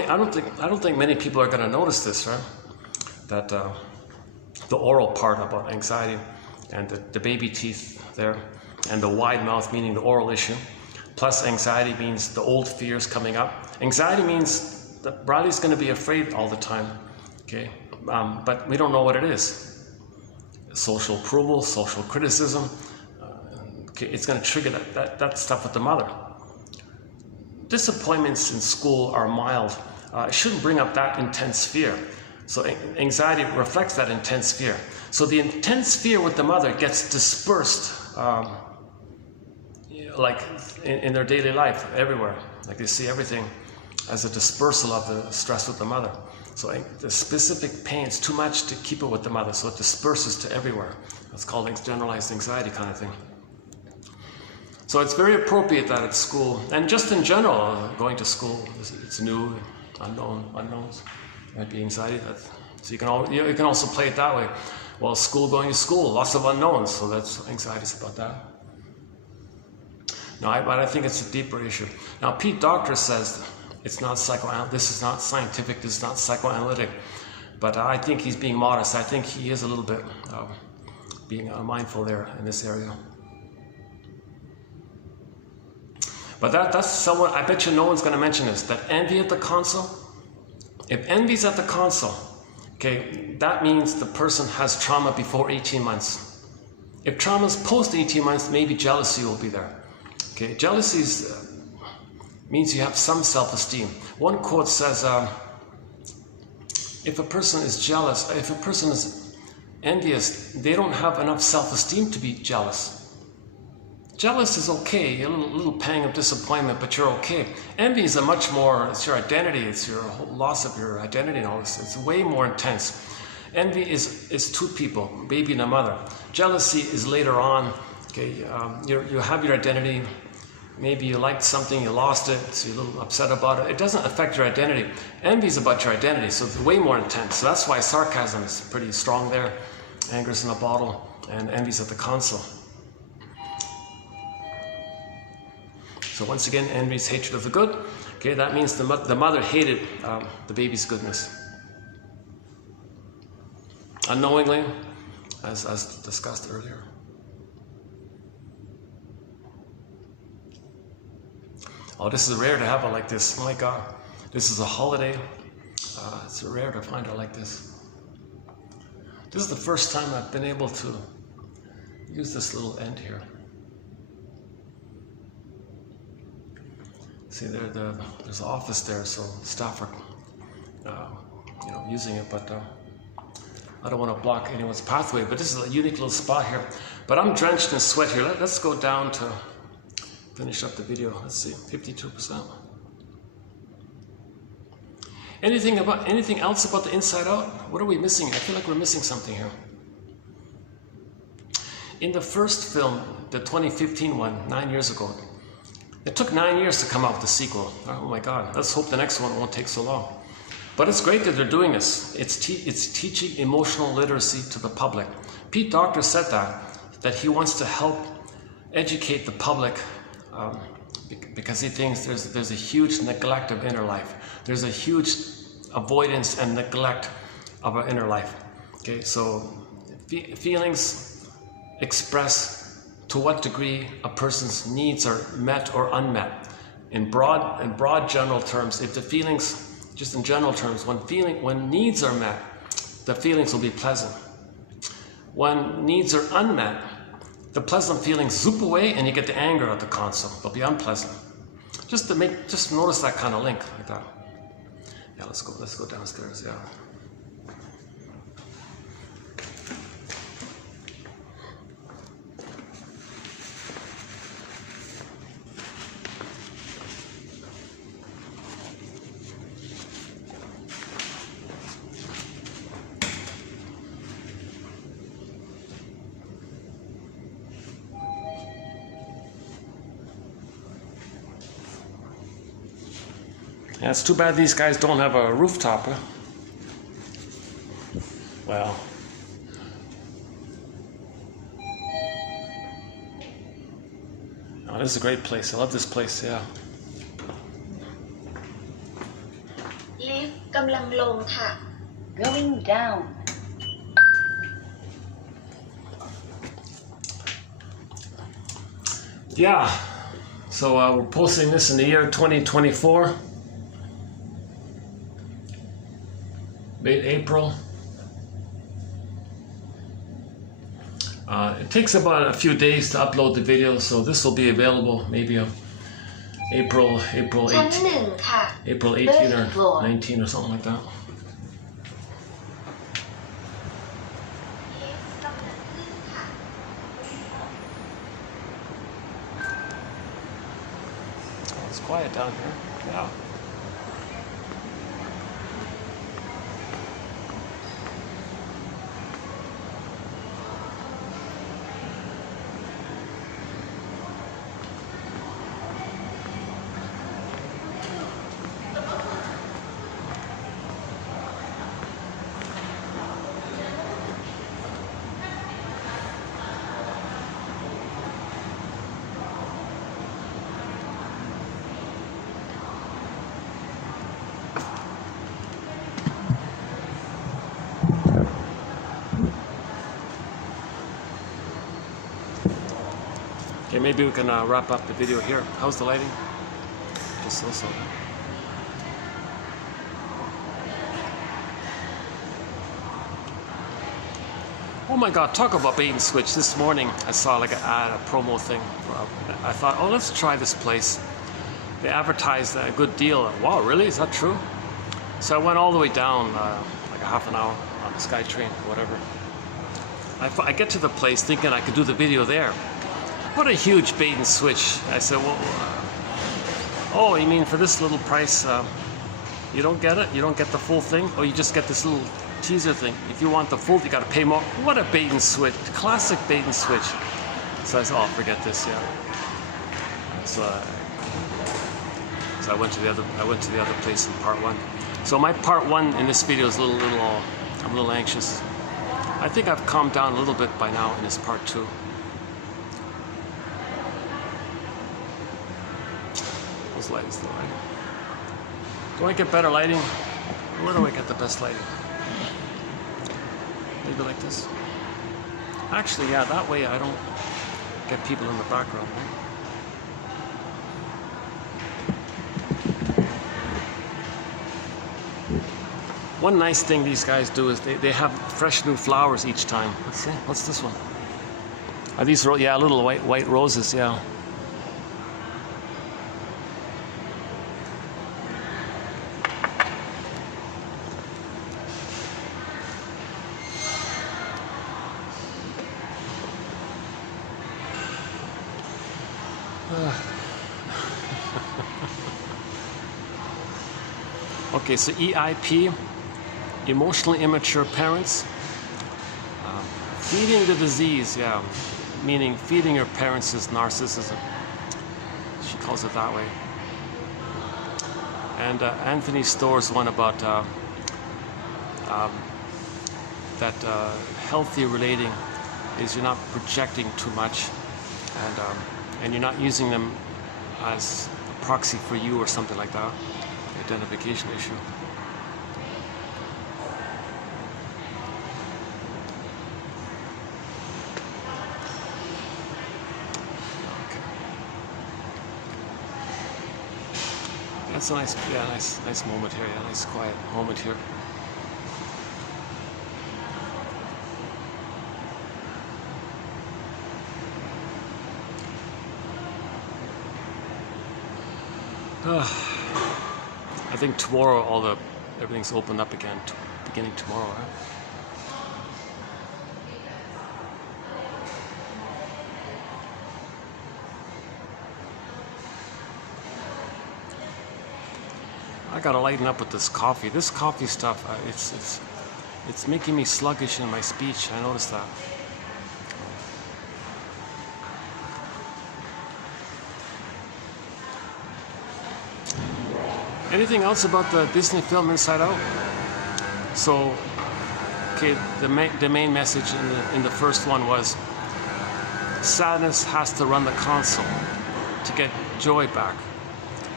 think many people are going to notice this, right? That the oral part about anxiety and the baby teeth there, and the wide mouth meaning the oral issue, plus anxiety means the old fears coming up. Anxiety means that Riley's going to be afraid all the time, okay? But we don't know what it is. Social approval, social criticism, okay, it's going to trigger that stuff with the mother. Disappointments in school are mild. It shouldn't bring up that intense fear. So anxiety reflects that intense fear. So the intense fear with the mother gets dispersed, like in their daily life, everywhere. Like they see everything as a dispersal of the stress with the mother. So the specific pain is too much to keep it with the mother, so it disperses to everywhere. That's called generalized anxiety kind of thing. So it's very appropriate that at school, and just in general, going to school, it's new, unknowns, might be anxiety. So you can also play it that way. Well, going to school, lots of unknowns, so that's anxieties about that. No, but I think it's a deeper issue. Now, Pete Docter says it's not this is not scientific, this is not psychoanalytic, but I think he's being modest. I think he is a little bit being mindful there in this area. But that's someone, I bet you no one's going to mention this, that envy at the console. If envy's at the console, okay, that means the person has trauma before 18 months. If trauma is post 18 months, maybe jealousy will be there. Okay, jealousy means you have some self-esteem. One quote says, if a person is jealous, if a person is envious, they don't have enough self-esteem to be jealous. Jealous is okay, a little pang of disappointment, but you're okay. Envy is a much more, it's your identity, it's your whole loss of your identity and all this. It's way more intense. Envy is two people, baby and a mother. Jealousy is later on. Okay, you have your identity. Maybe you liked something, you lost it, so you're a little upset about it. It doesn't affect your identity. Envy is about your identity, so it's way more intense. So that's why sarcasm is pretty strong there. Anger's in a bottle, and envy's at the console. So once again, envy is hatred of the good. Okay, that means the mother hated the baby's goodness. Unknowingly, as discussed earlier. Oh, this is rare to have it like this. Oh my God, this is a holiday. It's rare to find it like this. This is the first time I've been able to use this little end here. See, there's an office there, so staff are, using it. But I don't want to block anyone's pathway. But this is a unique little spot here. But I'm drenched in sweat here. Let's go down to finish up the video. Let's see, 52%. Anything else about the inside out? What are we missing? I feel like we're missing something here. In the first film, the 2015 one, 9 years ago, it took 9 years to come out with the sequel. Oh my God, let's hope the next one won't take so long. But it's great that they're doing this. It's teaching emotional literacy to the public. Pete Docter said that he wants to help educate the public because he thinks there's a huge neglect of inner life. There's a huge avoidance and neglect of our inner life. Okay, so feelings express to what degree a person's needs are met or unmet. In broad general terms, if the feelings, just in general terms, when needs are met, the feelings will be pleasant. When needs are unmet, the pleasant feelings zoop away and you get the anger at the console. They'll be unpleasant. Just notice that kind of link like that. Yeah, let's go downstairs, yeah. Yeah, it's too bad these guys don't have a rooftop, huh? Well. Oh, this is a great place. I love this place, yeah. Lift กำลังลงค่ะ Going down. Yeah. So we're posting this in the year 2024. Mid-April. It takes about a few days to upload the video, so this will be available maybe April 18, April 18 or 19 or something like that. Oh, it's quiet down here. Yeah. Okay, maybe we can wrap up the video here. How's the lighting? Just so. Oh my God, talk about bait and switch. This morning I saw like an ad, a promo thing. I thought, oh, let's try this place. They advertised a good deal. Wow, really? Is that true? So I went all the way down, like a half an hour on the SkyTrain or whatever. I get to the place thinking I could do the video there. What a huge bait and switch. I said, well, oh, you mean for this little price, you don't get it? You don't get the full thing? Or you just get this little teaser thing? If you want the full, you got to pay more. What a bait and switch. Classic bait and switch. So I said, oh, forget this, yeah. So I went to the other place in part one. So my part one in this video is I'm a little anxious. I think I've calmed down a little bit by now in this part two. Those lights, the lighting. Do I get better lighting? Where do I get the best lighting? Maybe like this. Actually, yeah, that way I don't get people in the background. Right? One nice thing these guys do is they have fresh new flowers each time. Let's see, what's this one? Are these, yeah, little white roses, yeah. Okay, so EIP, emotionally immature parents. Feeding the disease, yeah, meaning feeding your parents is narcissism. She calls it that way. And Anthony Storr's one about that healthy relating is you're not projecting too much, and you're not using them as a proxy for you or something like that. Identification issue. Okay. That's a nice, yeah, nice moment here. Yeah, nice quiet moment here. I think tomorrow everything's opened up again, beginning tomorrow, right? I gotta lighten up with this coffee. This coffee stuff, it's making me sluggish in my speech. I noticed that. Anything else about the Disney film Inside Out? So, okay, the main message in the first one was sadness has to run the console to get joy back.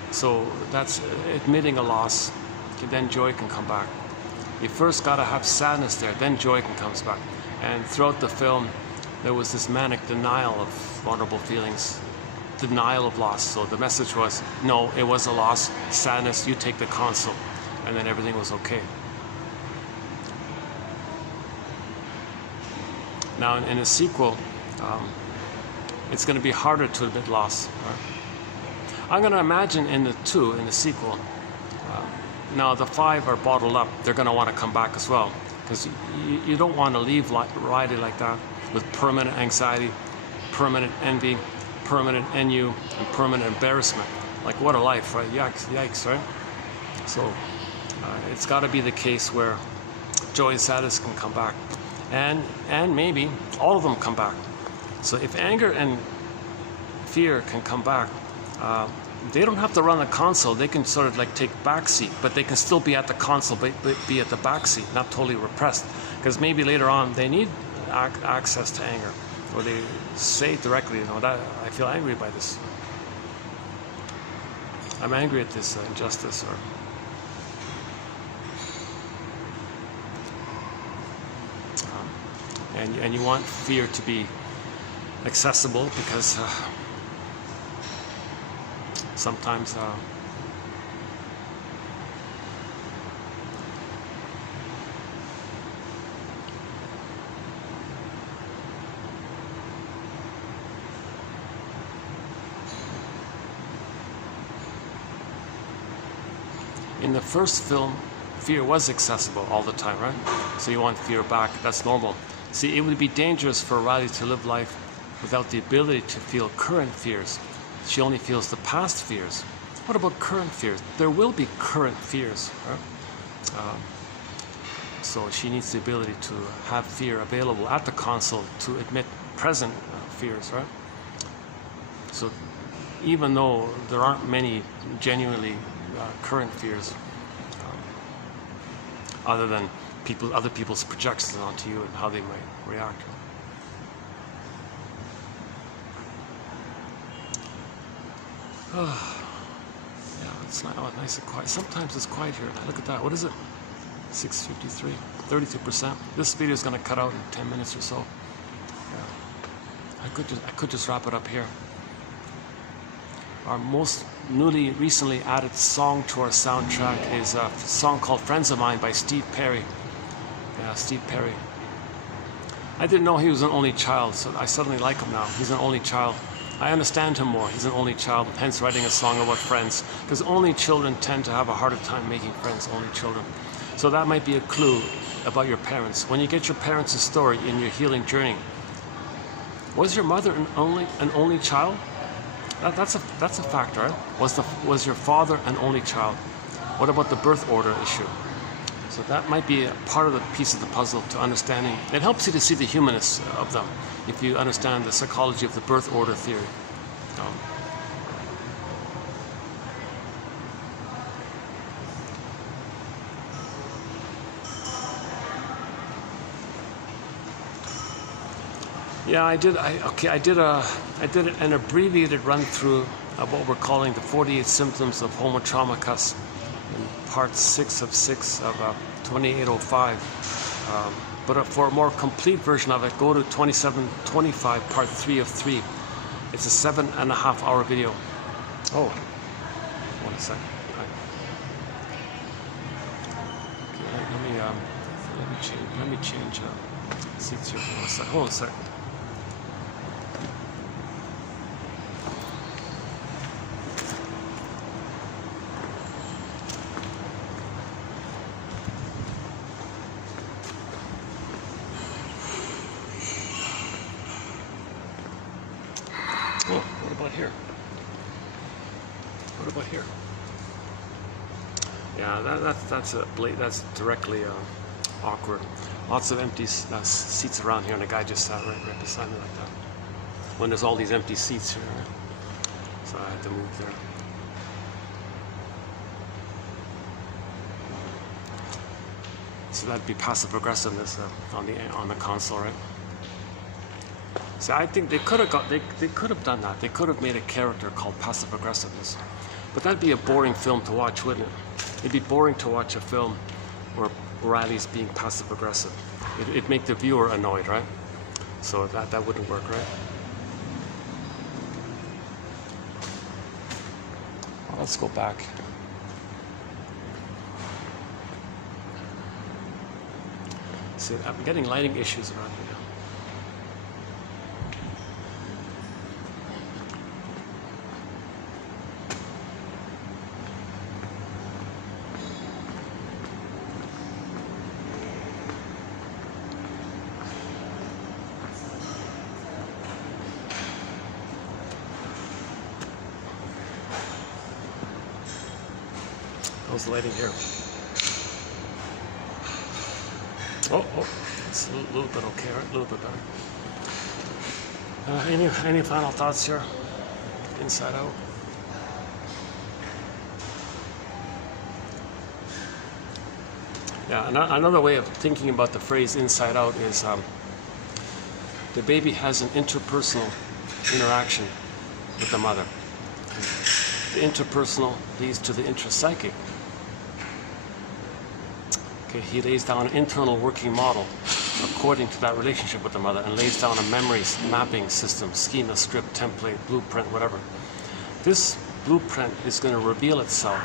So that's admitting a loss, then joy can come back. You first got to have sadness there, then joy can come back. And throughout the film, there was this manic denial of vulnerable feelings. Denial of loss. So the message was, no, it was a loss, sadness, you take the console, and then everything was okay. Now in a sequel, it's going to be harder to admit loss. Right? I'm going to imagine in the sequel, now the 5 are bottled up, they're going to want to come back as well, because you don't want to leave Riley like that with permanent anxiety, permanent envy, permanent NU, and permanent embarrassment. Like, what a life, right? Yikes, right? So it's got to be the case where joy and sadness can come back, and maybe all of them come back. So if anger and fear can come back, they don't have to run the console. They can sort of like take backseat, but they can still be at the console, but be at the backseat, not totally repressed, because maybe later on they need access to anger. Or they say directly, you know, that I feel angry by this. I'm angry at this injustice, or and you want fear to be accessible, because sometimes In the first film, fear was accessible all the time, right? So you want fear back, that's normal. See, it would be dangerous for Riley to live life without the ability to feel current fears. She only feels the past fears. What about current fears? There will be current fears, right? So she needs the ability to have fear available at the console to admit present fears, right? So even though there aren't many genuinely current fears, other than other people's projections onto you and how they might react. Yeah, it's not nice and quiet. Sometimes it's quiet here. Look at that. What is it? 6:53, 32%. This video is going to cut out in 10 minutes or so. Yeah. I could just wrap it up here. Our most recently added song to our soundtrack is a song called Friends of Mine by Steve Perry. Yeah, Steve Perry. I didn't know he was an only child, so I suddenly like him now. He's an only child. I understand him more. He's an only child, hence writing a song about friends. Because only children tend to have a harder time making friends, only children. So that might be a clue about your parents. When you get your parents' story in your healing journey, was your mother an only child? That's a factor, right? Was your father an only child? What about the birth order issue? So that might be a part of the piece of the puzzle to understanding. It helps you to see the humanness of them if you understand the psychology of the birth order theory. Yeah, I did an abbreviated run through of what we're calling the 48 symptoms of Homo Traumacus in part 6 of 6 of 2805. But for a more complete version of it, go to 2725 part 3 of 3. It's a 7.5 hour video. Oh, hold a second. Okay, let me change seats here for a second. Hold on a second. Oh, what about here? What about here? Yeah, that's directly awkward. Lots of empty seats around here, and a guy just sat right beside me like that. When there's all these empty seats here, so I had to move there. So that'd be passive aggressiveness on the console, right? See, I think they could have done that. They could have made a character called passive aggressiveness, but that'd be a boring film to watch, wouldn't it? It'd be boring to watch a film where Riley's being passive aggressive. It'd make the viewer annoyed, right? So that wouldn't work, right? Well, let's go back. See, I'm getting lighting issues around here. How's the lighting here? Oh, it's a little bit okay, right? A little bit better. Any final thoughts here? Inside out. Yeah, another way of thinking about the phrase inside out is the baby has an interpersonal interaction with the mother. The interpersonal leads to the intrapsychic. Okay, he lays down an internal working model according to that relationship with the mother and lays down a memories mapping system, schema, script, template, blueprint, whatever. This blueprint is going to reveal itself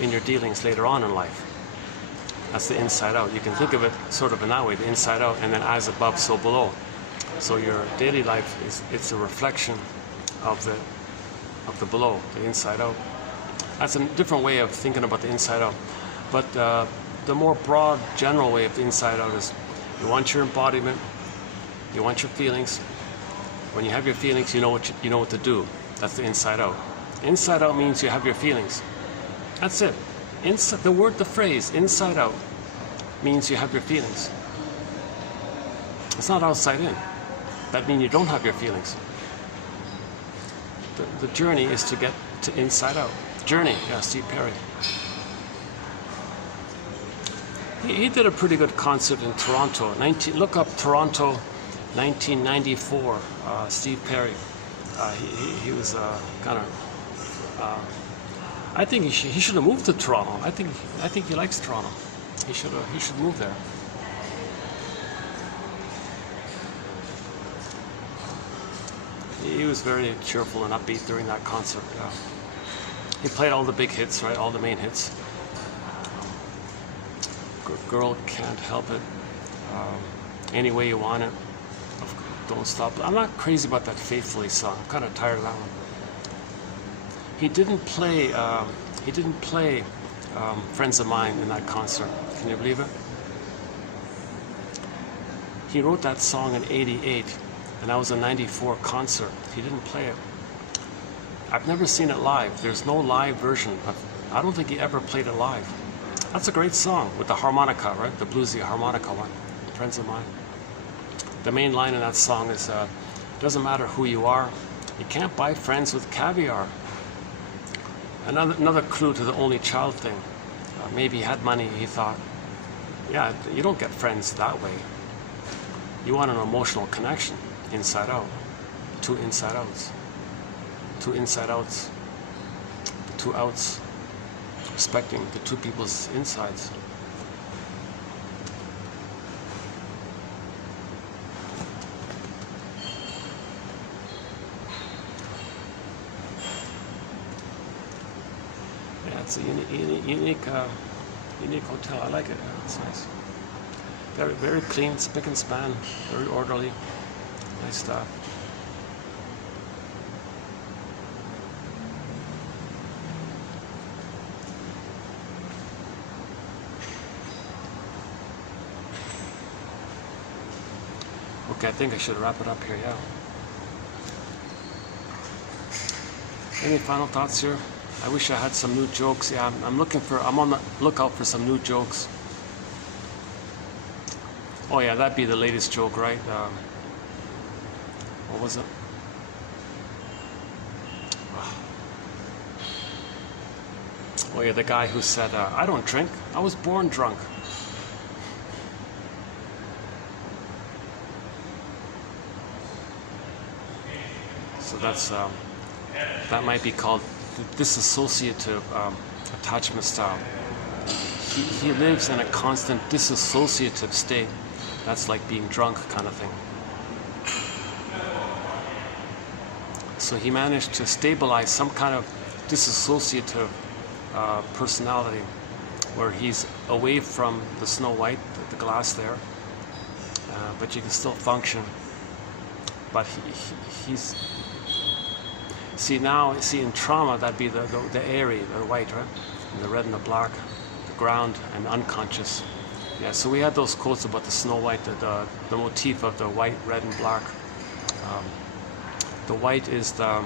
in your dealings later on in life. That's the inside out. You can think of it sort of in that way, the inside out, and then as above, so below. So your daily life it's a reflection of the below, the inside out. That's a different way of thinking about the inside out. But the more broad, general way of the inside out is you want your embodiment, you want your feelings. When you have your feelings, you know what to do. That's the inside out. Inside out means you have your feelings. That's it. The phrase inside out means you have your feelings. It's not outside in. That means you don't have your feelings. The journey is to get to inside out. Journey, yeah, Steve Perry. He did a pretty good concert in Toronto. Look up Toronto 1994, Steve Perry. He was kind of. I think he should have moved to Toronto. I think he likes Toronto. He should move there. He was very cheerful and upbeat during that concert. Yeah. He played all the big hits, right? All the main hits. Girl Can't Help It. Any Way You Want It. Don't Stop. I'm not crazy about that Faithfully song. I'm kind of tired of that one. He didn't play Friends of Mine in that concert. Can you believe it? He wrote that song in '88, and that was a '94 concert. He didn't play it. I've never seen it live. There's no live version. I don't think he ever played it live. That's a great song with the harmonica, right? The bluesy harmonica one. Friends of Mine. The main line in that song is, doesn't matter who you are, you can't buy friends with caviar. Another clue to the only child thing. Maybe he had money, he thought, yeah, you don't get friends that way. You want an emotional connection, inside out. Two inside outs. Two inside outs. The two outs. Respecting the two people's insides. Yeah, it's a unique hotel. I like it. Yeah, it's nice. Very clean, spick and span, very orderly. Nice stuff. Okay, I think I should wrap it up here, yeah. Any final thoughts here? I wish I had some new jokes. Yeah, I'm on the lookout for some new jokes. Oh yeah, that'd be the latest joke, right? What was it? Oh yeah, the guy who said, I don't drink, I was born drunk. So that might be called dissociative attachment style. He lives in a constant dissociative state. That's like being drunk kind of thing. So he managed to stabilize some kind of dissociative personality where he's away from the Snow White, the glass there, but you can still function. But he's... See in trauma, that'd be the airy, the white, right? And the red and the black, the ground and unconscious. Yeah, so we had those quotes about the Snow White, the motif of the white, red, and black. The white is the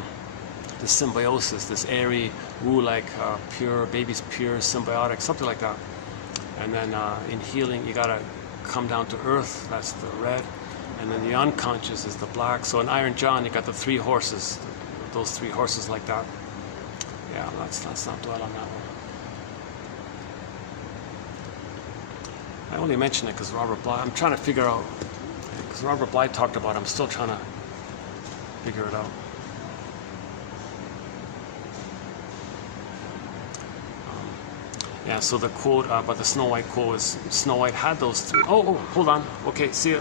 symbiosis, this airy, woo-like, pure, baby's pure, symbiotic, something like that. And then in healing, you gotta come down to earth, that's the red. And then the unconscious is the black. So in Iron John, you got the three horses, those three horses like that. Yeah, let's not dwell on that one. I only mention it because Robert Bly, I'm trying to figure out, because Robert Bly talked about it, I'm still trying to figure it out. Yeah, so the quote about the Snow White quote is, Snow White had those three. Oh, hold on. Okay, see ya.